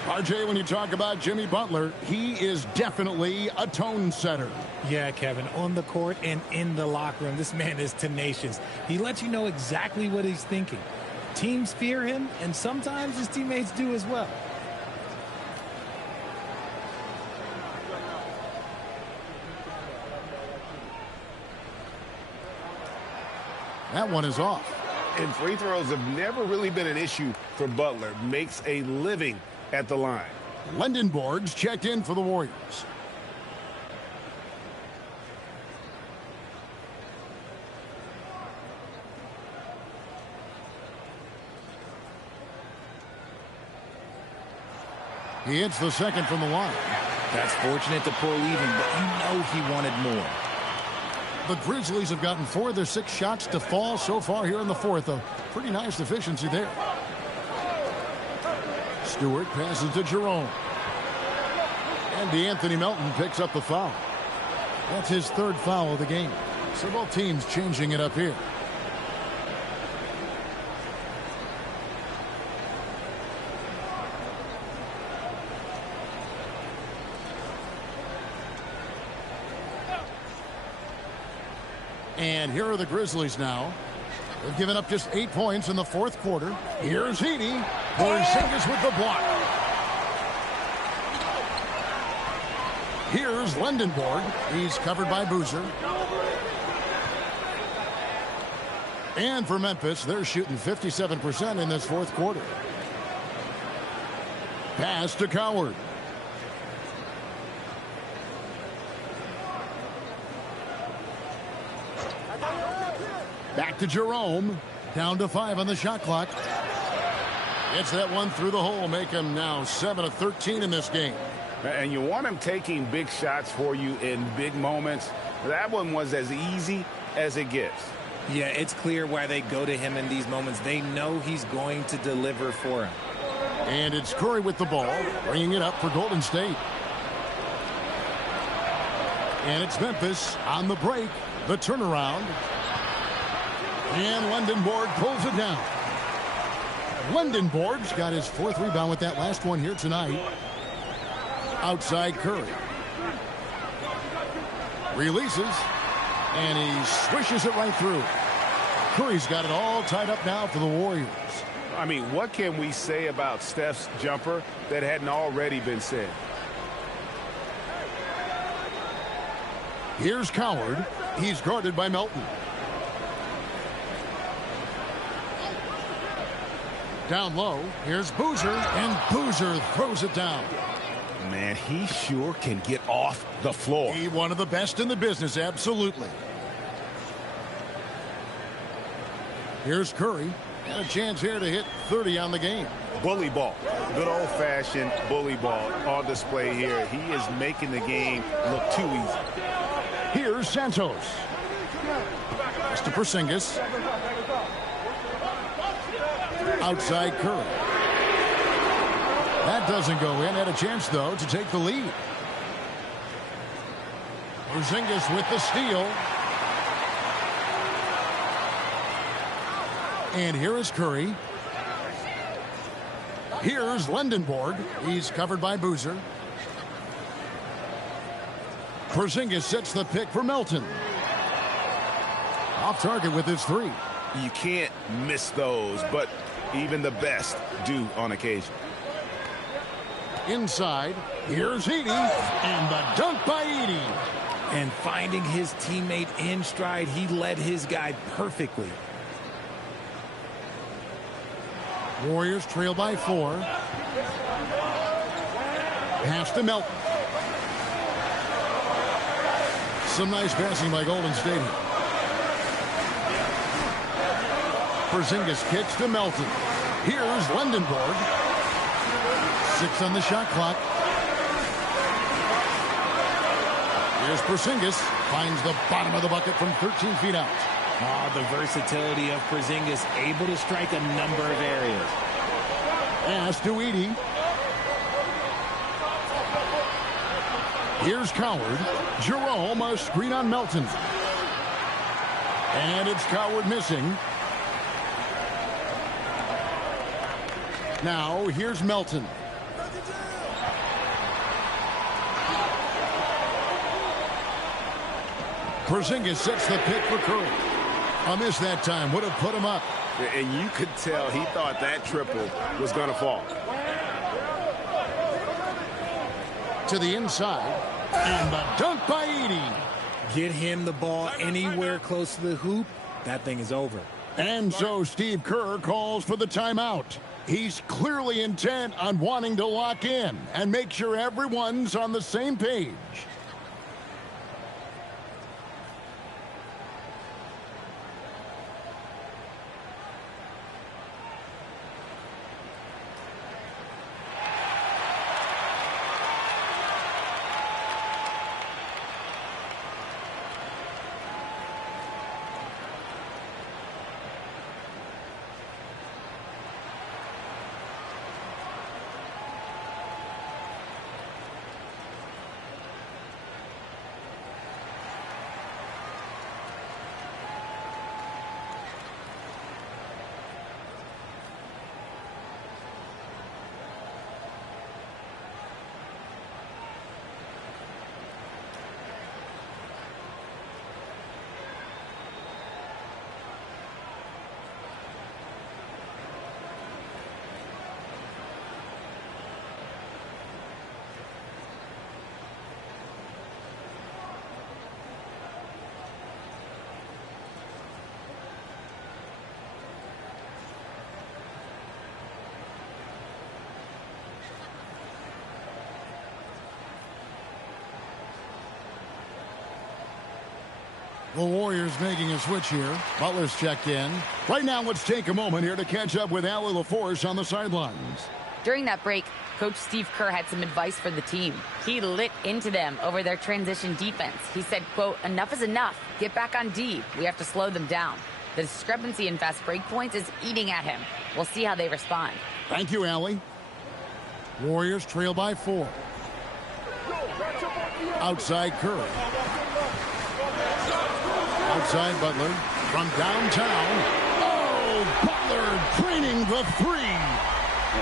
RJ, when you talk about Jimmy Butler, he is definitely a tone setter. Yeah, Kevin, on the court and in the locker room, this man is tenacious. He lets you know exactly what he's thinking. Teams fear him, and sometimes his teammates do as well. That one is off. And free throws have never really been an issue for Butler. Makes a living at the line. Lendenborg's checked in for the Warriors. He hits the second from the line. That's fortunate to pull even, but you know he wanted more. The Grizzlies have gotten 4 of their 6 shots to fall so far here in the fourth. A pretty nice efficiency there. Stewart passes to Jerome. And DeAnthony Melton picks up the foul. That's his 3rd foul of the game. So both teams changing it up here. And here are the Grizzlies now. They've given up just 8 points in the 4th quarter. Here's Heaney. Porzingis with the block. Here's Lendenborg. He's covered by Boozer. And for Memphis, they're shooting 57% in this 4th quarter. Pass to Coward. Back to Jerome. Down to 5 on the shot clock. It's that one through the hole. Make him now 7 of 13 in this game. And you want him taking big shots for you in big moments. That one was as easy as it gets. Yeah, it's clear why they go to him in these moments. They know he's going to deliver for him. And it's Curry with the ball, bringing it up for Golden State. And it's Memphis on the break. The turnaround. And Lendenborg pulls it down. Lendenborg's got his 4th rebound with that last one here tonight. Outside Curry. Releases. And he swishes it right through. Curry's got it all tied up now for the Warriors. I mean, what can we say about Steph's jumper that hadn't already been said? Here's Coward. He's guarded by Melton. Down low. Here's Boozer. And Boozer throws it down. Man, he sure can get off the floor. He one of the best in the business, absolutely. Here's Curry. And a chance here to hit 30 on the game. Bully ball. Good old-fashioned bully ball on display here. He is making the game look too easy. Here's Santos. Pass to Porzingis. Outside Curry. That doesn't go in. Had a chance, though, to take the lead. Porzingis with the steal. And here is Curry. Here's Lendenborg. He's covered by Boozer. Porzingis sets the pick for Melton. Off target with his 3. You can't miss those, but even the best do on occasion. Inside, here's Edey, and the dunk by Edey. And finding his teammate in stride, he led his guy perfectly. Warriors trail by 4. Pass to Melton. Some nice passing by Golden State. Porzingis kicks to Melton. Here's Lindenberg. 6 on the shot clock. Here's Porzingis. Finds the bottom of the bucket from 13 feet out. Oh, the versatility of Porzingis, able to strike a number of areas. Pass to Edey. Here's Coward. Jerome, a screen on Melton. And it's Coward missing. Now, here's Melton. Porzingis sets the pick for Curry. A miss that time would have put him up. And you could tell he thought that triple was going to fall. To the inside. And the dunk by Edey. Get him the ball anywhere close to the hoop. That thing is over. And so Steve Kerr calls for the timeout. He's clearly intent on wanting to lock in and make sure everyone's on the same page. The Warriors making a switch here. Butler's checked in. Right now, let's take a moment here to catch up with Allie LaForce on the sidelines. During that break, Coach Steve Kerr had some advice for the team. He lit into them over their transition defense. He said, quote, "Enough is enough. Get back on D. We have to slow them down." The discrepancy in fast break points is eating at him. We'll see how they respond. Thank you, Allie. Warriors trail by 4. Outside Curry. Outside Butler from downtown. Oh, Butler draining the 3.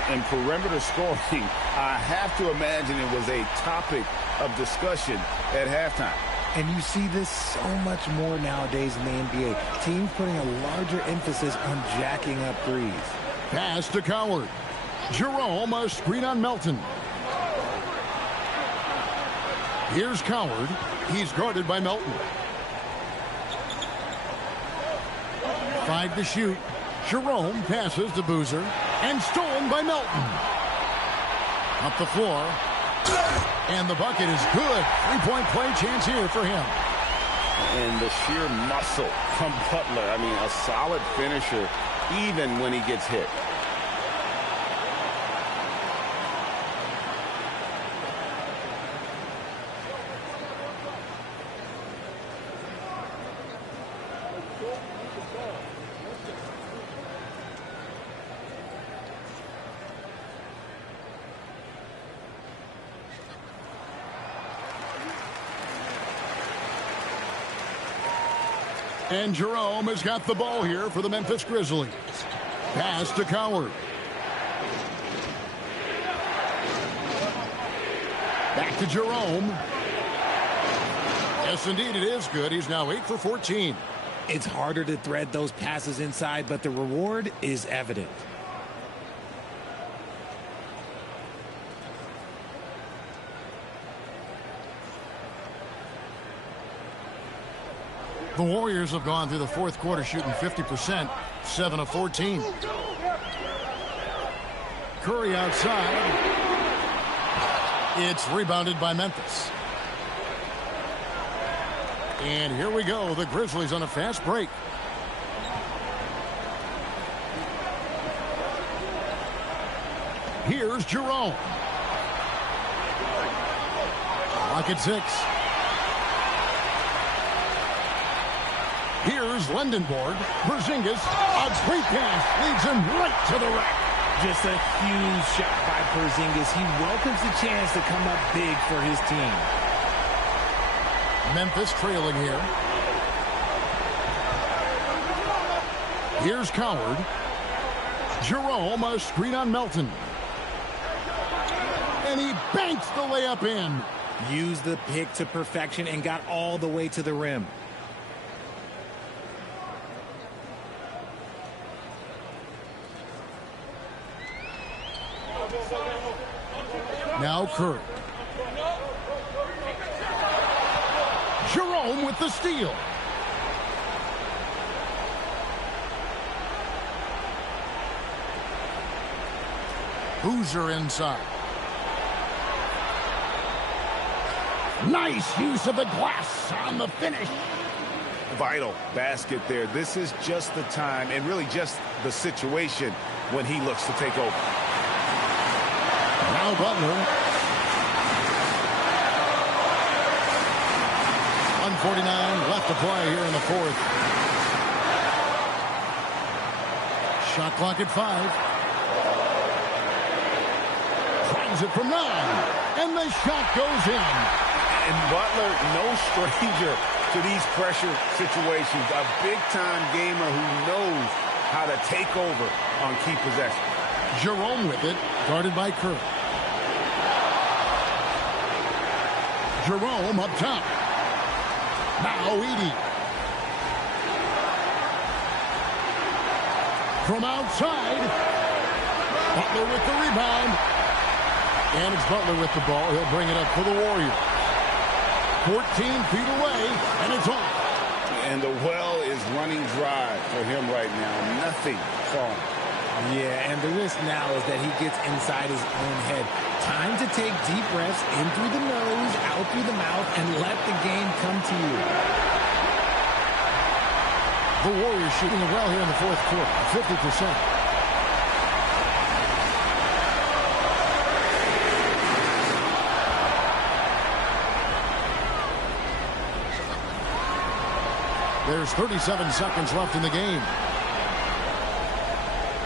And perimeter scoring, I have to imagine it was a topic of discussion at halftime. And you see this so much more nowadays in the NBA. Teams putting a larger emphasis on jacking up threes. Pass to Coward. Jerome, a screen on Melton. Here's Coward. He's guarded by Melton. 5 to shoot. Jerome passes to Boozer. And stolen by Melton. Up the floor. And the bucket is good. 3-point play chance here for him. And the sheer muscle from Butler. I mean, a solid finisher even when he gets hit. And Jerome has got the ball here for the Memphis Grizzlies. Pass to Coward. Back to Jerome. Yes, indeed, it is good. He's now 8 for 14. It's harder to thread those passes inside, but the reward is evident. The Warriors have gone through the fourth quarter shooting 50%, 7 of 14. Curry outside. It's rebounded by Memphis. And here we go. The Grizzlies on a fast break. Here's Jerome. Clock at 6. Here's Lendenborg. Porzingis. A great pass leads him right to the rack. Just a huge shot by Porzingis. He welcomes the chance to come up big for his team. Memphis trailing here. Here's Coward. Jerome, a screen on Melton. And he banks the layup in. Used the pick to perfection and got all the way to the rim. Now Curry. Jerome with the steal. Boozer inside. Nice use of the glass on the finish. Vital basket there. This is just the time and really just the situation when he looks to take over. Now Butler. 1:49 left to play here in the fourth. Shot clock at 5. Tries it from 9. And the shot goes in. And Butler, no stranger to these pressure situations. A big-time gamer who knows how to take over on key possessions. Jerome with it, guarded by Curry. Jerome up top. Now Edey. From outside. Butler with the rebound. And it's Butler with the ball. He'll bring it up for the Warriors. 14 feet away, and it's off. And the well is running dry for him right now. Nothing falling. Yeah, and the risk now is that he gets inside his own head. Time to take deep breaths in through the nose, out through the mouth, and let the game come to you. The Warriors shooting well here in the fourth quarter, 50%. There's 37 seconds left in the game.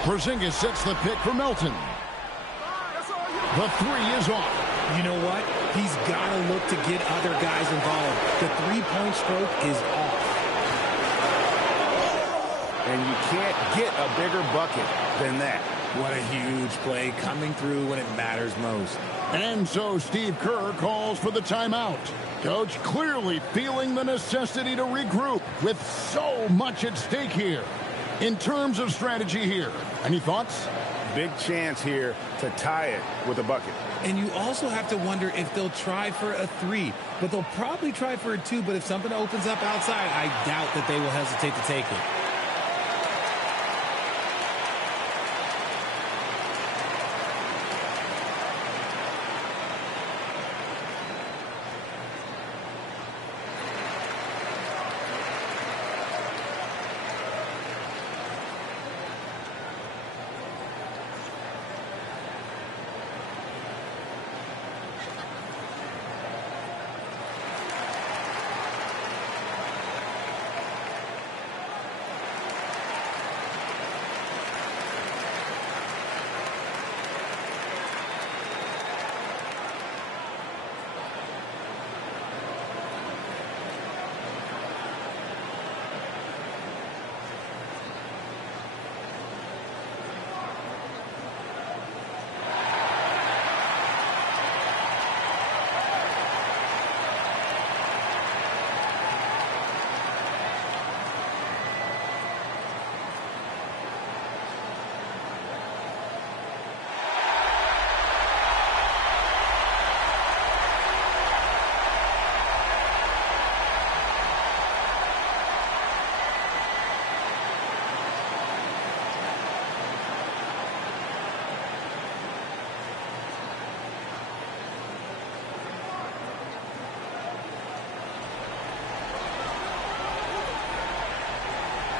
Porzingis sets the pick for Melton. The three is off. You know what? He's got to look to get other guys involved. The three-point stroke is off. And you can't get a bigger bucket than that. What a huge play coming through when it matters most. And so Steve Kerr calls for the timeout. Coach clearly feeling the necessity to regroup with so much at stake here. In terms of strategy here, any thoughts? Big chance here to tie it with a bucket. And you also have to wonder if they'll try for a 3. But they'll probably try for a 2. But if something opens up outside, I doubt that they will hesitate to take it.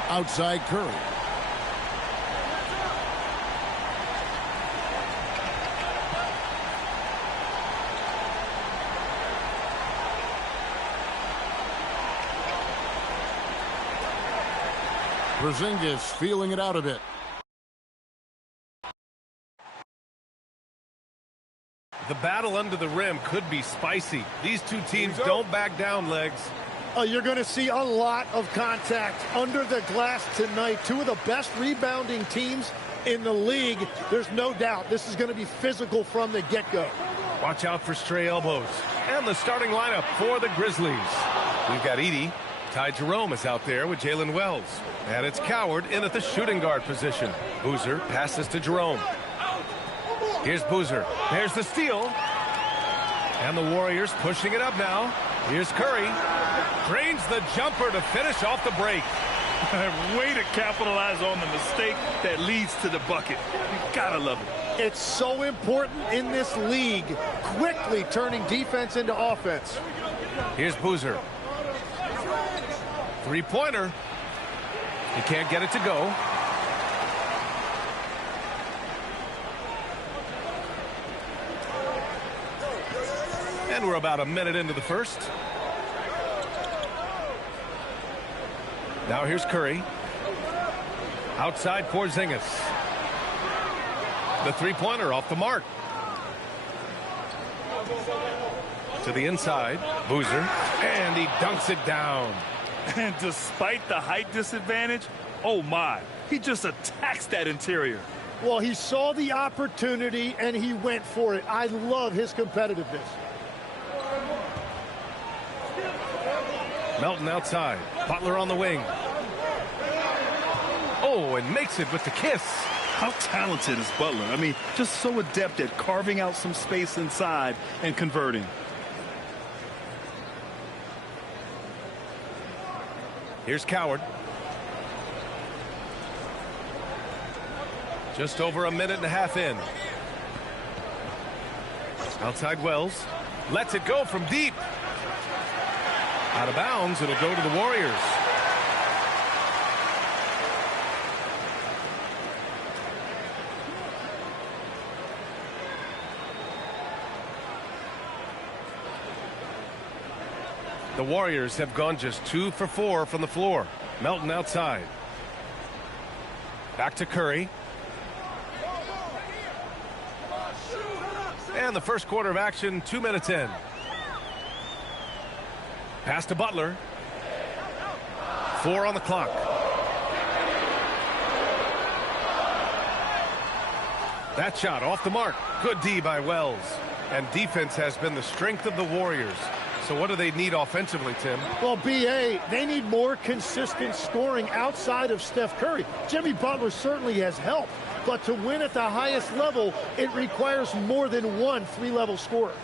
Outside Curry. Porzingis feeling it out a bit. The battle under the rim could be spicy. These two teams don't back down, Legs. You're going to see a lot of contact under the glass tonight. Two of the best rebounding teams in the league. There's no doubt this is going to be physical from the get-go. Watch out for stray elbows. And the starting lineup for the Grizzlies. We've got Edey. Ty Jerome is out there with Jalen Wells. And it's Coward in at the shooting guard position. Boozer passes to Jerome. Here's Boozer. There's the steal. And the Warriors pushing it up now. Here's Curry. Drains the jumper to finish off the break. Way to capitalize on the mistake that leads to the bucket. You gotta love it. It's so important in this league, quickly turning defense into offense. Here's Boozer. Three-pointer. He can't get it to go. And we're about a minute into the first. Now here's Curry. Outside Porzingis. The three-pointer off the mark. To the inside. Boozer. And he dunks it down. And despite the height disadvantage, oh my, he just attacks that interior. Well, he saw the opportunity and he went for it. I love his competitiveness. Melton outside. Butler on the wing. Oh, and makes it with the kiss. How talented is Butler? I mean, just so adept at carving out some space inside and converting. Here's Coward. Just over a minute and a half in. Outside Wells. Lets it go from deep. Out of bounds. It'll go to the Warriors. The Warriors have gone just 2 for 4 from the floor. Melton outside. Back to Curry. And the first quarter of action, 2 minutes in. Pass to Butler. 4 on the clock. That shot off the mark. Good D by Wells. And defense has been the strength of the Warriors. So what do they need offensively, Tim? Well, B.A., they need more consistent scoring outside of Steph Curry. Jimmy Butler certainly has helped. But to win at the highest level, it requires more than one three-level scorer.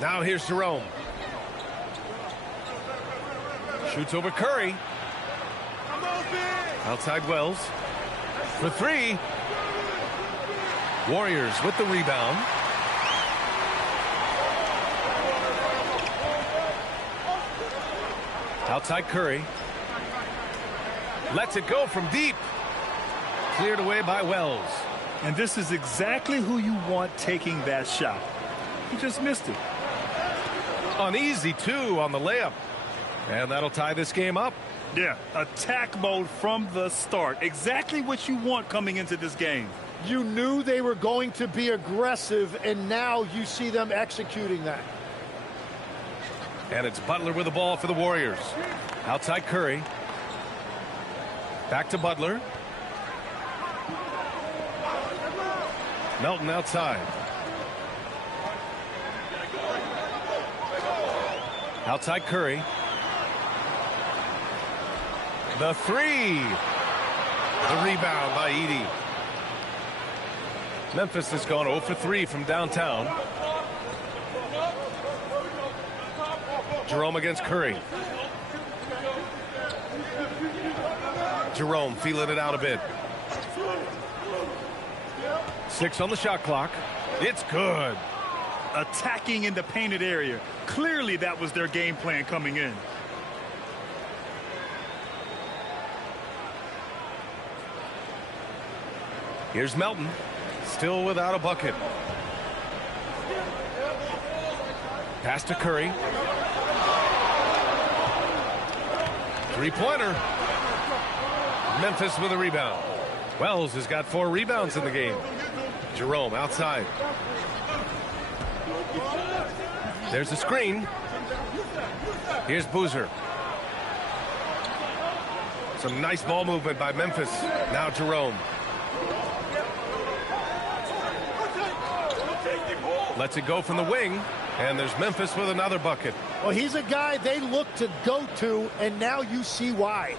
Now here's Jerome. Shoots over Curry. Outside Wells. For 3. Warriors with the rebound. Outside Curry. Lets it go from deep. Cleared away by Wells. And this is exactly who you want taking that shot. He just missed it. Uneasy, too, on the layup. And that'll tie this game up. Yeah, attack mode from the start. Exactly what you want coming into this game. You knew they were going to be aggressive, and now you see them executing that. And it's Butler with the ball for the Warriors. Outside Curry. Back to Butler. Melton outside. Outside Curry. The 3. The rebound by Edey. Memphis has gone 0 for 3 from downtown. Jerome against Curry. Jerome feeling it out a bit. 6 on the shot clock. It's good. Attacking in the painted area. Clearly that was their game plan coming in. Here's Melton, still without a bucket. Pass to Curry. Three-pointer. Memphis with a rebound. Wells has got 4 rebounds in the game. Jerome outside. There's a screen. Here's Boozer. Some nice ball movement by Memphis. Now Jerome. Lets it go from the wing. And there's Memphis with another bucket. Well, he's a guy they look to go to, and now you see why.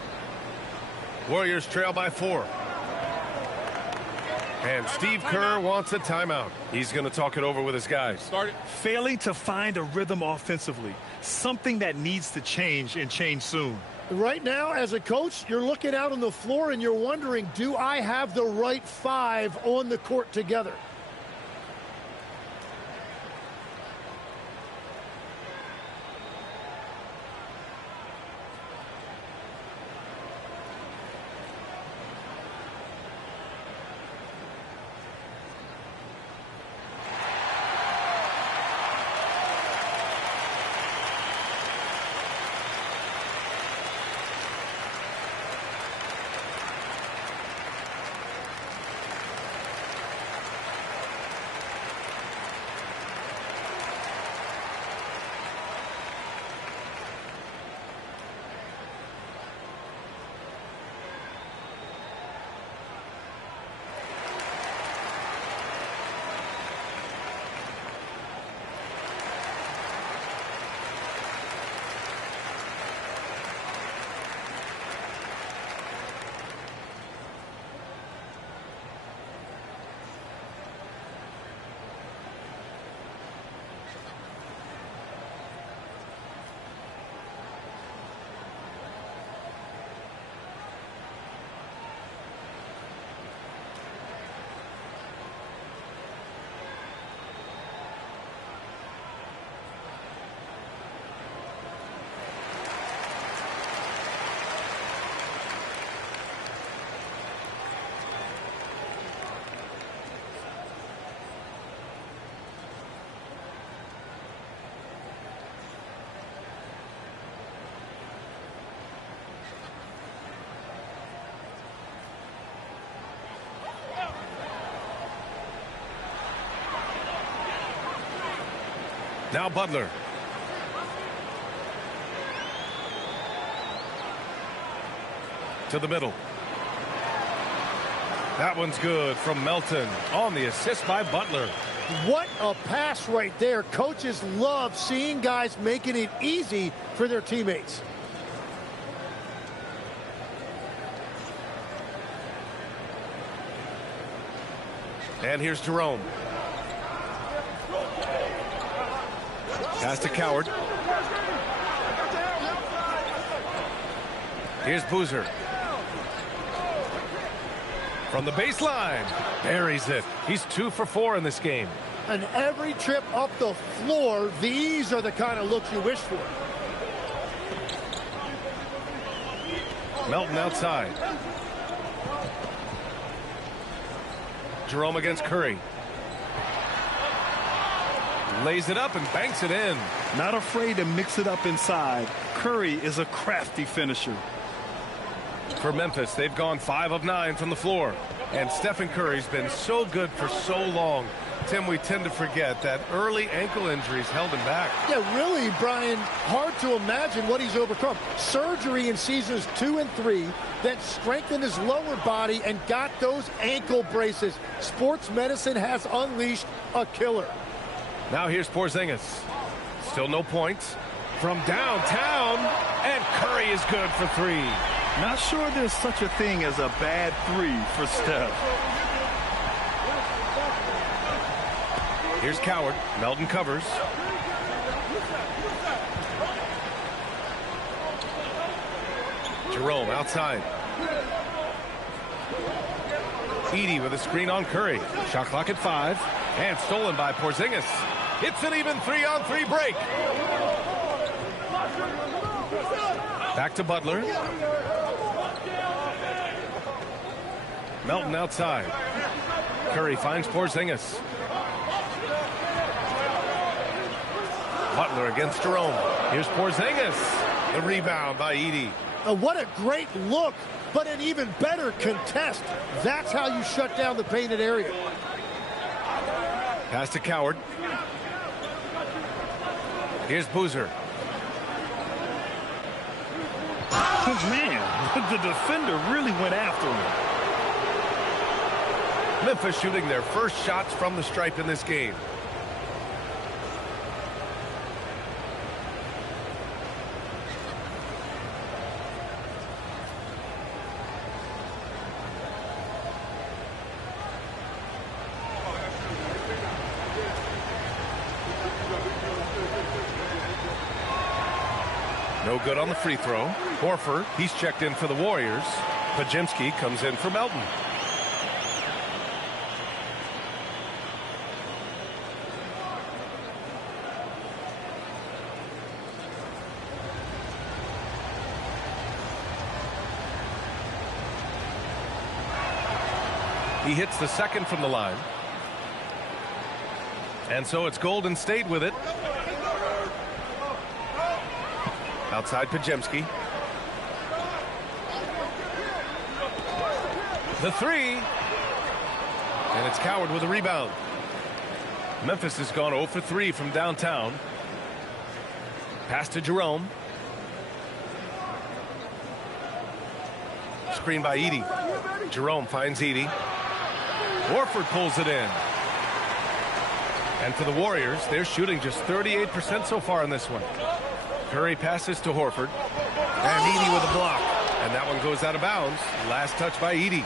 Warriors trail by 4. And Steve Kerr wants a timeout. He's going to talk it over with his guys. Failing to find a rhythm offensively. Something that needs to change, and change soon. Right now, as a coach, you're looking out on the floor and you're wondering, do I have the right 5 on the court together? Now Butler. To the middle. That one's good from Melton on the assist by Butler. What a pass right there. Coaches love seeing guys making it easy for their teammates. And here's Jerome. Pass to Coward. Here's Boozer. From the baseline. Buries it. He's 2 for 4 in this game. And every trip up the floor, these are the kind of looks you wish for. Melton outside. Jerome against Curry. Lays it up and banks it in. Not afraid to mix it up inside. Curry is a crafty finisher. For Memphis, they've gone 5 of 9 from the floor. And Stephen Curry's been so good for so long. Tim, we tend to forget that early ankle injuries held him back. Yeah, really, Brian, hard to imagine what he's overcome. Surgery in seasons 2 and 3 that strengthened his lower body and got those ankle braces. Sports medicine has unleashed a killer. Now here's Porzingis. Still no points. From downtown, and Curry is good for 3. Not sure there's such a thing as a bad 3 for Steph. Here's Coward. Melton covers. Jerome outside. Edey with a screen on Curry. Shot clock at 5. And stolen by Porzingis. It's an even 3-on-3 break. Back to Butler. Melton outside. Curry finds Porzingis. Butler against Jerome. Here's Porzingis. The rebound by Edey. What a great look, but an even better contest. That's how you shut down the painted area. Pass to Coward. Here's Boozer. Oh, man, the defender really went after him. Memphis shooting their first shots from the stripe in this game. No good on the free throw. Horford, he's checked in for the Warriors. Podziemski comes in for Melton. He hits the second from the line. And so it's Golden State with it. Outside Podziemski. The three. And it's Coward with a rebound. Memphis has gone 0 for 3 from downtown. Pass to Jerome. Screen by Edey. Jerome finds Edey. Horford pulls it in. And for the Warriors, they're shooting just 38% so far in this one. Curry passes to Horford. And Edey with a block. And that one goes out of bounds. Last touch by Edey.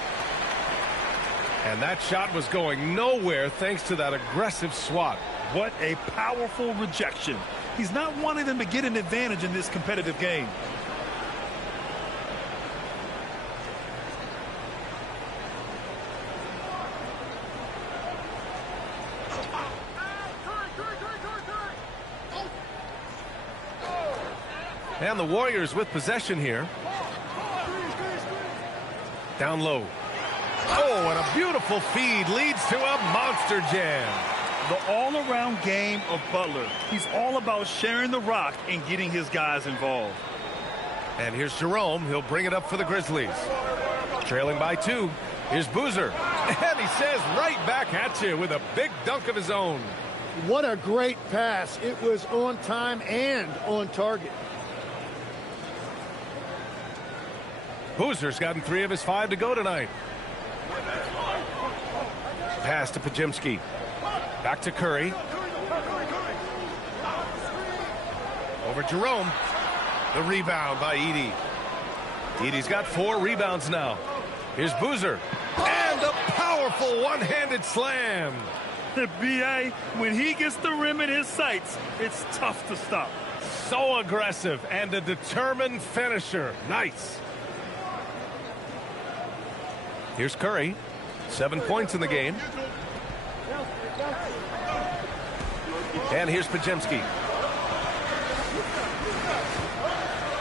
And that shot was going nowhere thanks to that aggressive swat. What a powerful rejection. He's not wanting them to get an advantage in this competitive game. And the Warriors with possession here. Down low. Oh, and a beautiful feed leads to a monster jam. The all-around game of Butler. He's all about sharing the rock and getting his guys involved. And here's Jerome. He'll bring it up for the Grizzlies. Trailing by 2. Here's Boozer. And he says right back at you with a big dunk of his own. What a great pass. It was on time and on target. Boozer's gotten 3 of his 5 to go tonight. Pass to Podziemski. Back to Curry. Over Jerome. The rebound by Edey. Edey's got 4 rebounds now. Here's Boozer. And a powerful one-handed slam. The B.A., when he gets the rim in his sights, it's tough to stop. So aggressive and a determined finisher. Nice. Here's Curry. 7 points in the game. And here's Podziemski.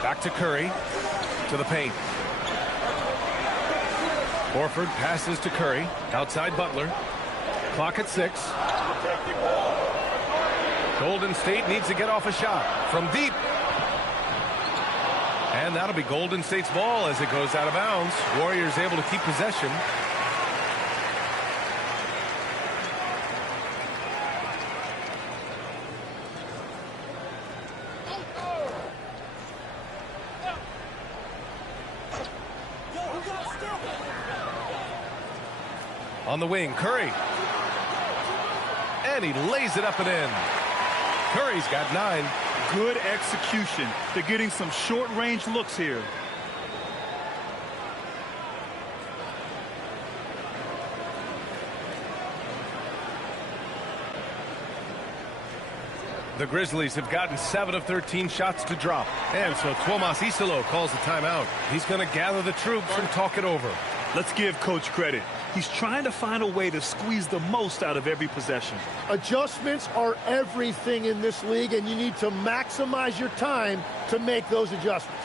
Back to Curry. To the paint. Horford passes to Curry. Outside Butler. Clock at 6. Golden State needs to get off a shot from deep. And that'll be Golden State's ball as it goes out of bounds. Warriors able to keep possession. On the wing, Curry. And he lays it up and in. Curry's got 9. Good execution. They're getting some short-range looks here. The Grizzlies have gotten 7 of 13 shots to drop. And so Tomas Isolo calls the timeout. He's going to gather the troops and talk it over. Let's give Coach credit. He's trying to find a way to squeeze the most out of every possession. Adjustments are everything in this league, and you need to maximize your time to make those adjustments.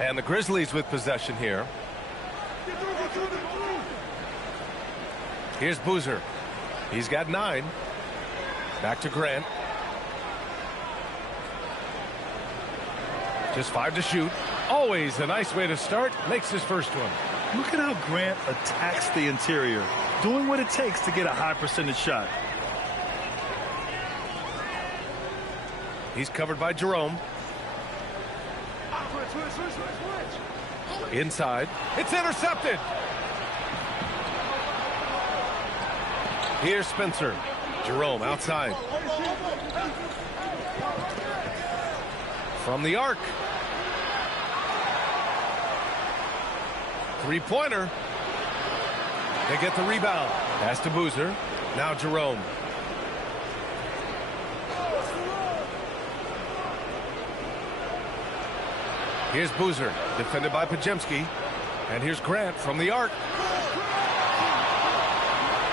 And the Grizzlies with possession here. Here's Boozer. He's got 9. Back to Grant. Just 5 to shoot. Always a nice way to start. Makes his first one. Look at how Grant attacks the interior, doing what it takes to get a high percentage shot. He's covered by Jerome. Inside. It's intercepted. Here's Spencer. Jerome outside. From the arc. Three-pointer. They get the rebound. Pass to Boozer. Now Jerome. Here's Boozer, defended by Pajemski. And here's Grant from the arc.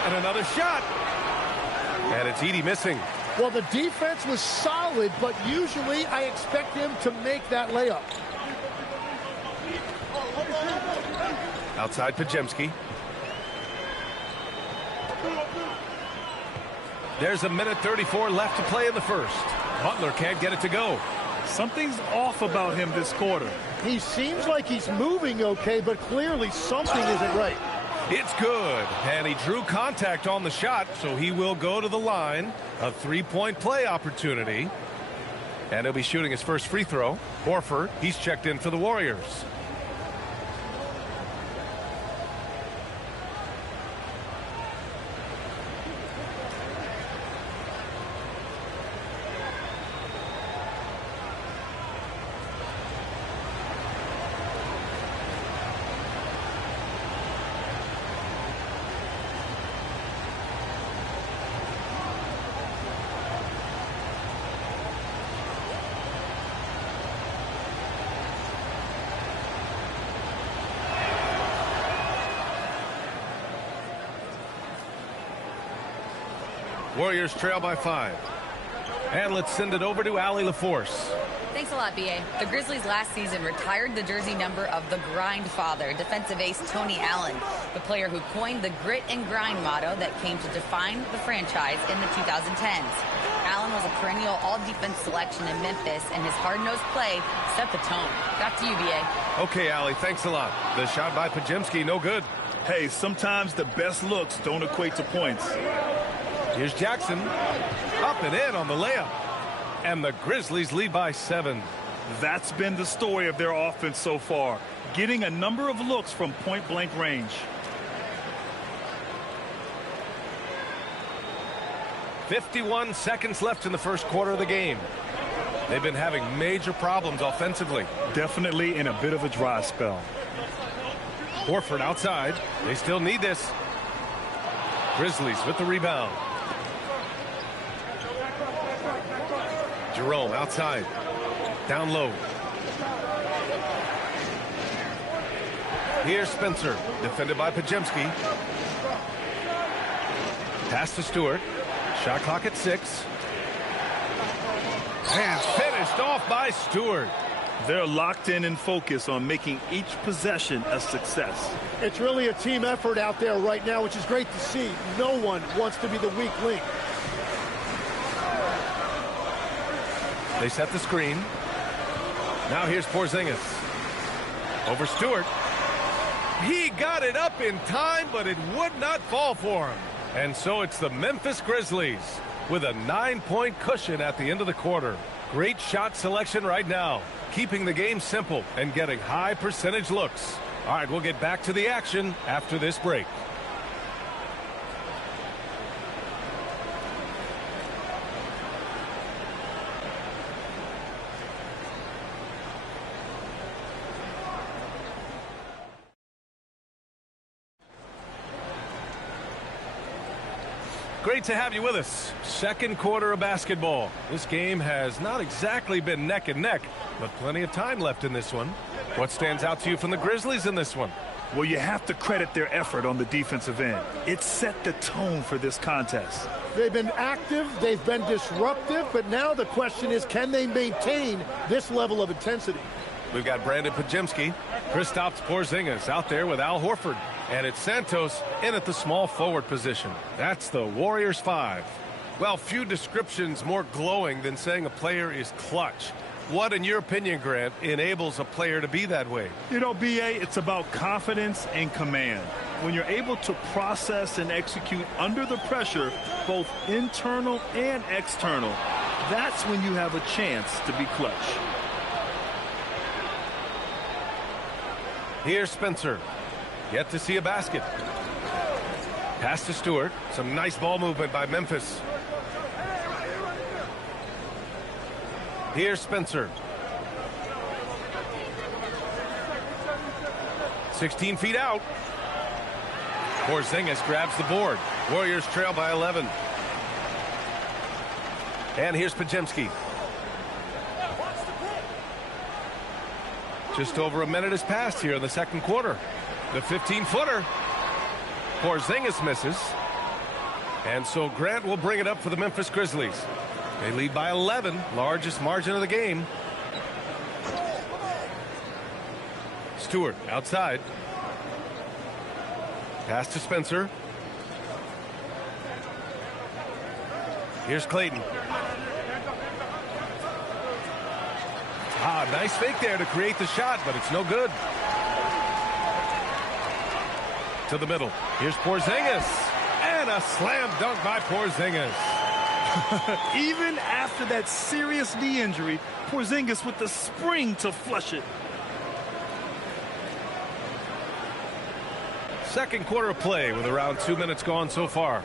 And another shot. And it's Edey missing. Well, the defense was solid, but usually I expect him to make that layup. Outside Pajemski. There's a minute 34 left to play in the first. Butler can't get it to go. Something's off about him this quarter. He seems like he's moving okay, but clearly something isn't right. It's good. And he drew contact on the shot, so he will go to the line. A three-point play opportunity. And he'll be shooting his first free throw. Horford, he's checked in for the Warriors. Warriors trail by 5. And let's send it over to Allie LaForce. Thanks a lot, B.A. The Grizzlies last season retired the jersey number of the grind father, defensive ace Tony Allen, the player who coined the grit and grind motto that came to define the franchise in the 2010s. Allen was a perennial all-defense selection in Memphis, and his hard-nosed play set the tone. Back to you, B.A. Okay, Allie, thanks a lot. The shot by Pajemski, no good. Hey, sometimes the best looks don't equate to points. Here's Jackson. Up and in on the layup. And the Grizzlies lead by 7. That's been the story of their offense so far, getting a number of looks from point-blank range. 51 seconds left in the first quarter of the game. They've been having major problems offensively. Definitely in a bit of a dry spell. Horford outside. They still need this. Grizzlies with the rebound. Jerome outside. Down low. Here's Spencer, defended by Pajemski. Pass to Stewart. Shot clock at 6. And finished off by Stewart. They're locked in and focused on making each possession a success. It's really a team effort out there right now, which is great to see. No one wants to be the weak link. They set the screen. Now here's Porzingis. Over Stewart. He got it up in time, but it would not fall for him. And so it's the Memphis Grizzlies with a 9-point cushion at the end of the quarter. Great shot selection right now, keeping the game simple and getting high percentage looks. All right, we'll get back to the action after this break. Great to have you with us. Second quarter of basketball. This game has not exactly been neck and neck, but plenty of time left in this one. What stands out to you from the Grizzlies in this one? Well, you have to credit their effort on the defensive end. It set the tone for this contest. They've been active, they've been disruptive, but now the question is, can they maintain this level of intensity? We've got Brandon Pajemski. Kristaps Porzingis out there with Al Horford. And it's Santos in at the small forward position. That's the Warriors 5. Well, few descriptions more glowing than saying a player is clutch. What, in your opinion, Grant, enables a player to be that way? You know, B.A., it's about confidence and command. When you're able to process and execute under the pressure, both internal and external, that's when you have a chance to be clutch. Here's Spencer. Yet to see a basket. Pass to Stewart. Some nice ball movement by Memphis. Here's Spencer. 16 feet out. Porzingis grabs the board. Warriors trail by 11. And here's Pajemski. Just over a minute has passed here in the second quarter. The 15-footer. Porzingis misses. And so Grant will bring it up for the Memphis Grizzlies. They lead by 11, largest margin of the game. Stewart outside. Pass to Spencer. Here's Clayton. Nice fake there to create the shot, but it's no good. To the middle. Here's Porzingis. And a slam dunk by Porzingis. Even after that serious knee injury, Porzingis with the spring to flush it. Second quarter of play with around 2 minutes gone so far.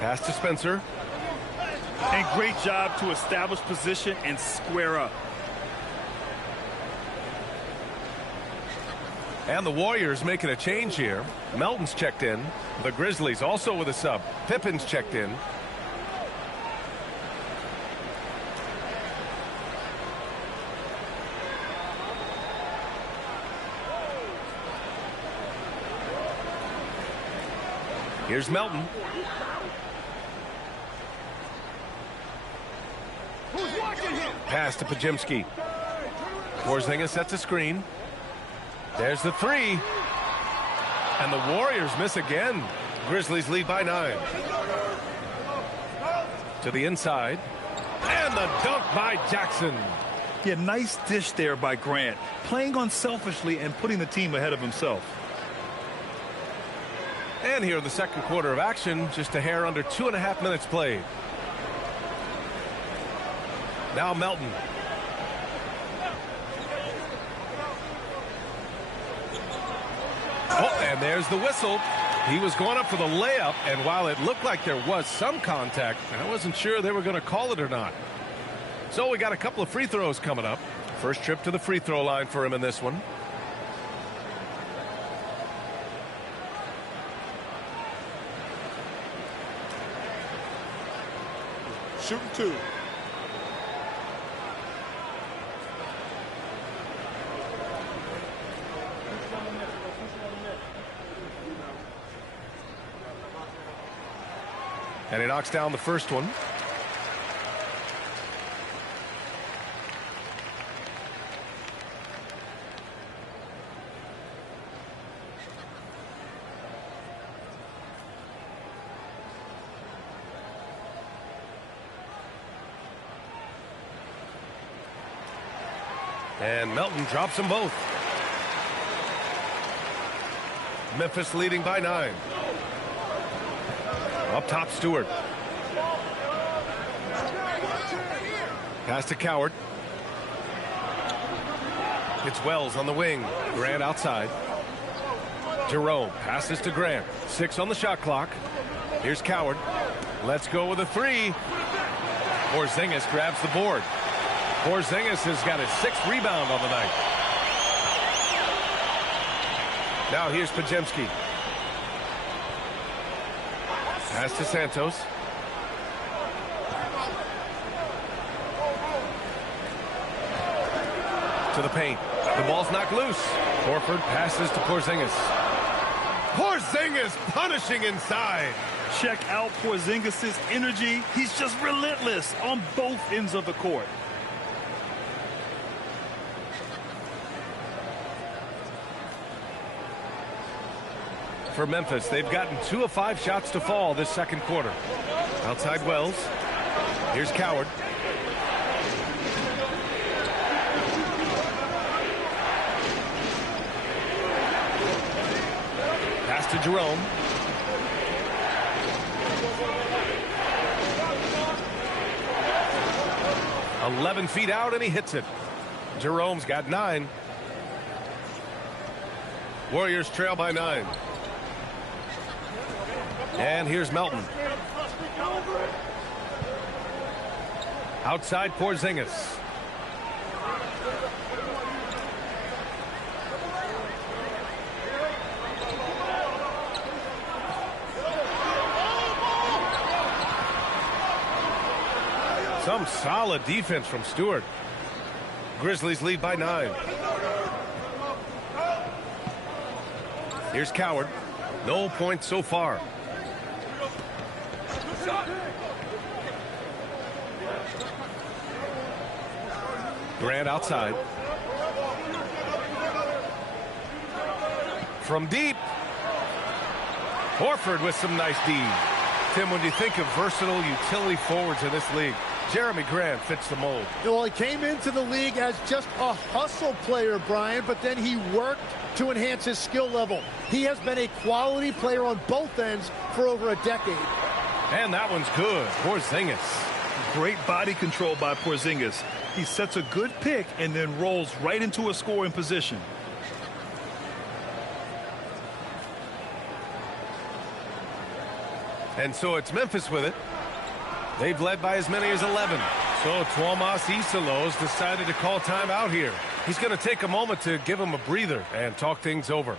Pass to Spencer. And great job to establish position and square up. And the Warriors making a change here. Melton's checked in. The Grizzlies also with a sub. Pippen's checked in. Here's Melton. Pass to Pajemski. Porzingis sets a screen. There's the three. And the Warriors miss again. Grizzlies lead by 9. To the inside. And the dunk by Jackson. Yeah, nice dish there by Grant. Playing unselfishly and putting the team ahead of himself. And here in the second quarter of action, just a hair under 2.5 minutes played. Now Melton. Oh, and there's the whistle. He was going up for the layup, and while it looked like there was some contact, I wasn't sure they were going to call it or not. So we got a couple of free throws coming up. First trip to the free throw line for him in this one. Shooting 2. And he knocks down the first one. And Melton drops them both. Memphis leading by 9. Up top, Stewart. Pass to Coward. It's Wells on the wing. Grant outside. Jerome passes to Grant. 6 on the shot clock. Here's Coward. Let's go with a 3. Porzingis grabs the board. Porzingis has got his 6th rebound on the night. Now here's Pajemski. Pass to Santos. To the paint. The ball's knocked loose. Horford passes to Porzingis. Porzingis punishing inside. Check out Porzingis' energy. He's just relentless on both ends of the court. for Memphis. They've gotten 2 of 5 shots to fall this second quarter. Outside Wells. Here's Coward. Pass to Jerome. "11 feet out, and he hits it." Jerome's got 9. Warriors trail by 9. And here's Melton. Outside Porzingis. Some solid defense from Stewart. Grizzlies lead by 9. Here's Coward. No points so far. Grant outside. From deep. Horford with some nice D. Tim, when you think of versatile utility forwards in this league, Jeremy Grant fits the mold. Well, he came into the league as just a hustle player, Brian, but then he worked to enhance his skill level. He has been a quality player on both ends for over a decade. And that one's good. Porzingis. Great body control by Porzingis. He sets a good pick and then rolls right into a scoring position. And so it's Memphis with it. They've led by as many as 11. So Tuomas Isalos decided to call timeout here. He's going to take a moment to give him a breather and talk things over.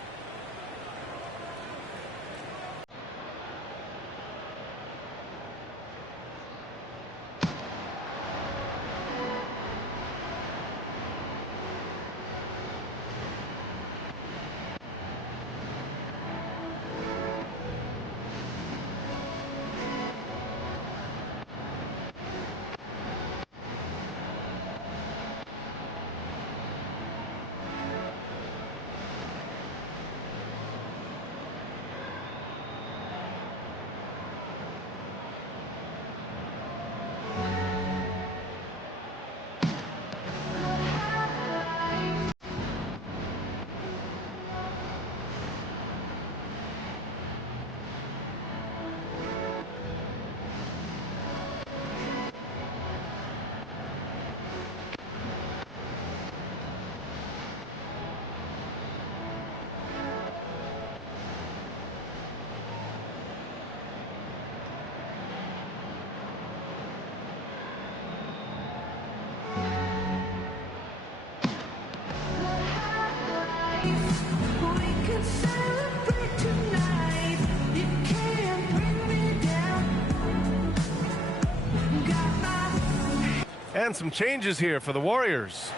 And some changes here for the Warriors.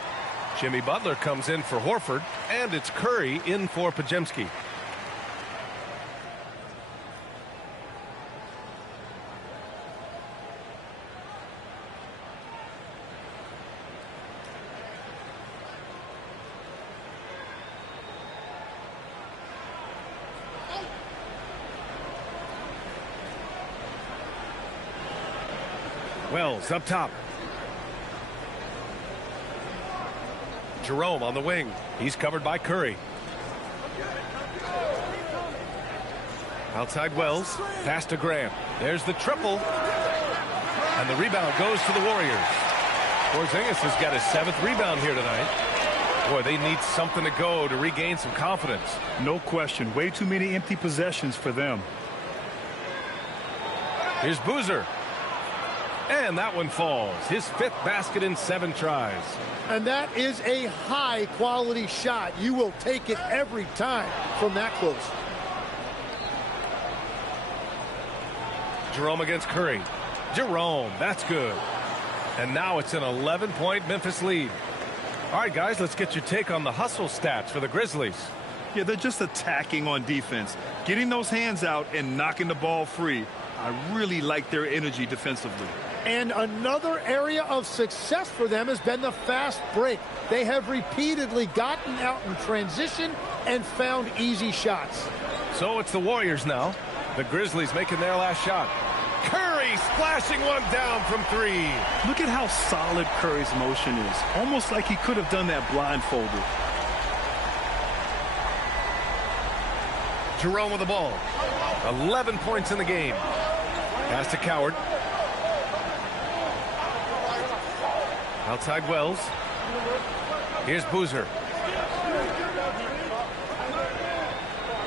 Jimmy Butler comes in for Horford, and it's Curry in for Podziemski. Wells up top. Jerome on the wing. He's covered by Curry. Outside Wells. Pass to Grant. There's the triple. And the rebound goes to the Warriors. Porzingis has got his 7th rebound here tonight. Boy, they need something to go to regain some confidence. No question. Way too many empty possessions for them. Here's Boozer. And that one falls. His 5th basket in 7 tries. And that is a high-quality shot. You will take it every time from that close. Jerome against Curry. Jerome, that's good. And now it's an 11-point Memphis lead. All right, guys, let's get your take on the hustle stats for the Grizzlies. Yeah, they're just attacking on defense. Getting those hands out and knocking the ball free. I really like their energy defensively. And another area of success for them has been the fast break. They have repeatedly gotten out in transition and found easy shots. So it's the Warriors now. The Grizzlies making their last shot. Curry splashing one down from 3. Look at how solid Curry's motion is. Almost like he could have done that blindfolded. Jerome with the ball. 11 points in the game. Pass to Coward. Outside Wells. Here's Boozer.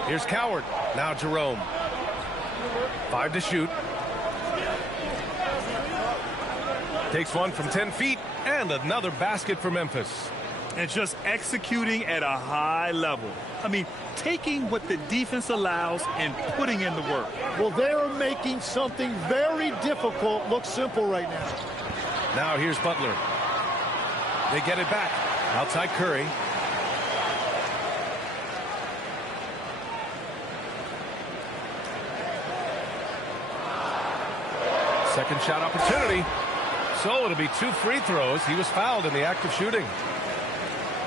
Here's Coward. Now Jerome. 5 to shoot. Takes one from 10 feet, and another basket for Memphis. And just executing at a high level. I mean, taking what the defense allows and putting in the work. Well, they're making something very difficult look simple right now. Now here's Butler. They get it back. Outside Curry. Second shot opportunity. So it'll be 2 free throws. He was fouled in the act of shooting.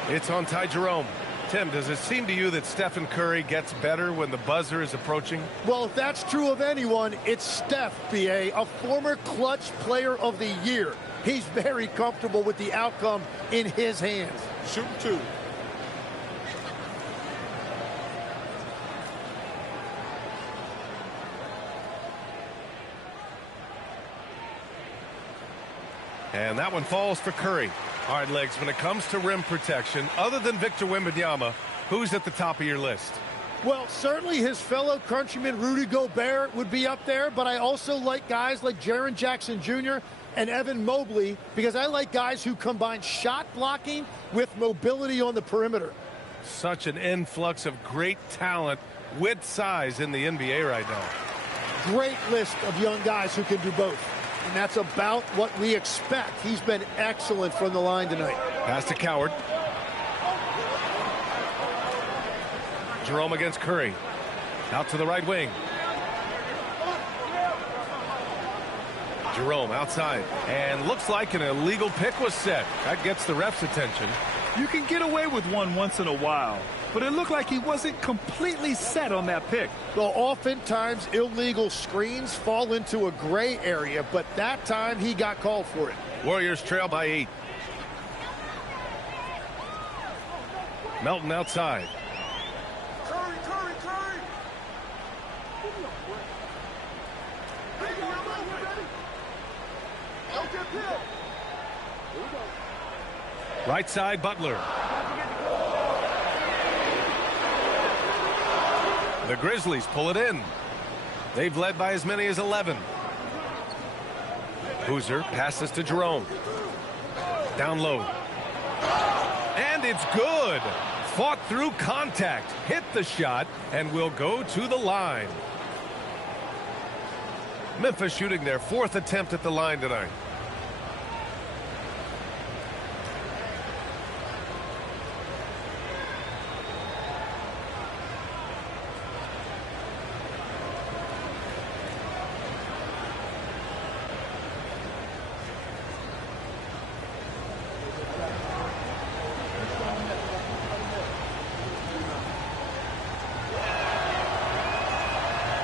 It's on Ty Jerome. Tim, does it seem to you that Stephen Curry gets better when the buzzer is approaching? Well, if that's true of anyone, it's Steph, B.A., a former clutch player of the year. He's very comfortable with the outcome in his hands. Shoot 2. And that one falls for Curry. All right, Legs, when it comes to rim protection, other than Victor Wembanyama, who's at the top of your list? Well, certainly his fellow countryman Rudy Gobert would be up there, but I also like guys like Jaren Jackson Jr. and Evan Mobley because I like guys who combine shot blocking with mobility on the perimeter. Such an influx of great talent with size in the NBA right now. Great list of young guys who can do both. And that's about what we expect. He's been excellent from the line tonight. Pass to Coward. Jerome against Curry. Out to the right wing. Jerome outside. And looks like an illegal pick was set. That gets the ref's attention. You can get away with one once in a while, but it looked like he wasn't completely set on that pick. Well, oftentimes illegal screens fall into a gray area, but that time he got called for it. Warriors trail by 8. Melton outside. Right side, Butler. The Grizzlies pull it in. They've led by as many as 11. Boozer passes to Jerome. Down low. And it's good. Fought through contact. Hit the shot and will go to the line. Memphis shooting their 4th attempt at the line tonight.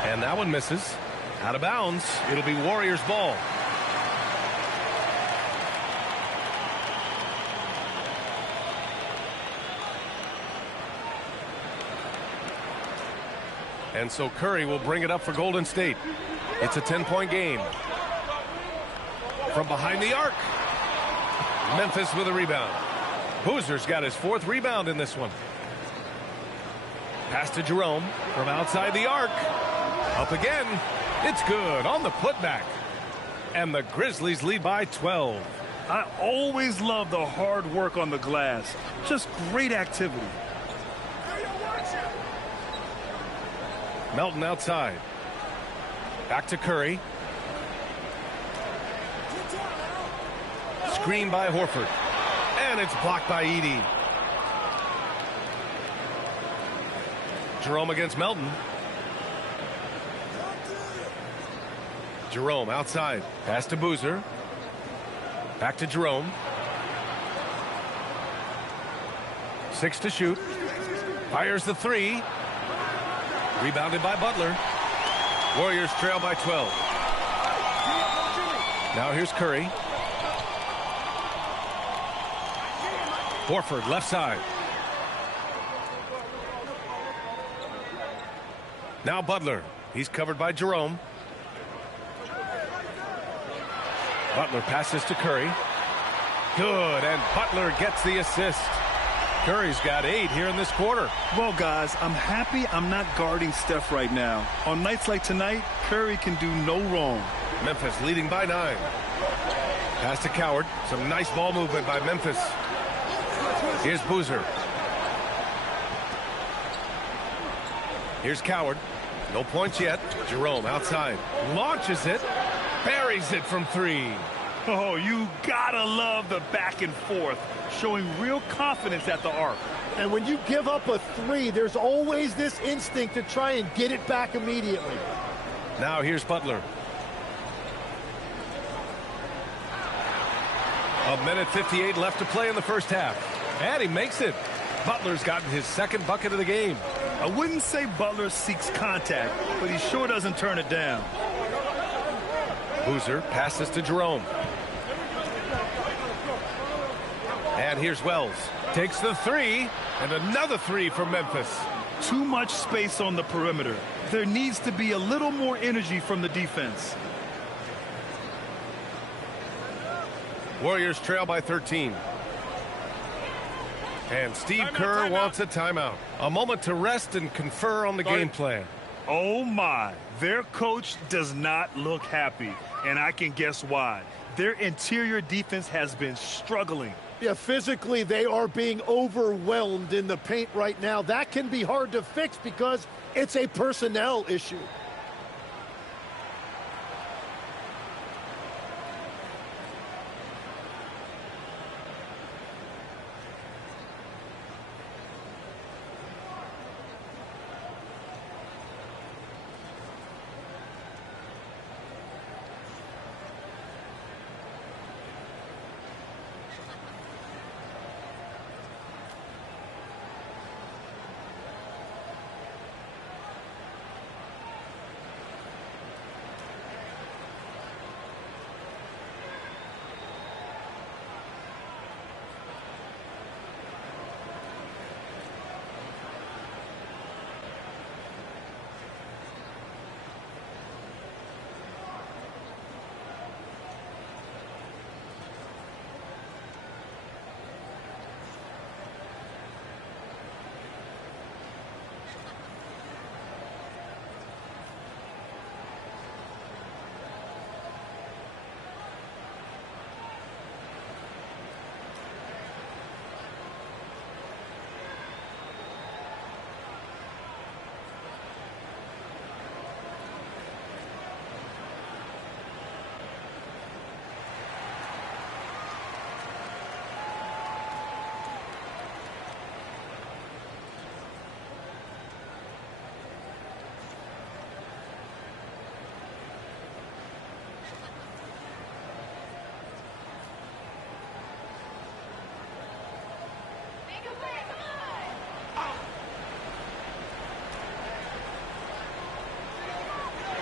And that one misses. Out of bounds. It'll be Warriors ball. And so Curry will bring it up for Golden State. It's a 10-point game. From behind the arc. Memphis with a rebound. Boozer's got his 4th rebound in this one. Pass to Jerome from outside the arc. Up again. It's good on the putback. And the Grizzlies lead by 12. I always love the hard work on the glass. Just great activity. Melton outside. Back to Curry. Screen by Horford. And it's blocked by Edey. Jerome against Melton. Jerome outside. Pass to Boozer. Back to Jerome. 6 to shoot. Fires the 3. Rebounded by Butler. Warriors trail by 12. Now here's Curry. Horford left side. Now Butler. He's covered by Jerome. Butler passes to Curry. Good, and Butler gets the assist. Curry's got 8 here in this quarter. Well, guys, I'm happy I'm not guarding Steph right now. On nights like tonight, Curry can do no wrong. Memphis leading by 9. Pass to Coward. Some nice ball movement by Memphis. Here's Boozer. Here's Coward. No points yet. Jerome outside. Launches it. Buries it from 3. Oh, you gotta love the back and forth, showing real confidence at the arc. And when you give up a 3, there's always this instinct to try and get it back immediately. Now here's Butler. A minute 58 left to play in the first half. And he makes it. Butler's gotten his second bucket of the game. I wouldn't say Butler seeks contact, but he sure doesn't turn it down. Boozer passes to Jerome. And here's Wells. Takes the 3, and another 3 for Memphis. Too much space on the perimeter. There needs to be a little more energy from the defense. Warriors trail by 13. And Steve Kerr wants a timeout. A moment to rest and confer on the game plan. Oh, my. Their coach does not look happy, and I can guess why. Their interior defense has been struggling. Yeah, physically, they are being overwhelmed in the paint right now. That can be hard to fix because it's a personnel issue.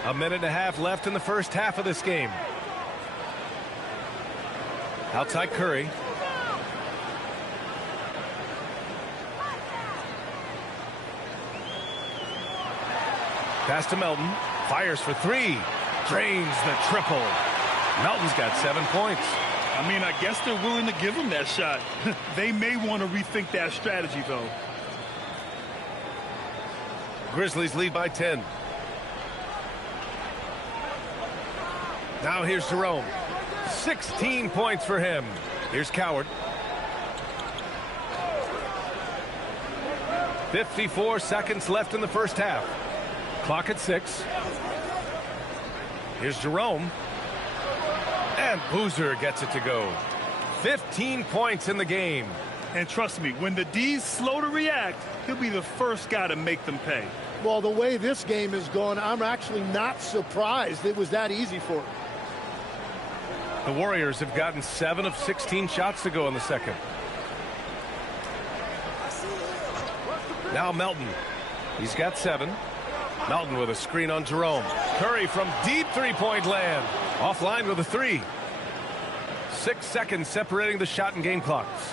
A minute and a half left in the first half of this game. Outside Curry. Pass to Melton. Fires for 3. Drains the triple. Melton's got 7 points. I mean, I guess they're willing to give him that shot. They may want to rethink that strategy, though. Grizzlies lead by 10. Now here's Jerome. 16 points for him. Here's Coward. 54 seconds left in the first half. Clock at 6. Here's Jerome. And Boozer gets it to go. 15 points in the game. And trust me, when the D's slow to react, he'll be the first guy to make them pay. Well, the way this game has gone, I'm actually not surprised it was that easy for him. The Warriors have gotten 7 of 16 shots to go in the second. Now Melton. He's got 7. Melton with a screen on Jerome. Curry from deep three-point land. Offline with a three. 6 seconds separating the shot and game clocks.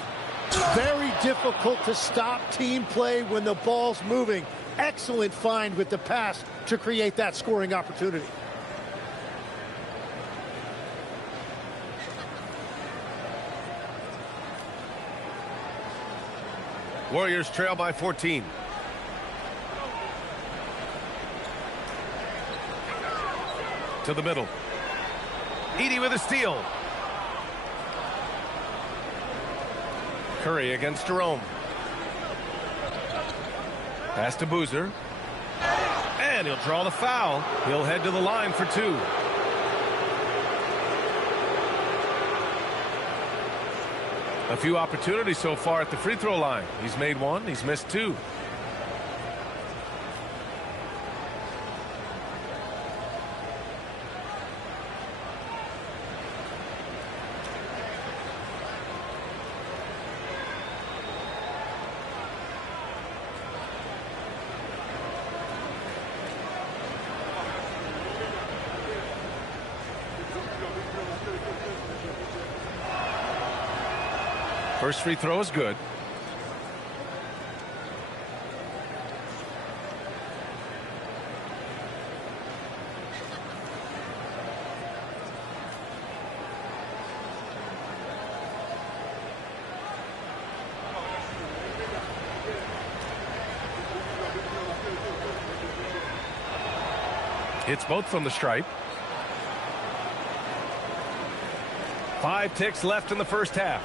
Very difficult to stop team play when the ball's moving. Excellent find with the pass to create that scoring opportunity. Warriors trail by 14. To the middle. Edey with a steal. Curry against Jerome. Pass to Boozer. And he'll draw the foul. He'll head to the line for two. A few opportunities so far at the free throw line. He's made one. He's missed two. First free throw is good. Hits both from the stripe. 5 ticks left in the first half.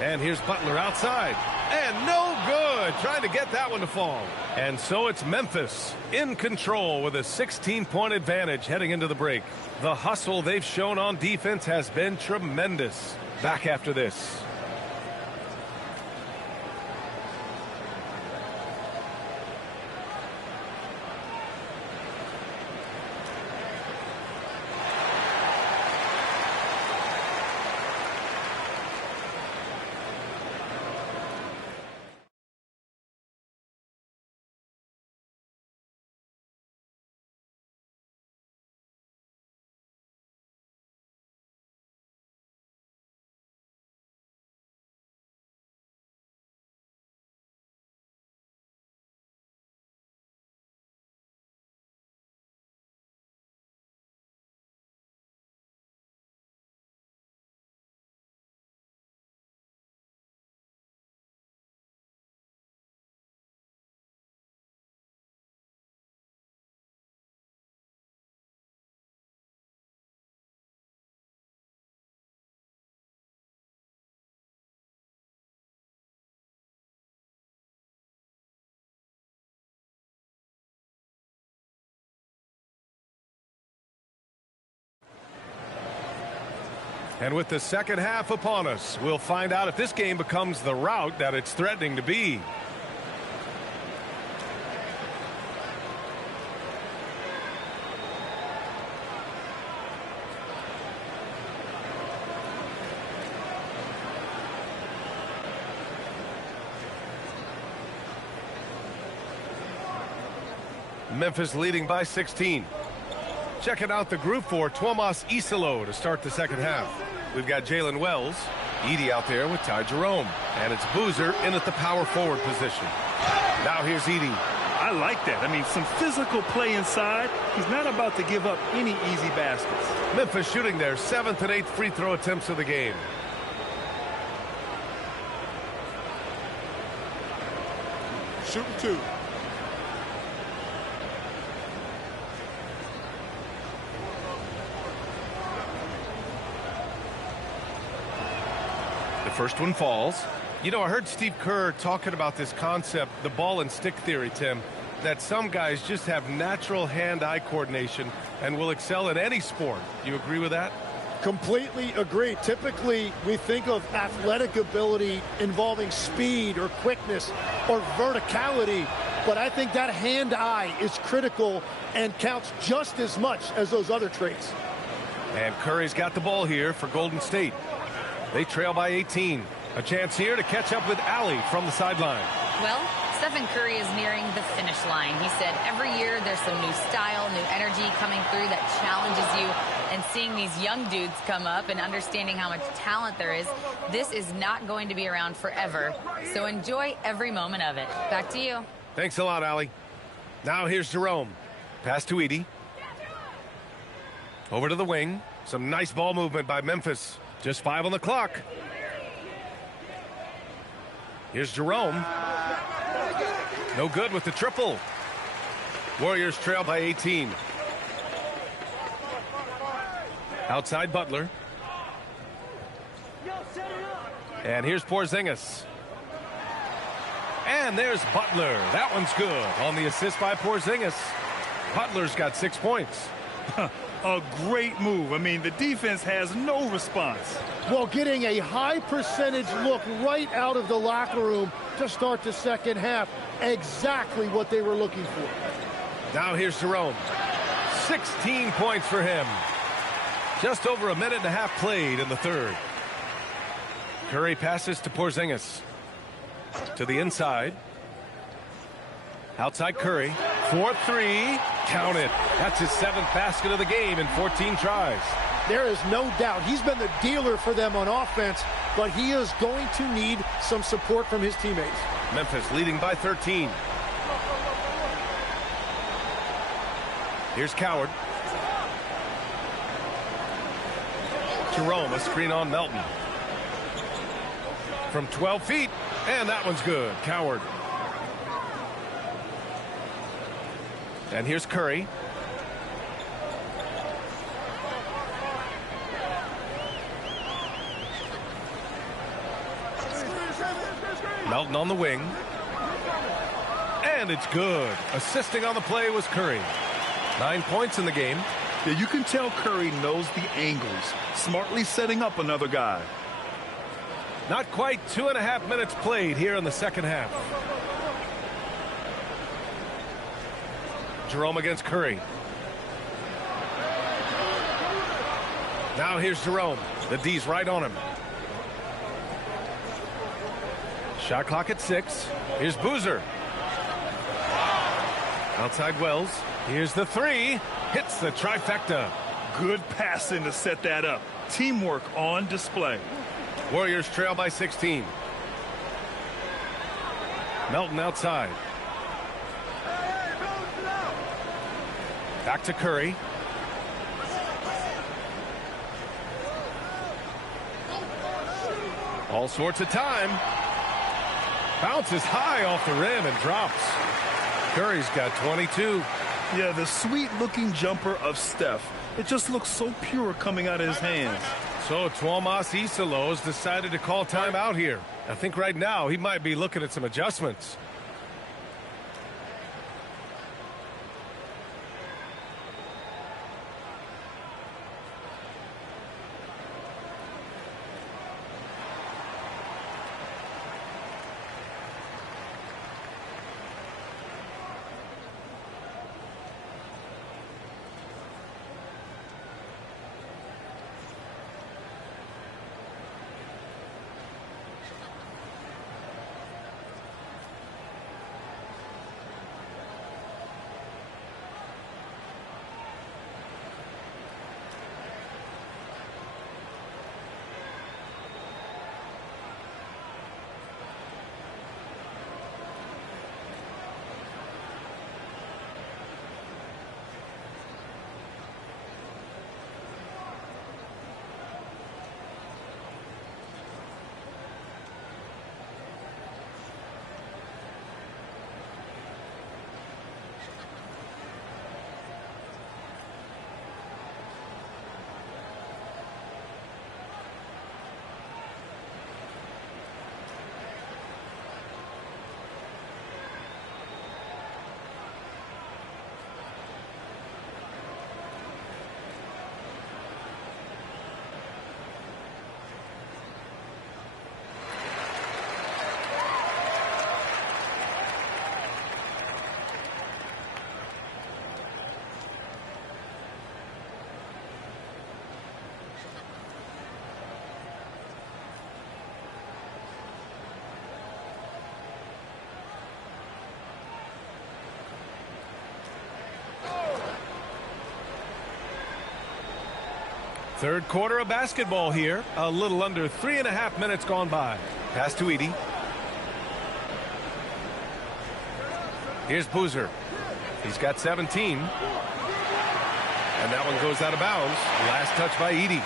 And here's Butler outside. And no good. Trying to get that one to fall. And so it's Memphis in control with a 16-point advantage heading into the break. The hustle they've shown on defense has been tremendous. Back after this. And with the second half upon us, we'll find out if this game becomes the rout that it's threatening to be. Memphis leading by 16. Checking out the group for Tuomas Isalo to start the second half. We've got Jalen Wells, Edey out there with Ty Jerome, and it's Boozer in at the power forward position. Now here's Edey. I like that. I mean, some physical play inside. He's not about to give up any easy baskets. Memphis shooting their 7th and 8th free throw attempts of the game. Shooting two. The first one falls. You know, I heard Steve Kerr talking about this concept, the ball and stick theory, Tim, that some guys just have natural hand-eye coordination and will excel at any sport. You agree with that? Completely agree. Typically, we think of athletic ability involving speed or quickness or verticality, but I think that hand-eye is critical and counts just as much as those other traits. And Curry's got the ball here for Golden State. They trail by 18. A chance here to catch up with Allie from the sideline. Well, Stephen Curry is nearing the finish line. He said every year there's some new style, new energy coming through that challenges you. And seeing these young dudes come up and understanding how much talent there is, this is not going to be around forever. So enjoy every moment of it. Back to you. Thanks a lot, Allie. Now here's Jerome. Pass to Edey. Over to the wing. Some nice ball movement by Memphis. Just 5 on the clock. Here's Jerome. No good with the triple. Warriors trail by 18. Outside Butler. And here's Porzingis. And there's Butler. That one's good on the assist by Porzingis. Butler's got 6 points. A great move. I mean, the defense has no response. Well, getting a high percentage look right out of the locker room to start the second half. Exactly what they were looking for. Now here's Jerome. 16 points for him. Just over a minute and a half played in the third. Curry passes to Porzingis. To the inside. Outside Curry. 4-3. Count it. That's his 7th basket of the game in 14 tries. There is no doubt he's been the dealer for them on offense, but he is going to need some support from his teammates. Memphis leading by 13. Here's Coward. Jerome, a screen on Melton. From 12 feet, and that one's good. Coward. And here's Curry. Melton on the wing. And it's good. Assisting on the play was Curry. 9 points in the game. Yeah, you can tell Curry knows the angles. Smartly setting up another guy. Not quite 2.5 minutes played here in the second half. Jerome against Curry. Now here's Jerome. The D's right on him. Shot clock at 6. Here's Boozer. Outside Wells. Here's the 3. Hits the trifecta. Good passing to set that up. Teamwork on display. Warriors trail by 16. Melton outside. Back to Curry. All sorts of time. Bounces high off the rim and drops. Curry's got 22. Yeah, the sweet-looking jumper of Steph. It just looks so pure coming out of his hands. So Tuomas Isalo has decided to call timeout here. I think right now he might be looking at some adjustments. Third quarter of basketball here. A little under 3.5 minutes gone by. Pass to Edey. Here's Boozer. He's got 17. And that one goes out of bounds. Last touch by Edey.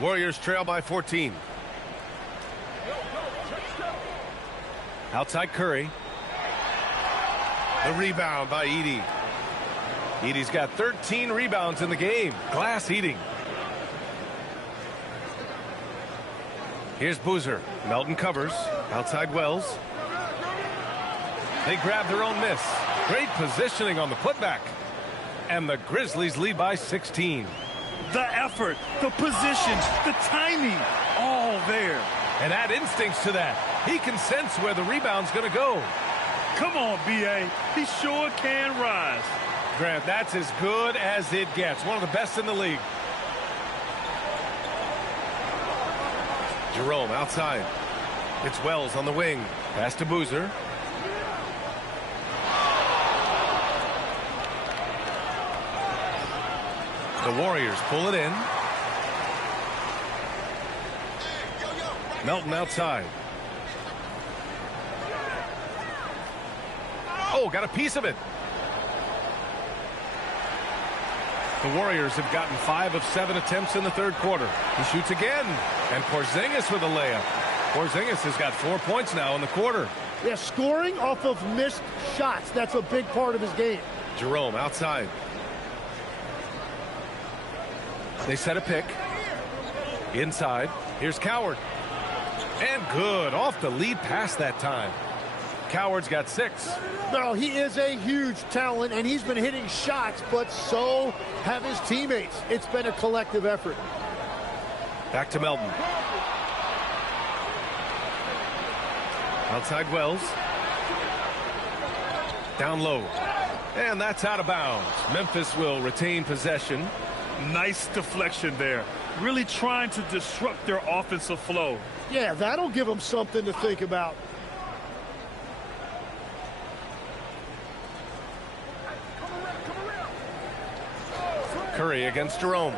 Warriors trail by 14. Outside Curry. The rebound by Edey. Edey's got 13 rebounds in the game. Glass eating. Here's Boozer. Melton covers. Outside Wells. They grab their own miss. Great positioning on the putback. And the Grizzlies lead by 16. The effort, the position, the timing, all there. And add instincts to that. He can sense where the rebound's going to go. Come on, B.A. He sure can rise. Grant, that's as good as it gets. One of the best in the league. Jerome outside. It's Wells on the wing. Pass to Boozer. The Warriors pull it in. Melton outside. Oh, got a piece of it. The Warriors have gotten 5 of 7 attempts in the third quarter. He shoots again. And Porzingis with a layup. Porzingis has got 4 points now in the quarter. Yeah, scoring off of missed shots. That's a big part of his game. Jerome outside. They set a pick. Inside. Here's Coward. And good. Off the lead pass that time. Coward's got 6. No, he is a huge talent, and he's been hitting shots, but so have his teammates. It's been a collective effort. Back to Melton. Outside Wells. Down low. And that's out of bounds. Memphis will retain possession. Nice deflection there. Really trying to disrupt their offensive flow. Yeah, that'll give them something to think about. Curry against Jerome.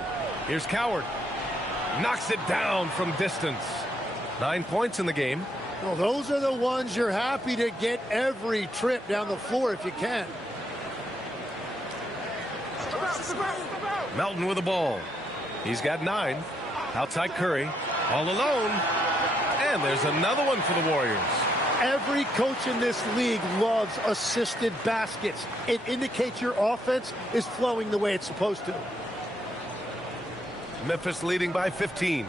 Here's Coward. Knocks it down from distance. 9 points in the game. Well, those are the ones you're happy to get every trip down the floor if you can. Melton with the ball. He's got 9. Outside Curry. All alone. And there's another one for the Warriors. Every coach in this league loves assisted baskets. It indicates your offense is flowing the way it's supposed to. Memphis leading by 15.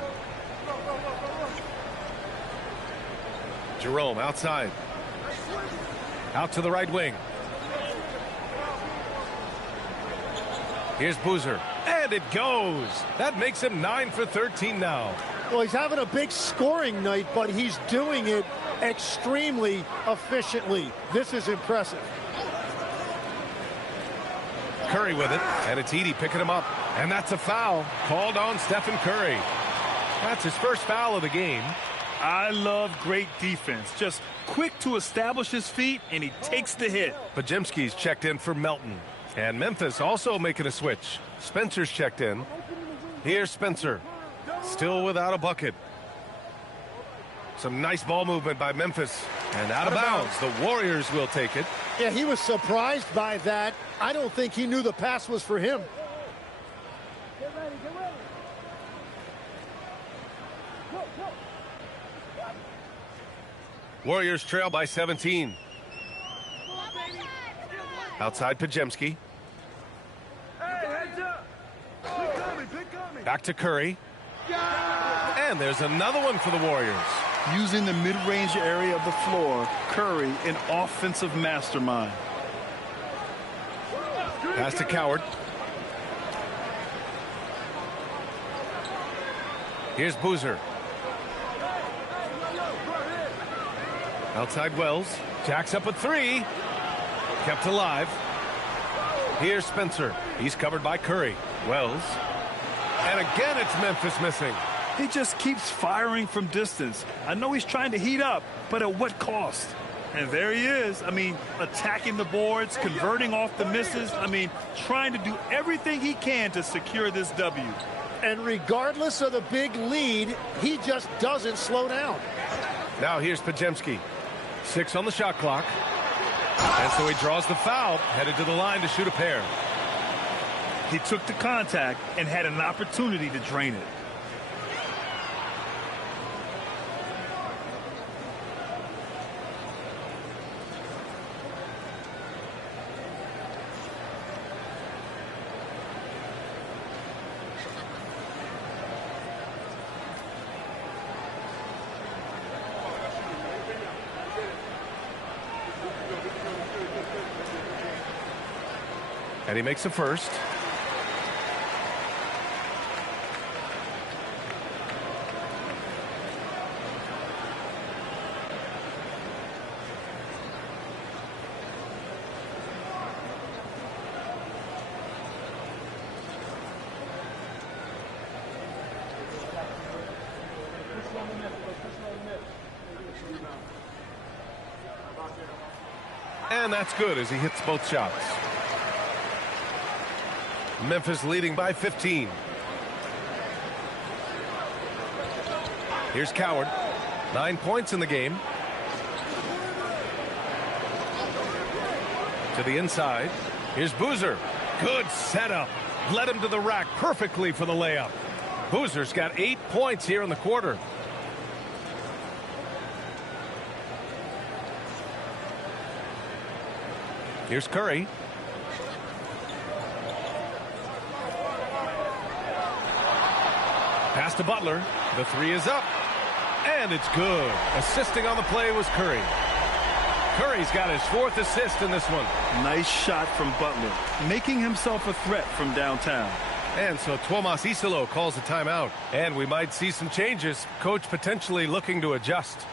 Jerome outside. Out to the right wing. Here's Boozer. And it goes. That makes him 9 for 13 now. Well, he's having a big scoring night, but he's doing it extremely efficiently. This is impressive. Curry with it, and it's Edey picking him up. And that's a foul called on Stephen Curry. That's his first foul of the game. I love great defense. Just quick to establish his feet, and he takes the hit. Podziemski's checked in for Melton. And Memphis also making a switch. Spencer's checked in. Here's Spencer. Still without a bucket. Some nice ball movement by Memphis. And out of bounds. The Warriors will take it. Yeah, he was surprised by that. I don't think he knew the pass was for him. Get ready, get ready. Go, go. Warriors trail by 17. Outside Podziemski. Back to Curry. And there's another one for the Warriors. Using the mid-range area of the floor, Curry, an offensive mastermind. Pass to Coward. Here's Boozer. Outside Wells. Jacks up a 3. Kept alive. Here's Spencer. He's covered by Curry. Wells. And again, it's Memphis missing. He just keeps firing from distance. I know he's trying to heat up, but at what cost? And there he is. I mean, attacking the boards, converting off the misses. I mean, trying to do everything he can to secure this W. And regardless of the big lead, he just doesn't slow down. Now here's Podziemski. 6 on the shot clock. And so he draws the foul, headed to the line to shoot a pair. He took the contact and had an opportunity to drain it. And he makes a first. And that's good as he hits both shots. Memphis leading by 15. Here's Coward. 9 points in the game. To the inside. Here's Boozer. Good setup. Led him to the rack perfectly for the layup. Boozer's got 8 points here in the quarter. Here's Curry. Pass to Butler. The three is up. And it's good. Assisting on the play was Curry. Curry's got his 4th assist in this one. Nice shot from Butler, making himself a threat from downtown. And so Tuomas Isalo calls a timeout. And we might see some changes. Coach potentially looking to adjust.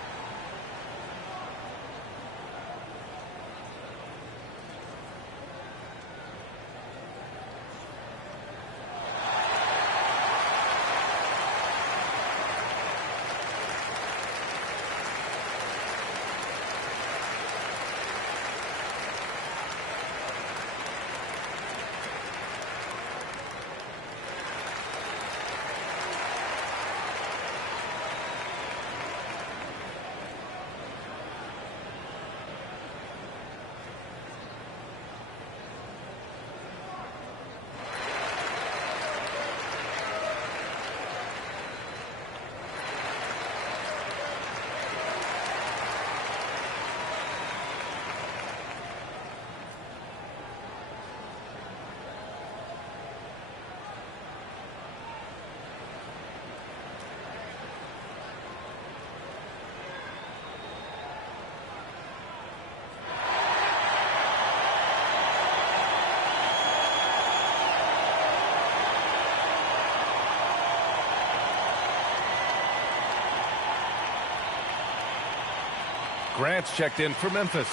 Grant's checked in for Memphis.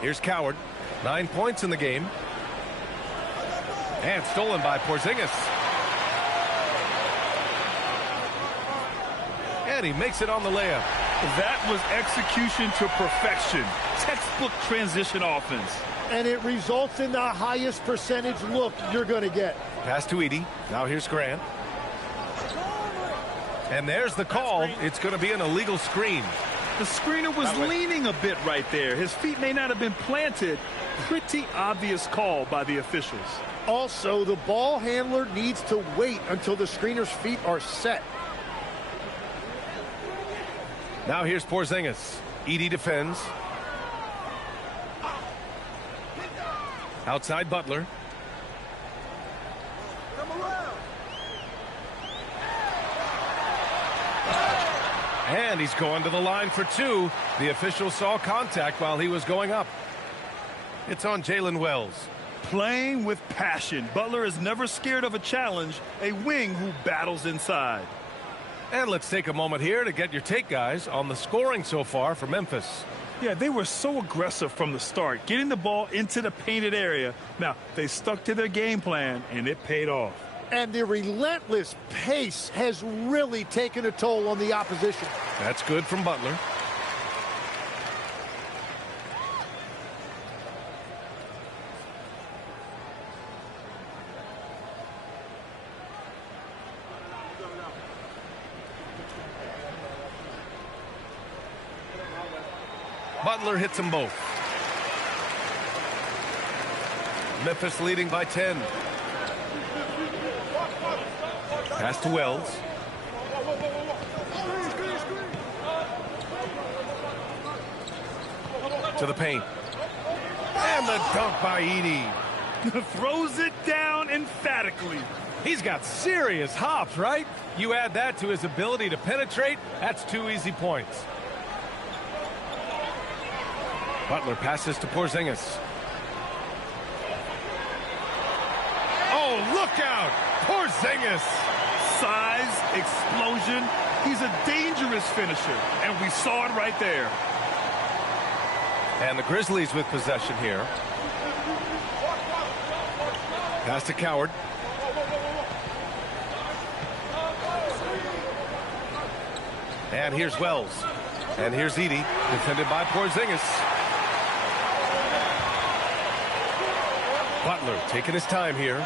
Here's Coward. 9 points in the game. And stolen by Porzingis. And he makes it on the layup. That was execution to perfection. Textbook transition offense. And it results in the highest percentage look you're going to get. Pass to Edey. Now here's Grant. And there's the call. It's going to be an illegal screen. The screener was leaning a bit right there. His feet may not have been planted. Pretty obvious call by the officials. Also, the ball handler needs to wait until the screener's feet are set. Now here's Porzingis. Edey defends. Outside Butler. And he's going to the line for two. The official saw contact while he was going up. It's on Jalen Wells. Playing with passion. Butler is never scared of a challenge, a wing who battles inside. And let's take a moment here to get your take, guys, on the scoring so far for Memphis. Yeah, they were so aggressive from the start, getting the ball into the painted area. Now, they stuck to their game plan, and it paid off. And the relentless pace has really taken a toll on the opposition. That's good from Butler. Butler hits them both. Memphis leading by 10. Pass to Wells. To the paint. And the dunk by Edey. Throws it down emphatically. He's got serious hops, right? You add that to his ability to penetrate, that's 2 easy points. Butler passes to Porzingis. Oh, look out! Porzingis! Size, explosion. He's a dangerous finisher, and we saw it right there. And the Grizzlies with possession here. Pass to Coward. And here's Wells. And here's Edey, defended by Porzingis. Butler taking his time here.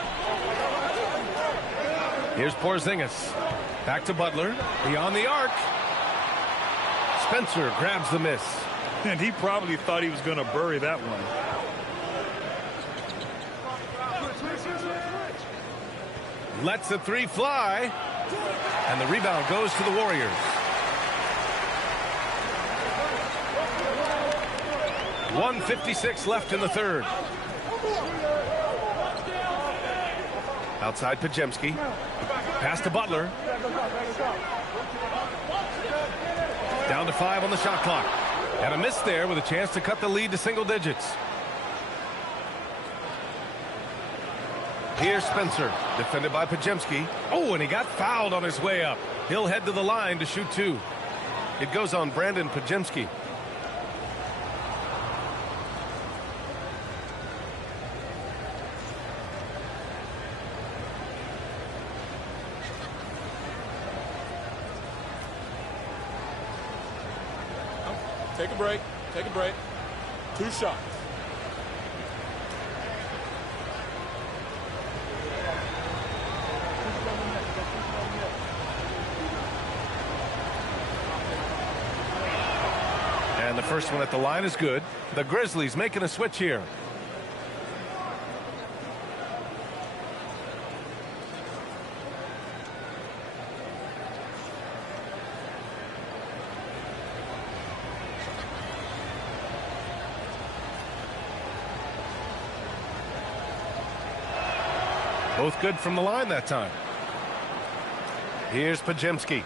Here's Porzingis. Back to Butler. Beyond the arc. Spencer grabs the miss. And he probably thought he was going to bury that one. Lets the three fly. And the rebound goes to the Warriors. .156 left in the third. Outside Podziemski. Pass to Butler. Down to 5 on the shot clock. And a miss there with a chance to cut the lead to single digits. Here's Spencer, defended by Podziemski. Oh, and he got fouled on his way up. He'll head to the line to shoot 2. It goes on Brandon Podziemski. Take a break. Take a break. 2 shots. And the first one at the line is good. The Grizzlies making a switch here. Both good from the line that time. Here's Podziemski.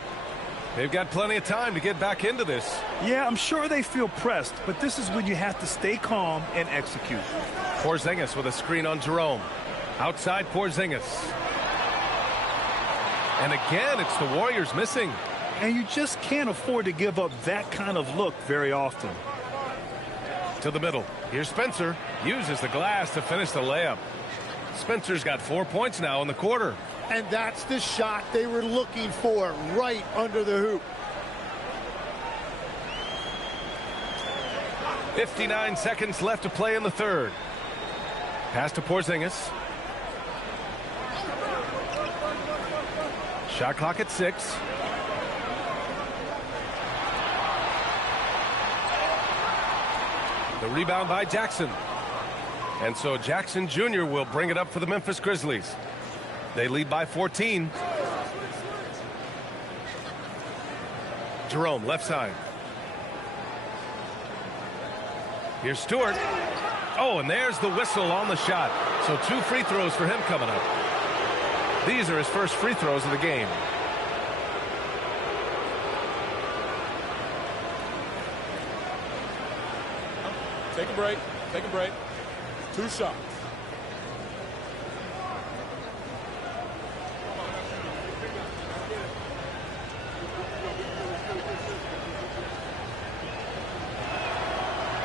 They've got plenty of time to get back into this. Yeah, I'm sure they feel pressed, but this is when you have to stay calm and execute. Porzingis with a screen on Jerome. Outside Porzingis. And again, it's the Warriors missing. And you just can't afford to give up that kind of look very often. To the middle. Here's Spencer. Uses the glass to finish the layup. Spencer's got 4 points now in the quarter. And that's the shot they were looking for, right under the hoop. 59 seconds left to play in the third. Pass to Porzingis. Shot clock at 6. The rebound by Jackson. And so Jackson Jr. will bring it up for the Memphis Grizzlies. They lead by 14. Jerome, left side. Here's Stewart. Oh, and there's the whistle on the shot. So 2 free throws for him coming up. These are his first free throws of the game. Take a break. Take a break. 2 shots.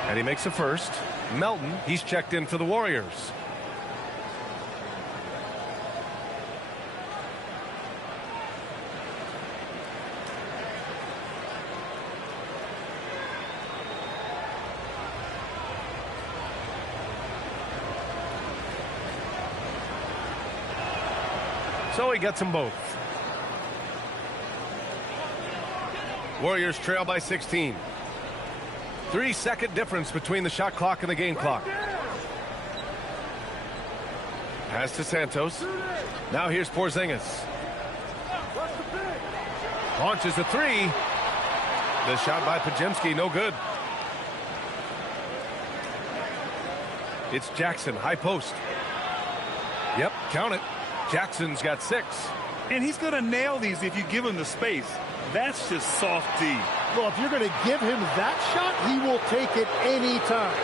And he makes a first. Melton, he's checked in for the Warriors. So he gets them both. Warriors trail by 16. 3-second difference between the shot clock and the game clock. Pass to Santos. Now here's Porzingis. Launches a three. The shot by Podziemski, no good. It's Jackson, high post. Yep, count it. Jackson's got 6. And he's going to nail these if you give him the space. That's just soft D. Well, if you're going to give him that shot, he will take it any time.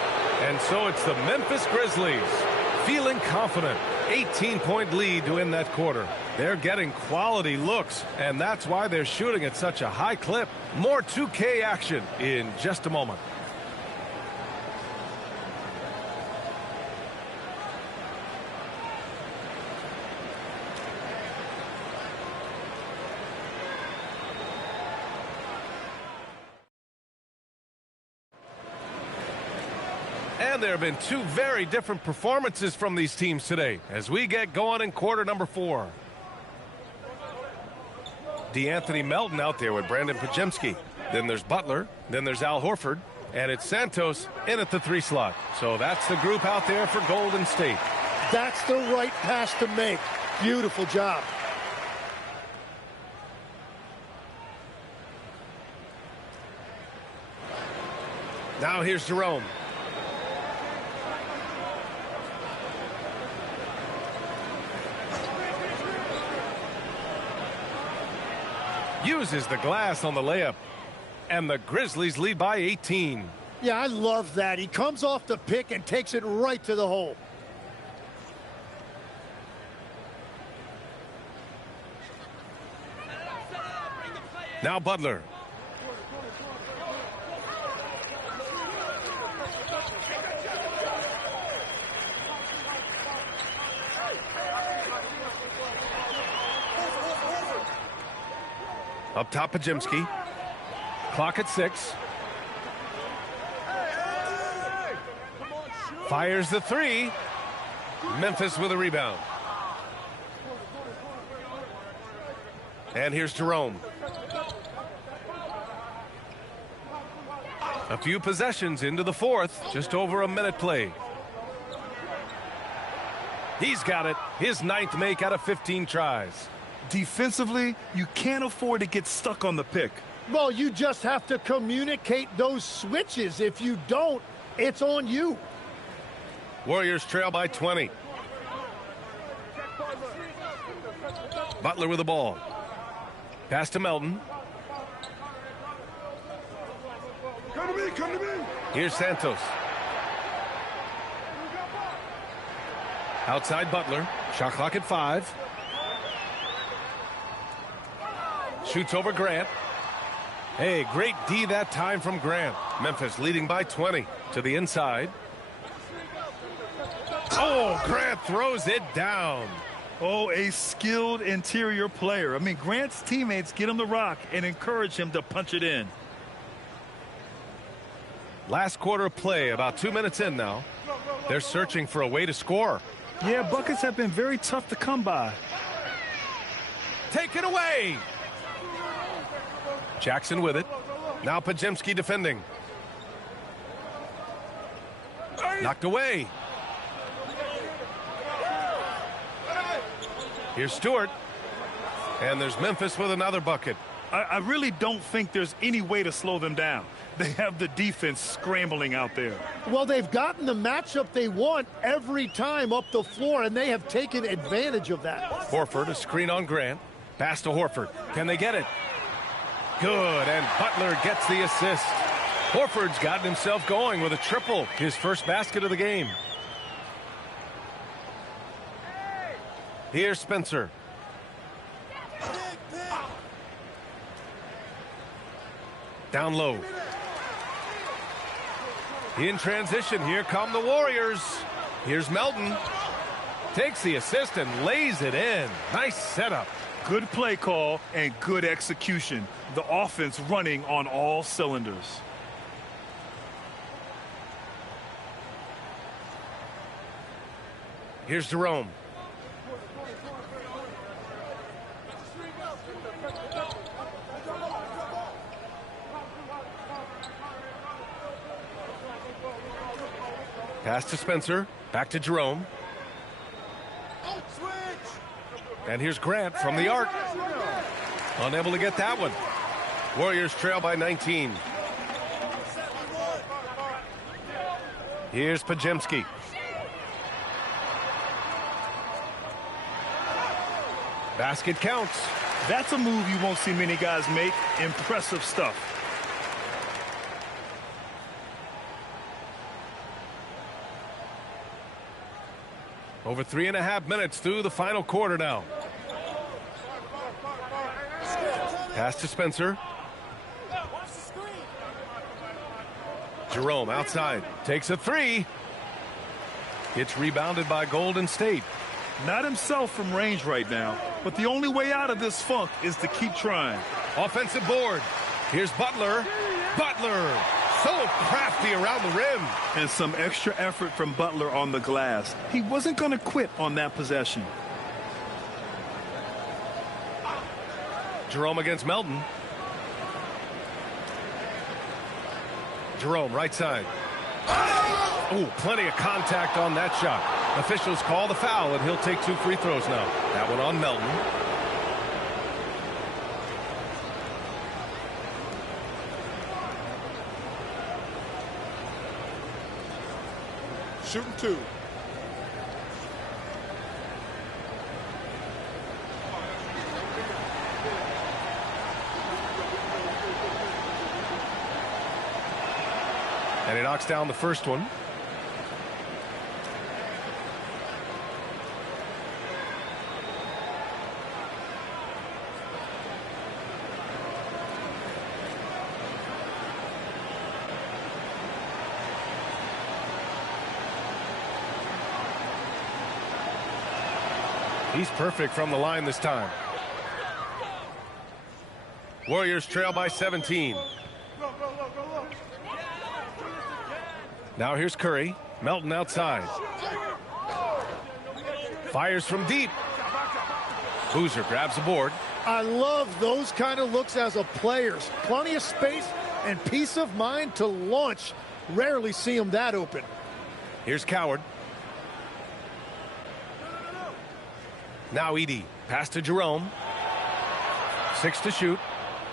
And so it's the Memphis Grizzlies feeling confident. 18-point lead to win that quarter. They're getting quality looks, and that's why they're shooting at such a high clip. More 2K action in just a moment. And there have been 2 very different performances from these teams today as we get going in quarter number 4. DeAnthony Melton out there with Brandon Podziemski. Then there's Butler. Then there's Al Horford. And it's Santos in at the 3 slot. So that's the group out there for Golden State. That's the right pass to make. Beautiful job. Now here's Jerome. Uses the glass on the layup. And the Grizzlies lead by 18. Yeah, I love that. He comes off the pick and takes it right to the hole. Now Butler. Up top, Podziemski. Clock at 6. Fires the 3. Memphis with a rebound. And here's Jerome. A few possessions into the 4th. Just over a minute played. He's got it. His 9th make out of 15 tries. Defensively, you can't afford to get stuck on the pick. Well, you just have to communicate those switches. If you don't, it's on you. Warriors trail by 20. Butler with the ball. Pass to Melton. Come to me, come to me. Here's Santos. Outside Butler. Shot clock at 5. Shoots over Grant. Hey, great D that time from Grant. Memphis leading by 20 to the inside. Oh, Grant throws it down. Oh, a skilled interior player. I mean, Grant's teammates get him the rock and encourage him to punch it in. Last quarter of play, about 2 minutes in now. They're searching for a way to score. Yeah, buckets have been very tough to come by. Take it away. Jackson with it. Now Podziemski defending. Knocked away. Here's Stewart. And there's Memphis with another bucket. I really don't think there's any way to slow them down. They have the defense scrambling out there. Well, they've gotten the matchup they want every time up the floor, and they have taken advantage of that. Horford, a screen on Grant. Pass to Horford. Can they get it? Good, and Butler gets the assist. Horford's gotten himself going with a triple, his first basket of the game. Here's Spencer. Down low. In transition, here come the Warriors. Here's Melton. Takes the assist and lays it in. Nice setup. Good play call and good execution. The offense running on all cylinders. Here's Jerome. Pass to Spencer. Back to Jerome. And here's Grant from the arc. Unable to get that one. Warriors trail by 19. Here's Pajemski. Basket counts. That's a move you won't see many guys make. Impressive stuff. Over 3.5 minutes through the final quarter now. Pass to Spencer. Jerome outside. Takes a three. It's rebounded by Golden State. Not himself from range right now, but the only way out of this funk is to keep trying. Offensive board. Here's Butler. Butler. So crafty around the rim. And some extra effort from Butler on the glass. He wasn't going to quit on that possession. Jerome against Melton. Jerome, right side. Oh, plenty of contact on that shot. Officials call the foul, and he'll take 2 free throws now. That one on Melton. Shooting 2. And he knocks down the first one. He's perfect from the line this time. Warriors trail by 17. Now here's Curry. Melton outside. Fires from deep. Boozer grabs the board. I love those kind of looks as a player. Plenty of space and peace of mind to launch. Rarely see him that open. Here's Coward. Now Edey. Pass to Jerome. 6 to shoot.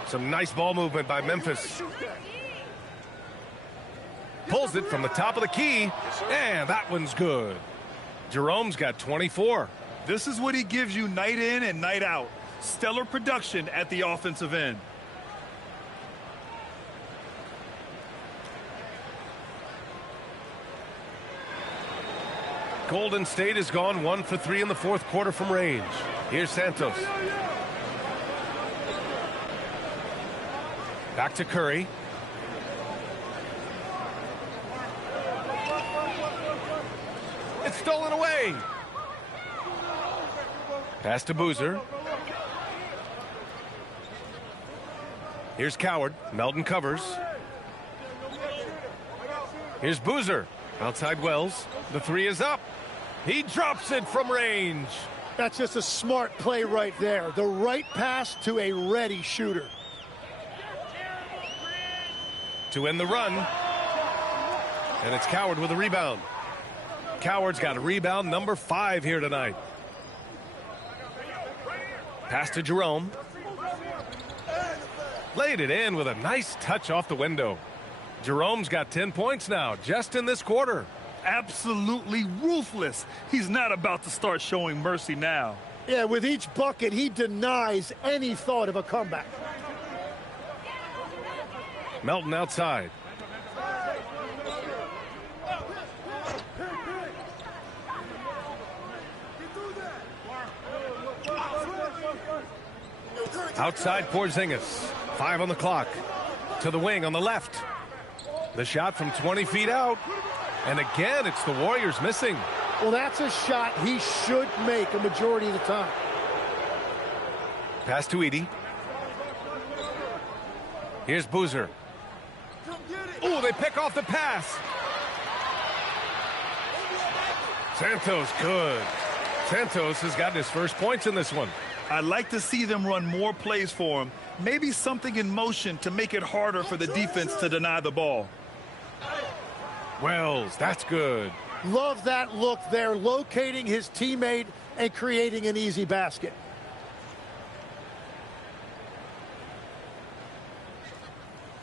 Some nice ball movement by Memphis. Pulls it from the top of the key, and that one's good. Jerome's got 24. This is what he gives you night in and night out. Stellar production at the offensive end. Golden State has gone 1 for 3 in the fourth quarter from range. Here's Santos. Back to Curry. It's stolen away. Pass to Boozer. Here's Coward. Melton covers. Here's Boozer. Outside Wells. The three is up. He drops it from range. That's just a smart play right there. The right pass to a ready shooter. To end the run. And it's Coward with a rebound. Coward's got a rebound number 5 here tonight. Pass to Jerome. Laid it in with a nice touch off the window. Jerome's got 10 points now, just in this quarter. Absolutely ruthless. He's not about to start showing mercy now. Yeah, with each bucket, he denies any thought of a comeback. Melton outside. Outside Porzingis. 5 on the clock. To the wing on the left. The shot from 20 feet out. And again, it's the Warriors missing. Well, that's a shot he should make a majority of the time. Pass to Edey. Here's Boozer. Oh, they pick off the pass. Santos, good. Santos has gotten his first points in this one. I'd like to see them run more plays for him. Maybe something in motion to make it harder for the defense to deny the ball. Wells, that's good. Love that look there, locating his teammate and creating an easy basket.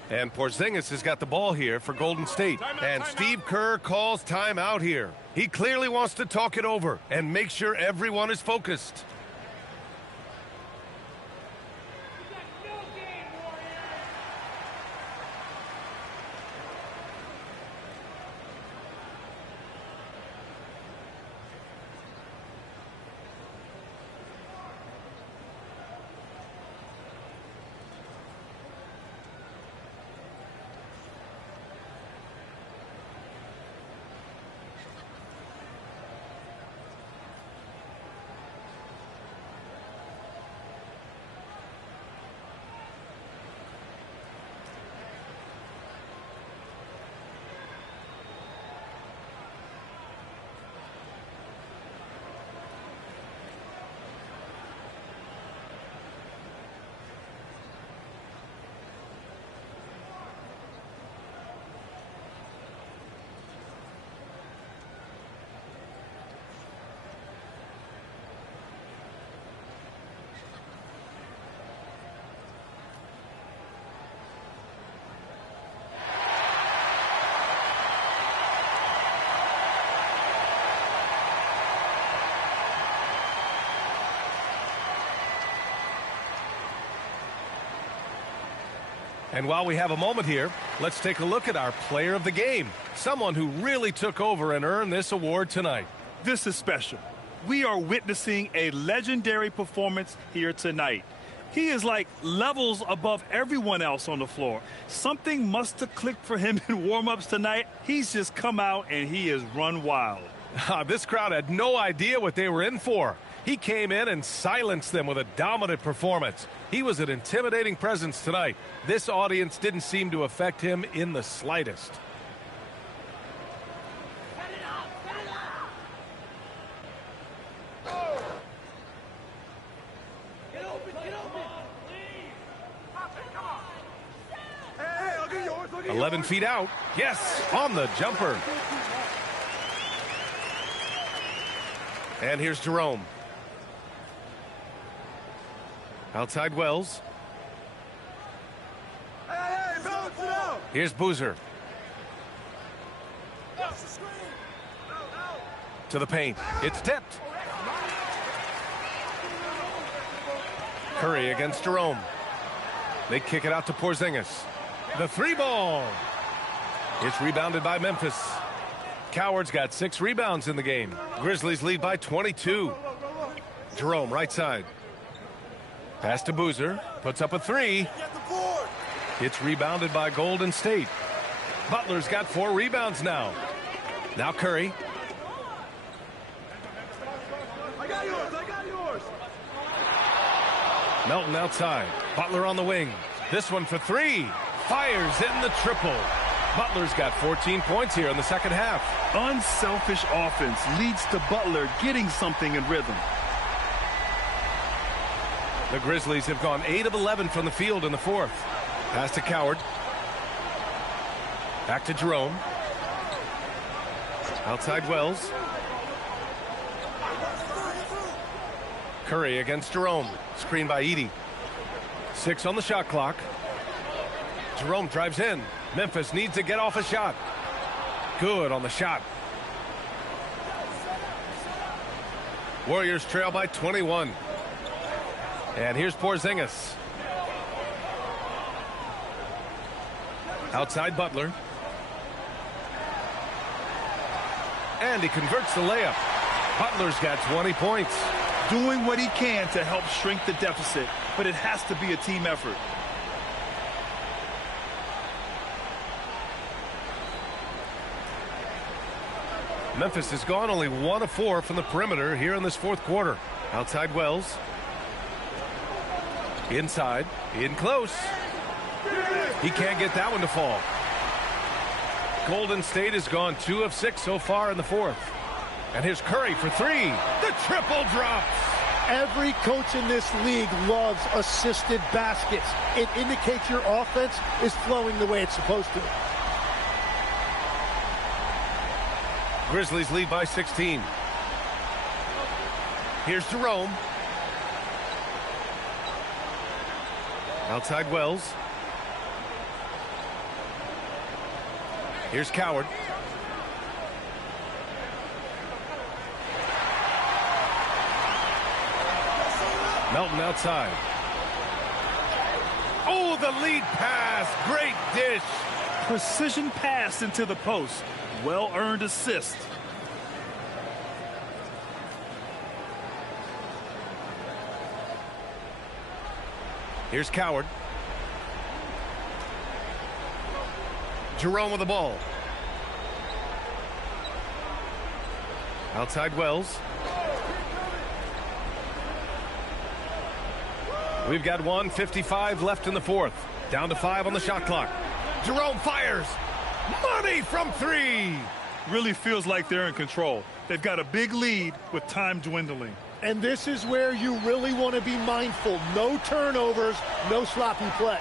And Porzingis has got the ball here for Golden State. And Steve Kerr calls timeout here. He clearly wants to talk it over and make sure everyone is focused. And while we have a moment here, let's take a look at our player of the game. Someone who really took over and earned this award tonight. This is special. We are witnessing a legendary performance here tonight. He is like levels above everyone else on the floor. Something must have clicked for him in warm-ups tonight. He's just come out and he has run wild. This crowd had no idea what they were in for. He came in and silenced them with a dominant performance. He was an intimidating presence tonight. This audience didn't seem to affect him in the slightest. Get open. 11 feet out. Yes, on the jumper. And here's Jerome. Outside Wells. Here's Boozer. To the paint. It's tipped. Curry against Jerome. They kick it out to Porzingis. The three ball. It's rebounded by Memphis. Coward's got 6 rebounds in the game. Grizzlies lead by 22. Jerome right side. Pass to Boozer. Puts up a 3. It's rebounded by Golden State. Butler's got 4 rebounds now. Now Curry. I got yours. Melton outside. Butler on the wing. This one for 3. Fires in the triple. Butler's got 14 points here in the second half. Unselfish offense leads to Butler getting something in rhythm. The Grizzlies have gone 8 of 11 from the field in the fourth. Pass to Coward. Back to Jerome. Outside Wells. Curry against Jerome. Screen by Edey. 6 on the shot clock. Jerome drives in. Memphis needs to get off a shot. Good on the shot. Warriors trail by 21. And here's Porzingis. Outside Butler. And he converts the layup. Butler's got 20 points. doing what he can to help shrink the deficit, but it has to be a team effort. Memphis has gone only 1 of 4 from the perimeter here in this fourth quarter. Outside Wells. Inside. In close. He can't get that one to fall. Golden State has gone 2 of 6 so far in the fourth. And here's Curry for 3. The triple drops. Every coach in this league loves assisted baskets. It indicates your offense is flowing the way it's supposed to. Grizzlies lead by 16. Here's Jerome. Outside Wells. Here's Coward. Melton outside. Oh, the lead pass. Great dish. Precision pass into the post. Well-earned assist. Here's Coward. Jerome with the ball. Outside Wells. We've got 1:55 left in the fourth. Down to 5 on the shot clock. Jerome fires. Money from 3. Really feels like they're in control. They've got a big lead with time dwindling. And this is where you really want to be mindful. No turnovers, no sloppy play.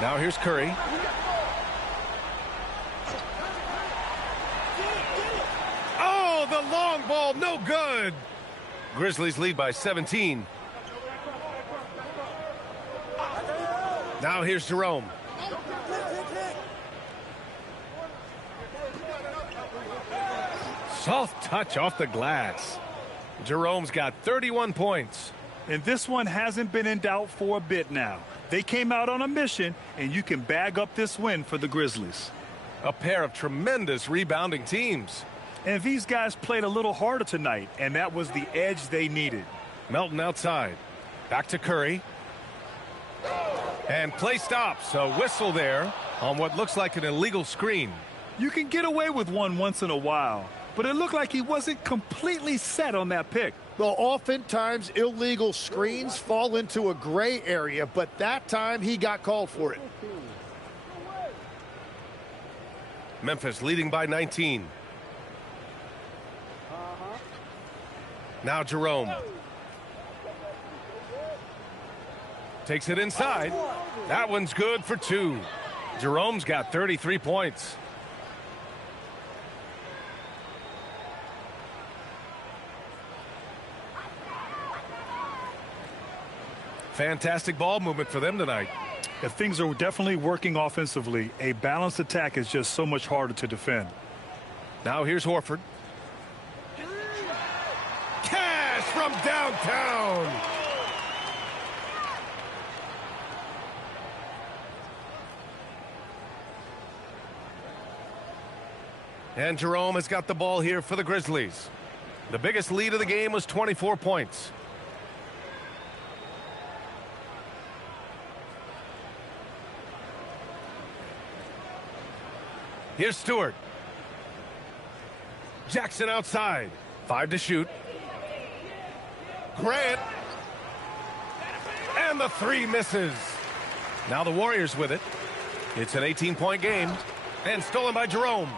Now here's Curry. Oh, the long ball, no good. Grizzlies lead by 17. Now here's Jerome. Soft touch off the glass. Jerome's got 31 points. And this one hasn't been in doubt for a bit now. They came out on a mission, and you can bag up this win for the Grizzlies. A pair of tremendous rebounding teams. And these guys played a little harder tonight, and that was the edge they needed. Melton outside. Back to Curry. And play stops. A whistle there on what looks like an illegal screen. You can get away with one once in a while, but it looked like he wasn't completely set on that pick. Well, oftentimes illegal screens fall into a gray area, but that time he got called for it. Memphis leading by 19. Now Jerome. Takes it inside. That one's good for 2. Jerome's got 33 points. Fantastic ball movement for them tonight. If things are definitely working offensively, a balanced attack is just so much harder to defend. Now here's Horford. Cash from downtown. And Jerome has got the ball here for the Grizzlies. The biggest lead of the game was 24 points. Here's Stewart. Jackson outside. 5 to shoot. Grant. And the 3 misses. Now the Warriors with it. It's an 18-point game. And stolen by Jerome.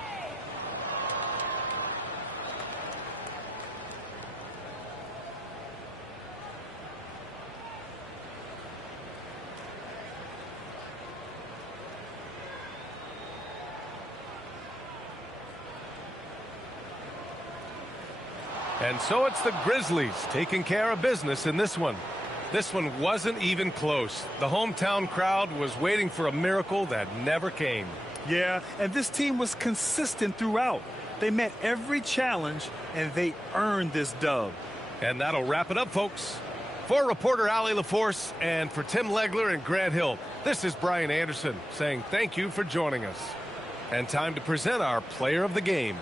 And so it's the Grizzlies taking care of business in this one. This one wasn't even close. The hometown crowd was waiting for a miracle that never came. Yeah, and this team was consistent throughout. They met every challenge, and they earned this dub. And that'll wrap it up, folks. For reporter Allie LaForce and for Tim Legler and Grant Hill, this is Brian Anderson saying thank you for joining us. And time to present our player of the game.